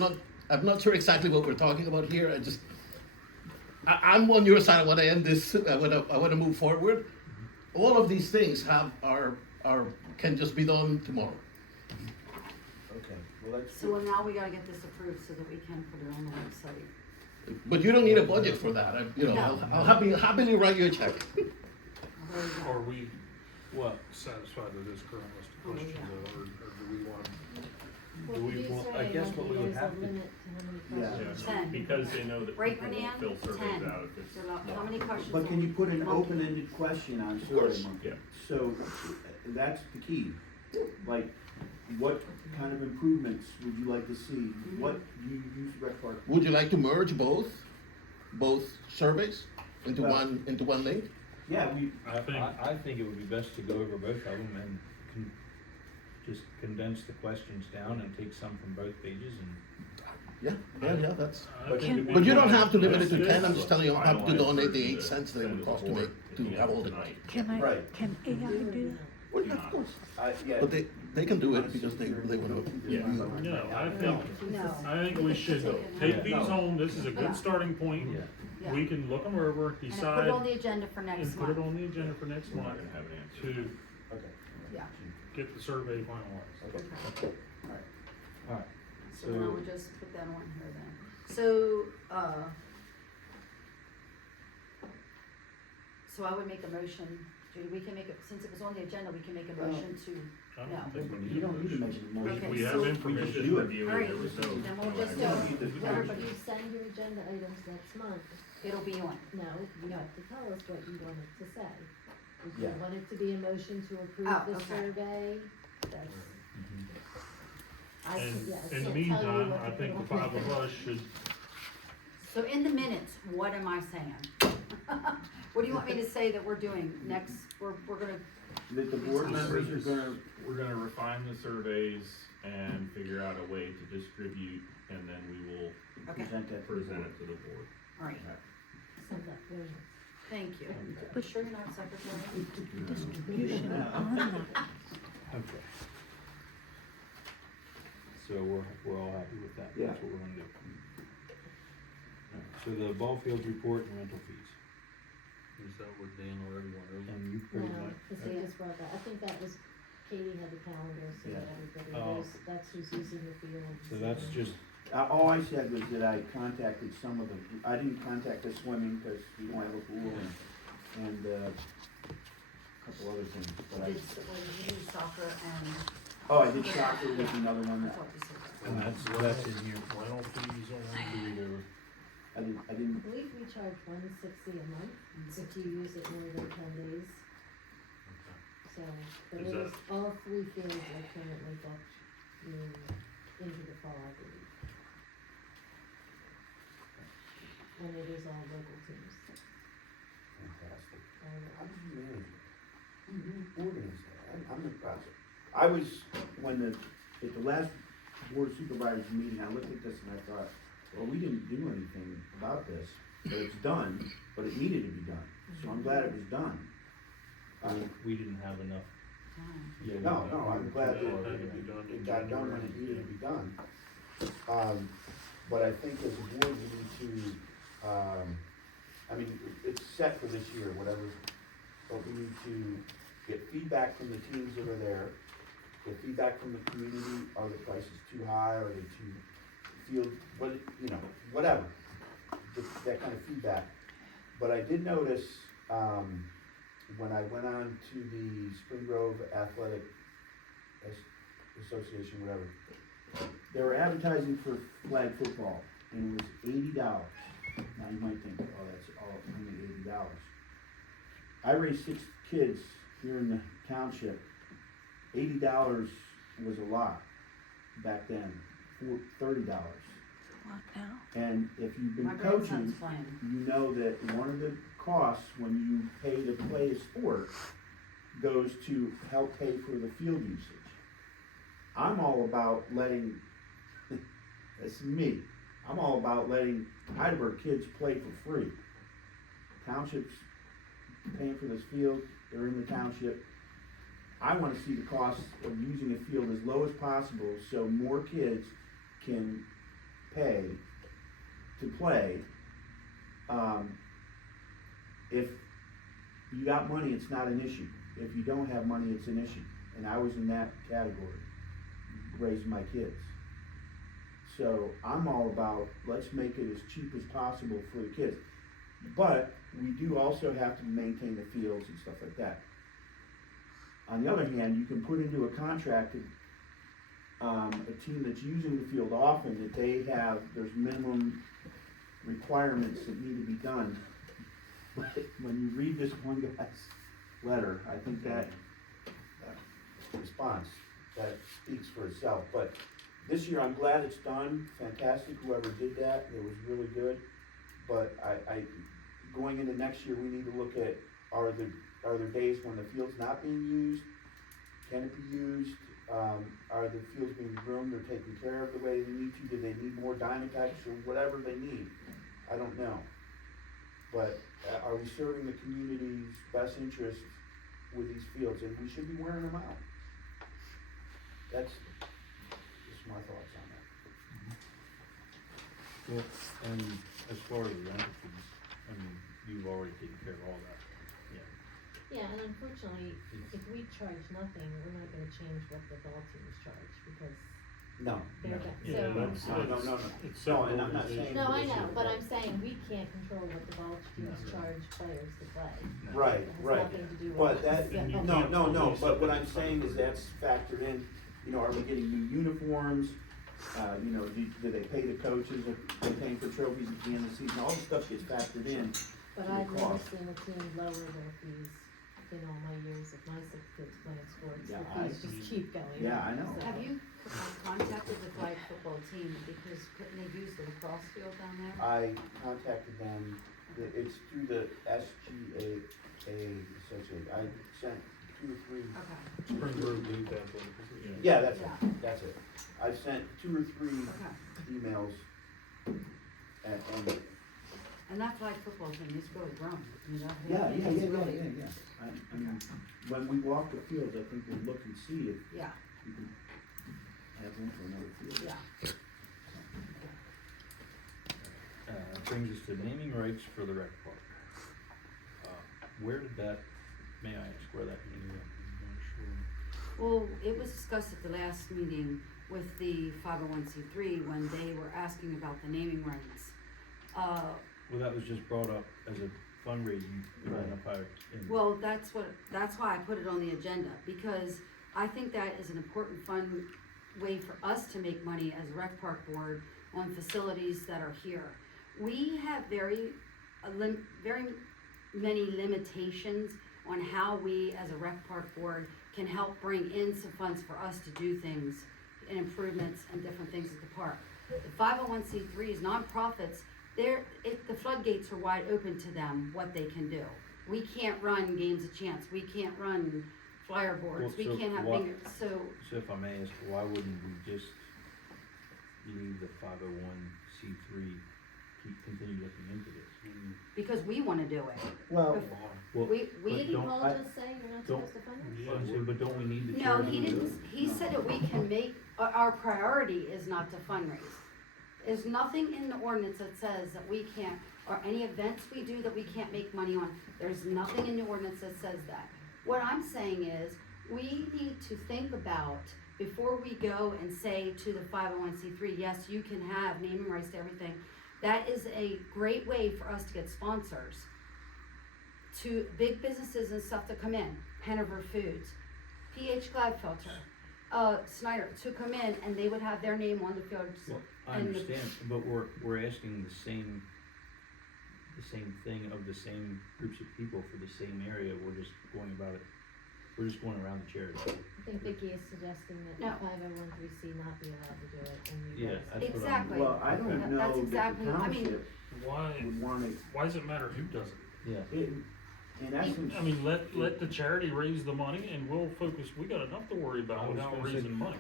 not sure exactly what we're talking about here. I'm on your side. I want to end this. I want to move forward. All of these things can just be done tomorrow. Okay, well, let's. So now we gotta get this approved so that we can put it on the website. But you don't need a budget for that. No. I'll happily write you a check. Are we What? satisfied with this current list of Oh, questions, yeah. or do we want? Well, Do we you want- say, I guess what we would there's a have to- limit to how many Yeah. questions. Yeah, 10. because they know that Right, people won't fill Renanne? surveys 10. out if it's. They're like, how many questions? But can you put an Monkey? open-ended question on course. SurveyMonkey? Yeah. So, that's the key. Like, what kind of improvements would you like to see? What do you use Rec Park? Would you like to merge both surveys into Well- one link? Yeah, I think it would be best to go over both of them and just condense the questions down and take some from both pages and. Yeah, that's. I think it'd be But you don't fine. have to limit it to That's 10. I'm just telling you, I'm happy to Finalized donate the version 8 cents that it send would to cost the to board have all the. tonight. Right. Can AI do that? Well, yeah, of course. Yeah. But they can do it because they want to. Yeah. No, No. I think we should take these home, this is a Yeah. good starting point. Yeah. We can look them over, And put decide, it on the agenda for next and put it month. on the agenda for next We're not month gonna have an answer. to Okay. Yeah. get the survey finalized. Okay. Alright, So then I would just put that on here then. So I would make a motion, Judy, we can make it, since it was on the agenda, we can make a motion to, I no. don't think we You need a don't need to motion. make a motion. Okay, We have so- information. do it. Review it, Alright, there was no. then we'll just You don't do need to- But everybody, you send your agenda items next month, it'll be on. no, you have to tell us what you want it to say. If you Yeah. want it to be a motion to approve Oh, the okay. survey, that's. I And yeah, I in the can't tell you meantime, what I to think the put on five of there. us should, So in the minutes, what am I saying? What do you want me to say that we're doing next, we're gonna, That the board members are gonna, We're gonna refine the surveys and figure out a way to distribute, and then we will okay, present that to the present board. it to the board. alright, Send that form. thank you. But sure you're not secretary? Distribution on that. okay. So we're all happy with that, Yeah. that's what we're gonna do. Alright, so the ball fields report and rental fees, is that what Dan already went over? and you No, pretty much. cause they just brought that, I think that was, Katie had the calendar, so Yeah. that everybody Oh. knows, that's who's using the field. So that's just, all I said was that I contacted some of the, I didn't contact the swimming, cause we don't have a pool, and, a couple other things, but I. Did, you do soccer and? Oh, I did soccer with another one. I thought you said that. and that's in here. Rental fees on, I I didn't, believe we charge $160 a month if you use it more than 10 days. So, but Is it that- is, all 3 fields are currently booked into the fall, I believe. And it is all local teams. fantastic. All How local. did you manage it? Organize that, I'm impressed. I was, at the last board of supervisors meeting, I looked at this and I thought, well, we didn't do anything about this, but it's done, but it needed to be done, so I'm glad it was done. We didn't have enough. Time. Yeah, we No, were- no, we I'm were glad too that far had to ahead. be done in it got done when it needed to be done. But I think as a board, we need to, I mean, it's set for this year, whatever, but we need to get feedback from the teams that are there, get feedback from the community, are the prices too high, are they too, whatever, that kind of feedback. But I did notice, when I went on to the Spring Grove Athletic Association, whatever, they were advertising for flag football, and it was $80. Now you might think, oh, that's all only $80. I raised 6 kids here in the township. $80 was a lot back then. $30. And if you've been My grandson's coaching, playing. you know that one of the costs when you pay to play a sport goes to help pay for the field usage. I'm all about letting, that's me, I'm all about letting Heidelberg kids play for free. Township's paying for this field, they're in the township. I wanna see the cost of using a field as low as possible so more kids can pay to play. If you got money, it's not an issue. If you don't have money, it's an issue. And I was in that category, raising my kids. So I'm all about, let's make it as cheap as possible for the kids. But we do also have to maintain the fields and stuff like that. On the other hand, you can put into a contract a team that's using the field often, that they have, there's minimum requirements that need to be done. But when you read this one guy's letter, I think that response, that speaks for itself. But this year, I'm glad it's done, fantastic, whoever did that, it was really good. But I going into next year, we need to look at, are there days when the field's not being used? Can it be used? Are the fields being groomed or taken care of the way they need to? Do they need more diamond packs or whatever they need? I don't know. But are we serving the community's best interest with these fields? And we should be wearing them out. That's just my thoughts on that. Well, and as far as the rental fees, I mean, you've already taken care of all that. Yeah, and unfortunately, if we charge nothing, we're not gonna change what the ball teams charge, because No. they're, No, so. no. It's No, and I'm not saying. No, I this know, year, but I'm saying we can't control what the ball teams charge players to play. Right, It has right. nothing to do with But us, that, so. no, but what I'm saying is that's factored in, you know, are we getting new uniforms? You know, do they pay the coaches, are they paying for trophies at the end of the season? All this stuff gets factored in. But to the I've never cost. seen a team lower their fees in all my years of my 6 kids playing sports. Yeah, The fees just keep going yeah, up, I know. so. Have you contacted the flag football team, because couldn't they use the lacrosse field down there? I contacted them, it's through the SGA Association, I sent 2 or 3. Okay. Spring Grove Youth Athletic. Yeah, that's Yeah. it, that's it. I've sent 2 or 3 Okay. emails, and And that flag football thing is really grown, you know? yeah. It's really- I mean, when we walk the fields, I think we'll look and see if Yeah, we can have room for another field. yeah. Brings us to naming rights for the rec park. Where did that, may I ask where that came from? Well, it was discussed at the last meeting with the 501c3 when they were asking about the naming rights. Well, that was just brought up as a fundraising, identifier. Well, that's why I put it on the agenda, because I think that is an important fun way for us to make money as a rec park board on facilities that are here. We have very many limitations on how we as a rec park board can help bring in some funds for us to do things and improvements and different things at the park. The 501c3s, nonprofits, the floodgates are wide open to them, what they can do. We can't run games of chance, we can't run flyer boards, we Well, so can't have what- bingo, so, So if I may ask, why wouldn't we just leave the 501c3, continue looking into this? because we wanna do it. Well, Well, We but Didn't don't- Paul I- just say you're not don't- supposed to fund it? I said, but don't we need the No, chair he to do didn't, it? he said that we can make, our priority is not to fundraise. There's nothing in the ordinance that says that we can't, or any events we do that we can't make money on, there's nothing in the ordinance that says that. What I'm saying is, we need to think about, before we go and say to the 501c3, yes, you can have naming rights to everything, that is a great way for us to get sponsors. to big businesses and stuff to come in, Hanover Foods, PH Gladfelter, Snyder, to come in, and they would have their name on the fields. Well, I and the- understand, but we're asking the same thing of the same groups of people for the same area, we're just going about it, we're just going around the charity. I think Vicky is suggesting that No. 501(c) not be allowed to do it, and you Yeah, guys. that's what I'm. Exactly. Well, I don't That's know that the exactly- I mean- township Why, would wanna, why does it matter who does it? Yeah. in essence. I mean, let the charity raise the money and we'll focus, we got enough to worry about without raising money.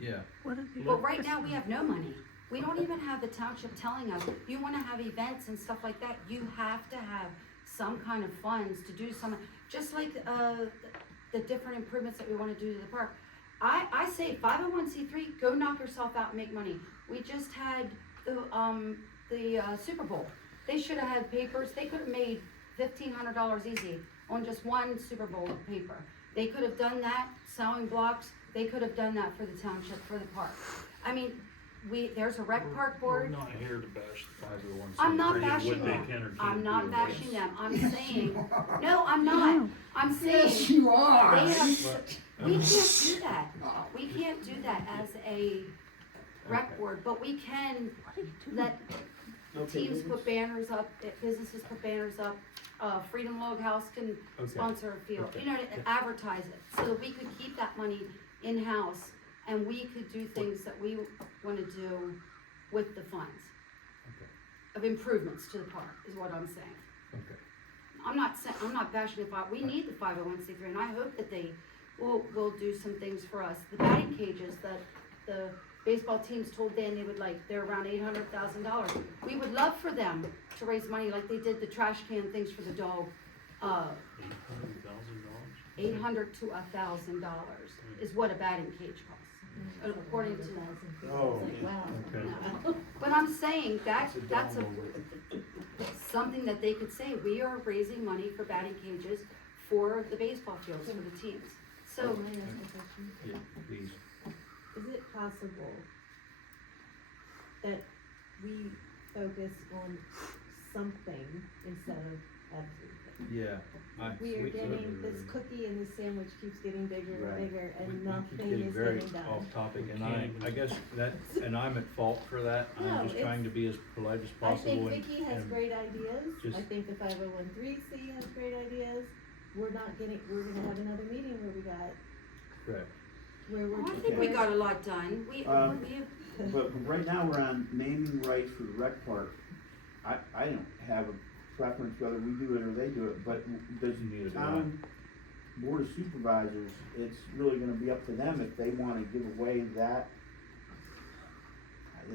Yeah. What are the But right now, we have no money. We don't even have the township telling us, you wanna have events and stuff like that, you have to have some kind of funds to do some, just like, the different improvements that we wanna do to the park. I say 501(c)(3), go knock yourself out and make money. We just had the Super Bowl. They should have had papers, they could have made $1,500 easy on just one Super Bowl paper. They could have done that, selling blocks, they could have done that for the township, for the park. I mean, there's a rec park board. We're not here to bash the 501(c)(3). I'm not and bashing what they them. can or can't I'm do not in bashing this. them. I'm saying, no, I'm not. I'm saying. Yes, you are. They have, we can't do that. We can't do that as a rec board, but we can let teams put banners up, businesses put banners up. Freedom Log House can Okay. sponsor a field, Okay. you know, to advertise it, so that we could keep that money in-house and we could do things that we wanna do with the funds. Okay. Of improvements to the park, is what I'm saying. Okay. I'm not bashing the we need the 501(c)(3), and I hope that they will do some things for us. The batting cages that the baseball teams told Dan they would like, they're around $800,000. We would love for them to raise money like they did the trash can things for the dog. $800,000? $800 to $1,000 is what a batting cage costs, according to them. Oh, Wow. Okay. But I'm saying that's something that they could say, we are raising money for batting cages for the baseball fields, for the teams. So, Can I ask a question? Yeah, please. Is it possible that we focus on something instead of everything? Yeah. We are getting, this cookie and this sandwich keeps getting bigger Right. and bigger, We and keep nothing getting is very getting done. off topic, and We can't. I guess that, and I'm at fault for that, No, I'm just trying to be as polite as I possible think and. Vicky has and- great ideas, just- I think the 501(c) has great ideas. We're gonna have another meeting where Correct. I think we got a lot done. We have. But right now, we're on naming rights for the rec park. I don't have a preference whether we do it or they do it, but does Neither the do town board of supervisors, it's really gonna be up to them if they wanna give away that.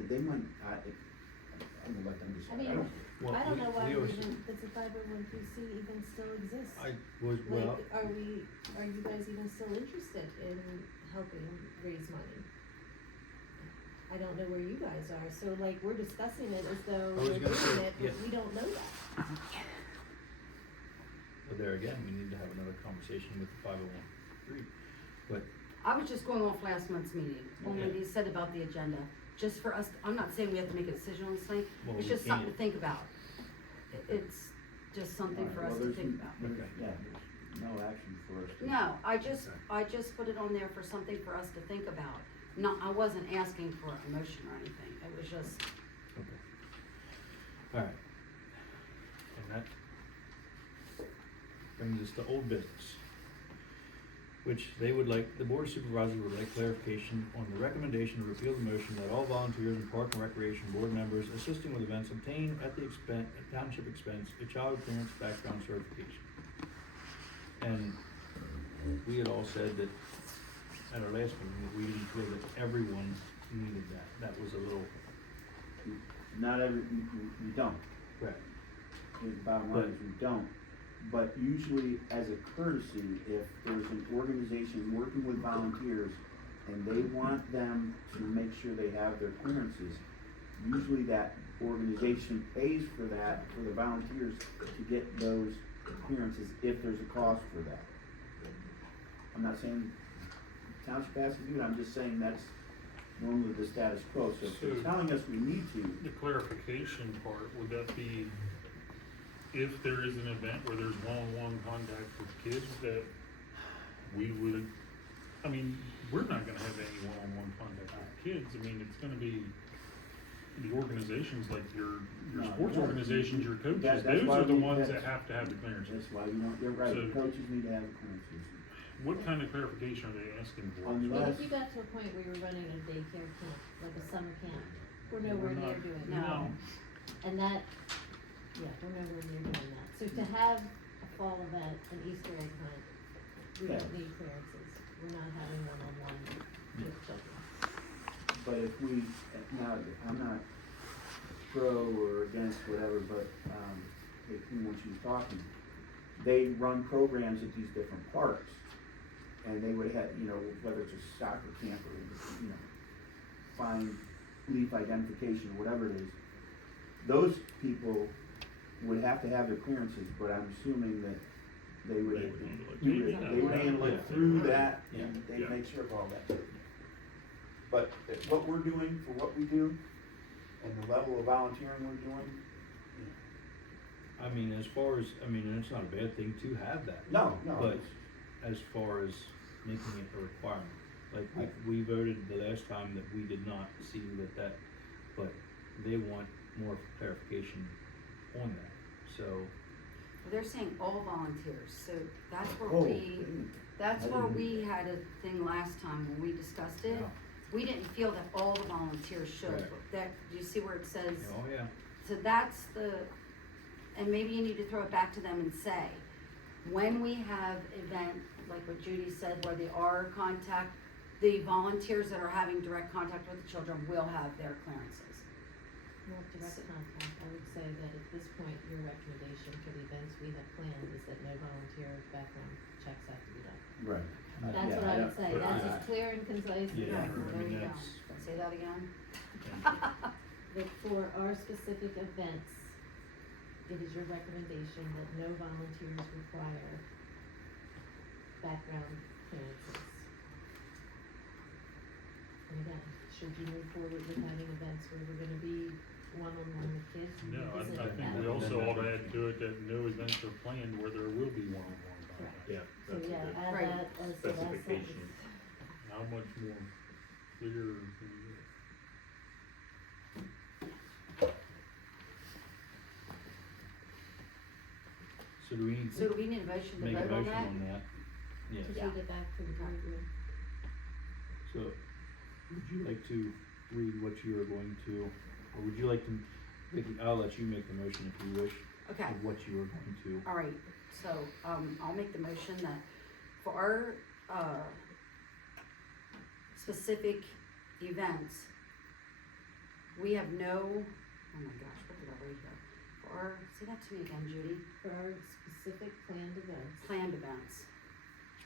They might, I'm gonna let them I decide. mean, Well, I don't know why we we always- even, does the 501(c) even still exist? I was, well, Like, are you guys even still interested in helping raise money? I don't know where you guys are, so like, we're discussing it as though I was we're gonna doing say, it, but yeah. we don't know that. but there again, we need to have another conversation with the 501(c)(3). But, I was just going off last month's meeting, when Okay. they said about the agenda, just for us, I'm not saying we have to make a decision on this thing, Well, it's we just something to can't. think about. It's just something for us Well, to there's think n- about. there's- Okay. Yeah, there's no action for us to. No, I just put it on there for something for us to think about. No, I wasn't asking for a motion or anything, it was just, okay. Alright. And that brings us to old business, which they would like, the board of supervisors would like clarification on the recommendation to repeal the motion that all volunteers in park and recreation board members assisting with events obtain at township expense a child clearance background certification. And we had all said that at our last meeting, that we didn't feel that everyone needed that, that was a little. Not every, we don't. Correct. The bottom line is we don't. But usually, as a courtesy, if there's an organization working with volunteers and they want them to make sure they have their clearances, usually that organization pays for that, for the volunteers to get those clearances if there's a cost for that. I'm not saying township has to do it, I'm just saying that's normally the status quo, so if they're So- telling us we need to, The clarification part, would that be if there is an event where there's one-on-one contact with kids, that we would, I mean, we're not gonna have any one-on-one contact with kids. I mean, it's gonna be the organizations, like your No, sports no, organizations, your coaches, that's those why are the we- ones that that's- have to have the clearances. That's why, you know, you're right, So- the coaches need to have the clearances. What kind of clarification are they asking for? Unless- Well, if you got to a point where you were running a daycare camp, like a summer camp, we're nowhere near doing that. No. And that, yeah, we're nowhere near doing that. So to have a fall event, an Easter egg hunt, we Yeah. don't need clearances. We're not having one-on-one with children. But if we, now, I'm not pro or against whatever, but, when she was talking, they run programs at these different parks. And they would have, you know, whether it's a soccer camp or, you know, find leaf identification or whatever it is, those people would have to have their clearances, but I'm assuming that they would, They would handle it. they would handle it through that, Yeah. and they'd Yeah. make sure of all that. But what we're doing for what we do, and the level of volunteering we're doing, I mean, as far as, I mean, and it's not a bad thing to have that. no. But as far as making it a requirement, like we voted the last time that we did not see that, but they want more clarification on that, so. They're saying all volunteers, so that's where Oh, that's I where didn't- we had a thing last time when we discussed it. Yeah. We didn't feel that all the volunteers should, Right. but that, you see where it says? Oh, yeah. So that's and maybe you need to throw it back to them and say, when we have event, like what Judy said, where they are contact, the volunteers that are having direct contact with the children will have their clearances. Not direct contact, I would say that at this point, your recommendation for the events we have planned is that no volunteer background checks have to be done. Right. That's what I would say, that's as clear and concise as Yeah, that. I There mean, you go. that's- Say that again? That for our specific events, it is your recommendation that no volunteers require background clearances. And again, should you move forward with having events where we're gonna be one-on-one with kids, you No, revisit I that. think we also ought to add to it that no events are planned where there will be one-on-one contact. Yeah, So that's a yeah, good add Right. that as the last specification. sentence. How much more clear can you get? So do we need So do we need a motion to make a vote on motion that? on that? Yes. To Yeah. take it back to the board room. So, would you like to read what you are going to, or would you like to, Vicky, I'll let you make the motion if you wish, Okay. of what you are going to. All right, so, I'll make the motion that for our, specific events, we have no, oh my gosh, what did I write here? For our, say that to me again, Judy, For our specific planned events, planned events.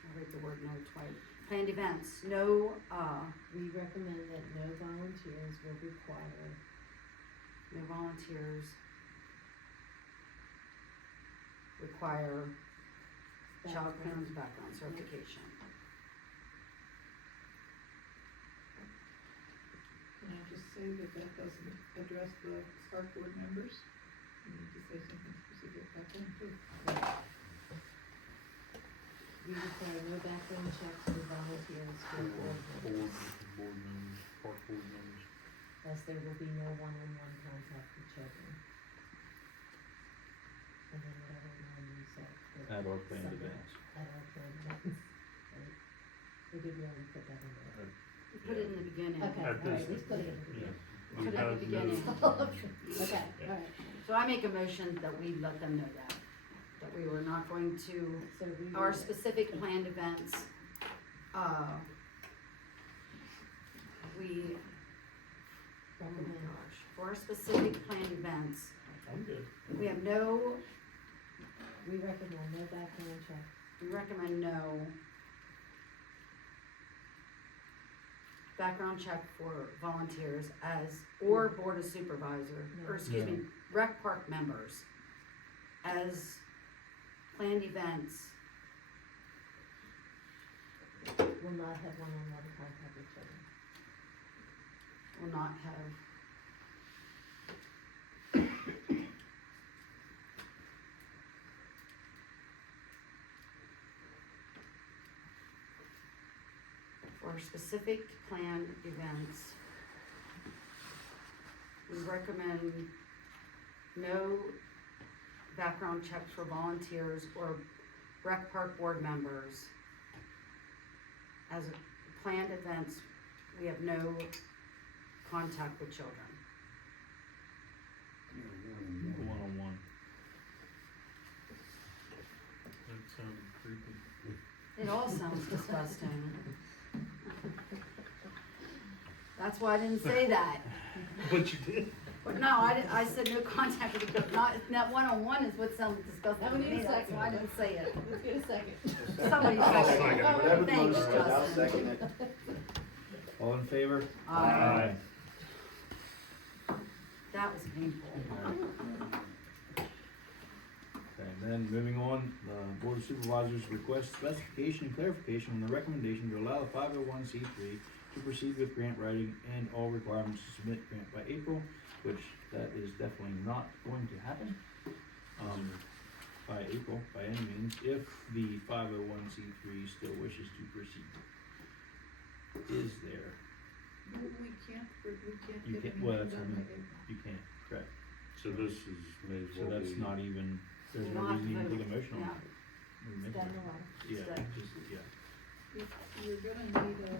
I'll write the word no twice. Planned events, no, we recommend that no volunteers will require no volunteers require child clearance background certification. Can I just say that that doesn't address the park board members? We need to say something specific about them too. We require no background checks for volunteers for board members, Board members, park board members. as there will be no one-on-one contact with children. And then whatever one you said. that At our planned Sunday, events. At our planned events, right? We did really put that in there. We put it in the beginning. Okay, At alright, this- let's put it in the Yeah. beginning. We Put it at have the no- beginning. Okay, alright, So I make a motion that we let them know that we were not going to, so we. our will- specific planned events, we, oh my gosh, for our specific planned events, I'm good. we have no, We recommend no background check. we recommend no background check for volunteers or board of supervisor, No. or excuse me, rec park members as planned events Will not have one-on-one contact with children. will not have for specific planned events. We recommend no background checks for volunteers or rec park board members. As planned events, we have no contact with children. One-on-one. That sounds creepy. It all sounds disgusting. That's why I didn't say that. But you did. But no, I said no contact with the children, not one-on-one is what sounds disgusting to me, that's why I didn't say it. Let's get a second. Somebody I'll second. second it. Whatever Thanks, motion is, I'll Justin. second it. All in favor? Aye. That was painful. Okay, then moving on, the Board of Supervisors request specification and clarification on the recommendation to allow the 501c3 to proceed with grant writing and all requirements to submit grant by April, which that is definitely not going to happen. By April, by any means, if the 501c3 still wishes to proceed. Is there? We can't You get can't, well, anything that's, I done by mean, April. you can't, correct. So this is, may as So well that's be. not even, there's no Not reason even to take a vote, motion on yeah. it. We make Dead in it. the water. Yeah, Dead. just, yeah. You're gonna need a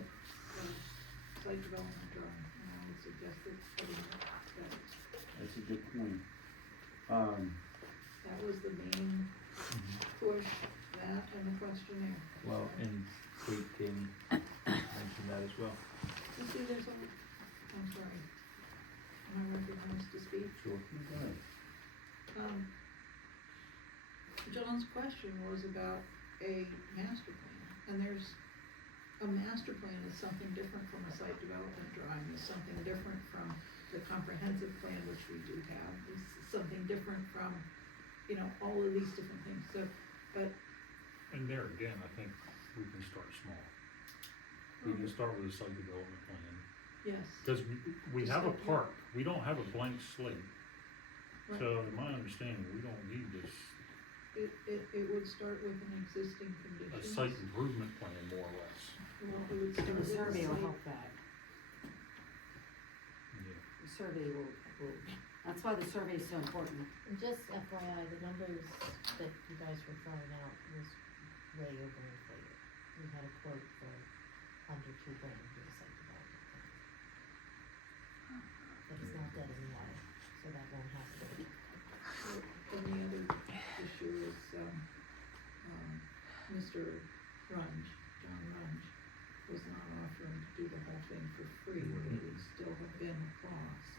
site development drawing, and I would suggest that, That's a good point. that was the main push, that and the questionnaire. Well, and Kate King mentioned that as well. You see, there's a, I'm sorry, am I recognized to speak? Sure. John's question was about a master plan, and there's, a master plan is something different from a site development drawing, is something different from the comprehensive plan, which we do have, is something different from, you know, all of these different things, so, but, And there again, I think we can start small. We can start with a site development plan. yes. Cause we have a Just like- park, we don't have a blank slate. Right. So in my understanding, we don't need this, It would start with an existing a conditions. site improvement plan, more or less. Well, it would start And the with a survey will site- help that. Yeah. The survey will, that's why the survey is so important. And just FYI, the numbers that you guys were throwing out was way overinflated. We had a quote for under $2,000 for the site development plan. But it's not dead in the water, so that won't happen. And the other issue is, Mr. Runge, John Runge, was not offering to do the whole thing for free, it would still have been a cost.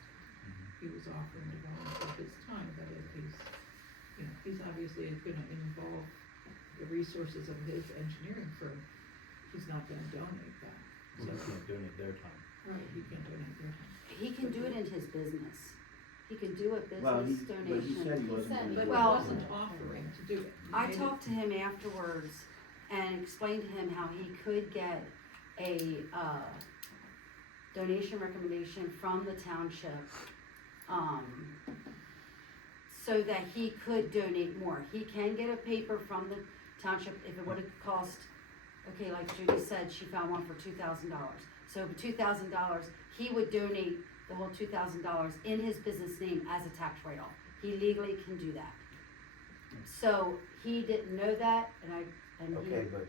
He was offering to volunteer his time, but if he's, you know, he's obviously gonna involve the resources of his engineering firm, he's not gonna donate that. Well, they So, can't donate their time. right, he can't donate their time. He can do it in his business. He can do a Well, business but he donation. said he wasn't gonna But do he it. Well- wasn't offering to do it. He I made it- talked to him afterwards and explained to him how he could get a, donation recommendation from the township, so that he could donate more. He can get a paper from the township if it would've cost, okay, like Judy said, she found one for $2,000. So $2,000, he would donate the whole $2,000 in his business name as a tax write-off. He legally can do that. So he didn't know that, and he. Okay, but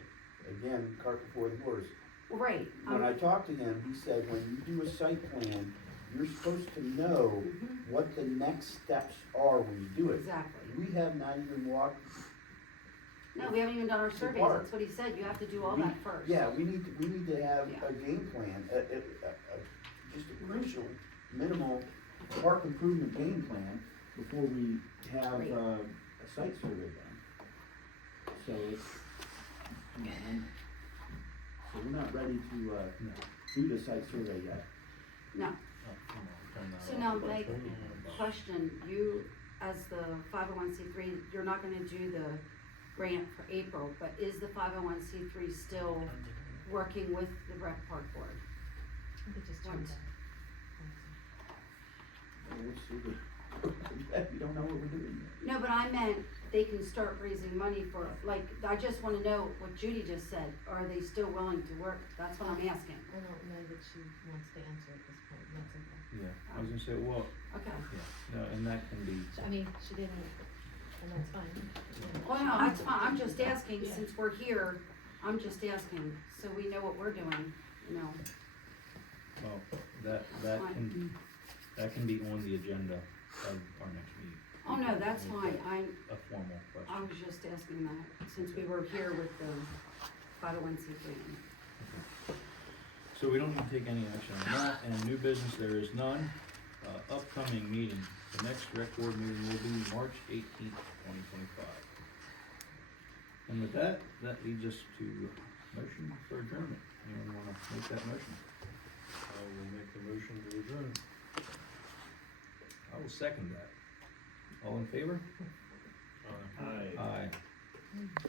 again, cart before the horse. Right. When I talked to him, he said, when you do a site plan, you're supposed to know what the next steps are when you do it. Exactly. We have not even walked. No, we haven't even done our surveys, Park. that's what he said, you have to do all we- that first. Yeah, we need to have Yeah. a game plan, just a crucial, minimal park improvement game plan before we have, Great. a site survey done. So it's, you know, so we're not ready to, do the site survey yet. No, Oh, come on, turn that so off. now, Mike, question, you, as the 501c3, you're not gonna do the grant for April, but is the 501c3 still working with the rec park board? I think it just Once. turned out. We'll see. You don't know what we're doing yet. No, but I meant they can start raising money for, like, I just wanna know what Judy just said, are they still willing to work? That's what I'm asking. I don't know that she wants to answer at this point, that's okay. Yeah, I was gonna say, well, Okay. yeah, no, and that can be, I mean, she didn't, and that's fine. Well, no, that's fine, I'm just asking, Yeah. since we're here, I'm just asking, so we know what we're doing, you know. well, that can be on the agenda of our next meeting. Oh, no, that's Make fine, that A formal I question. was just asking that, since we were here with the 501c3. So we don't need to take any action on that, and new business, there is none. Upcoming meeting, the next rec board meeting will be March 18th, 2025. And with that, that leads us to motion for adjournment. Anyone wanna make that motion? I will make the motion to adjourn. I will second that. All in favor? Aye. Aye.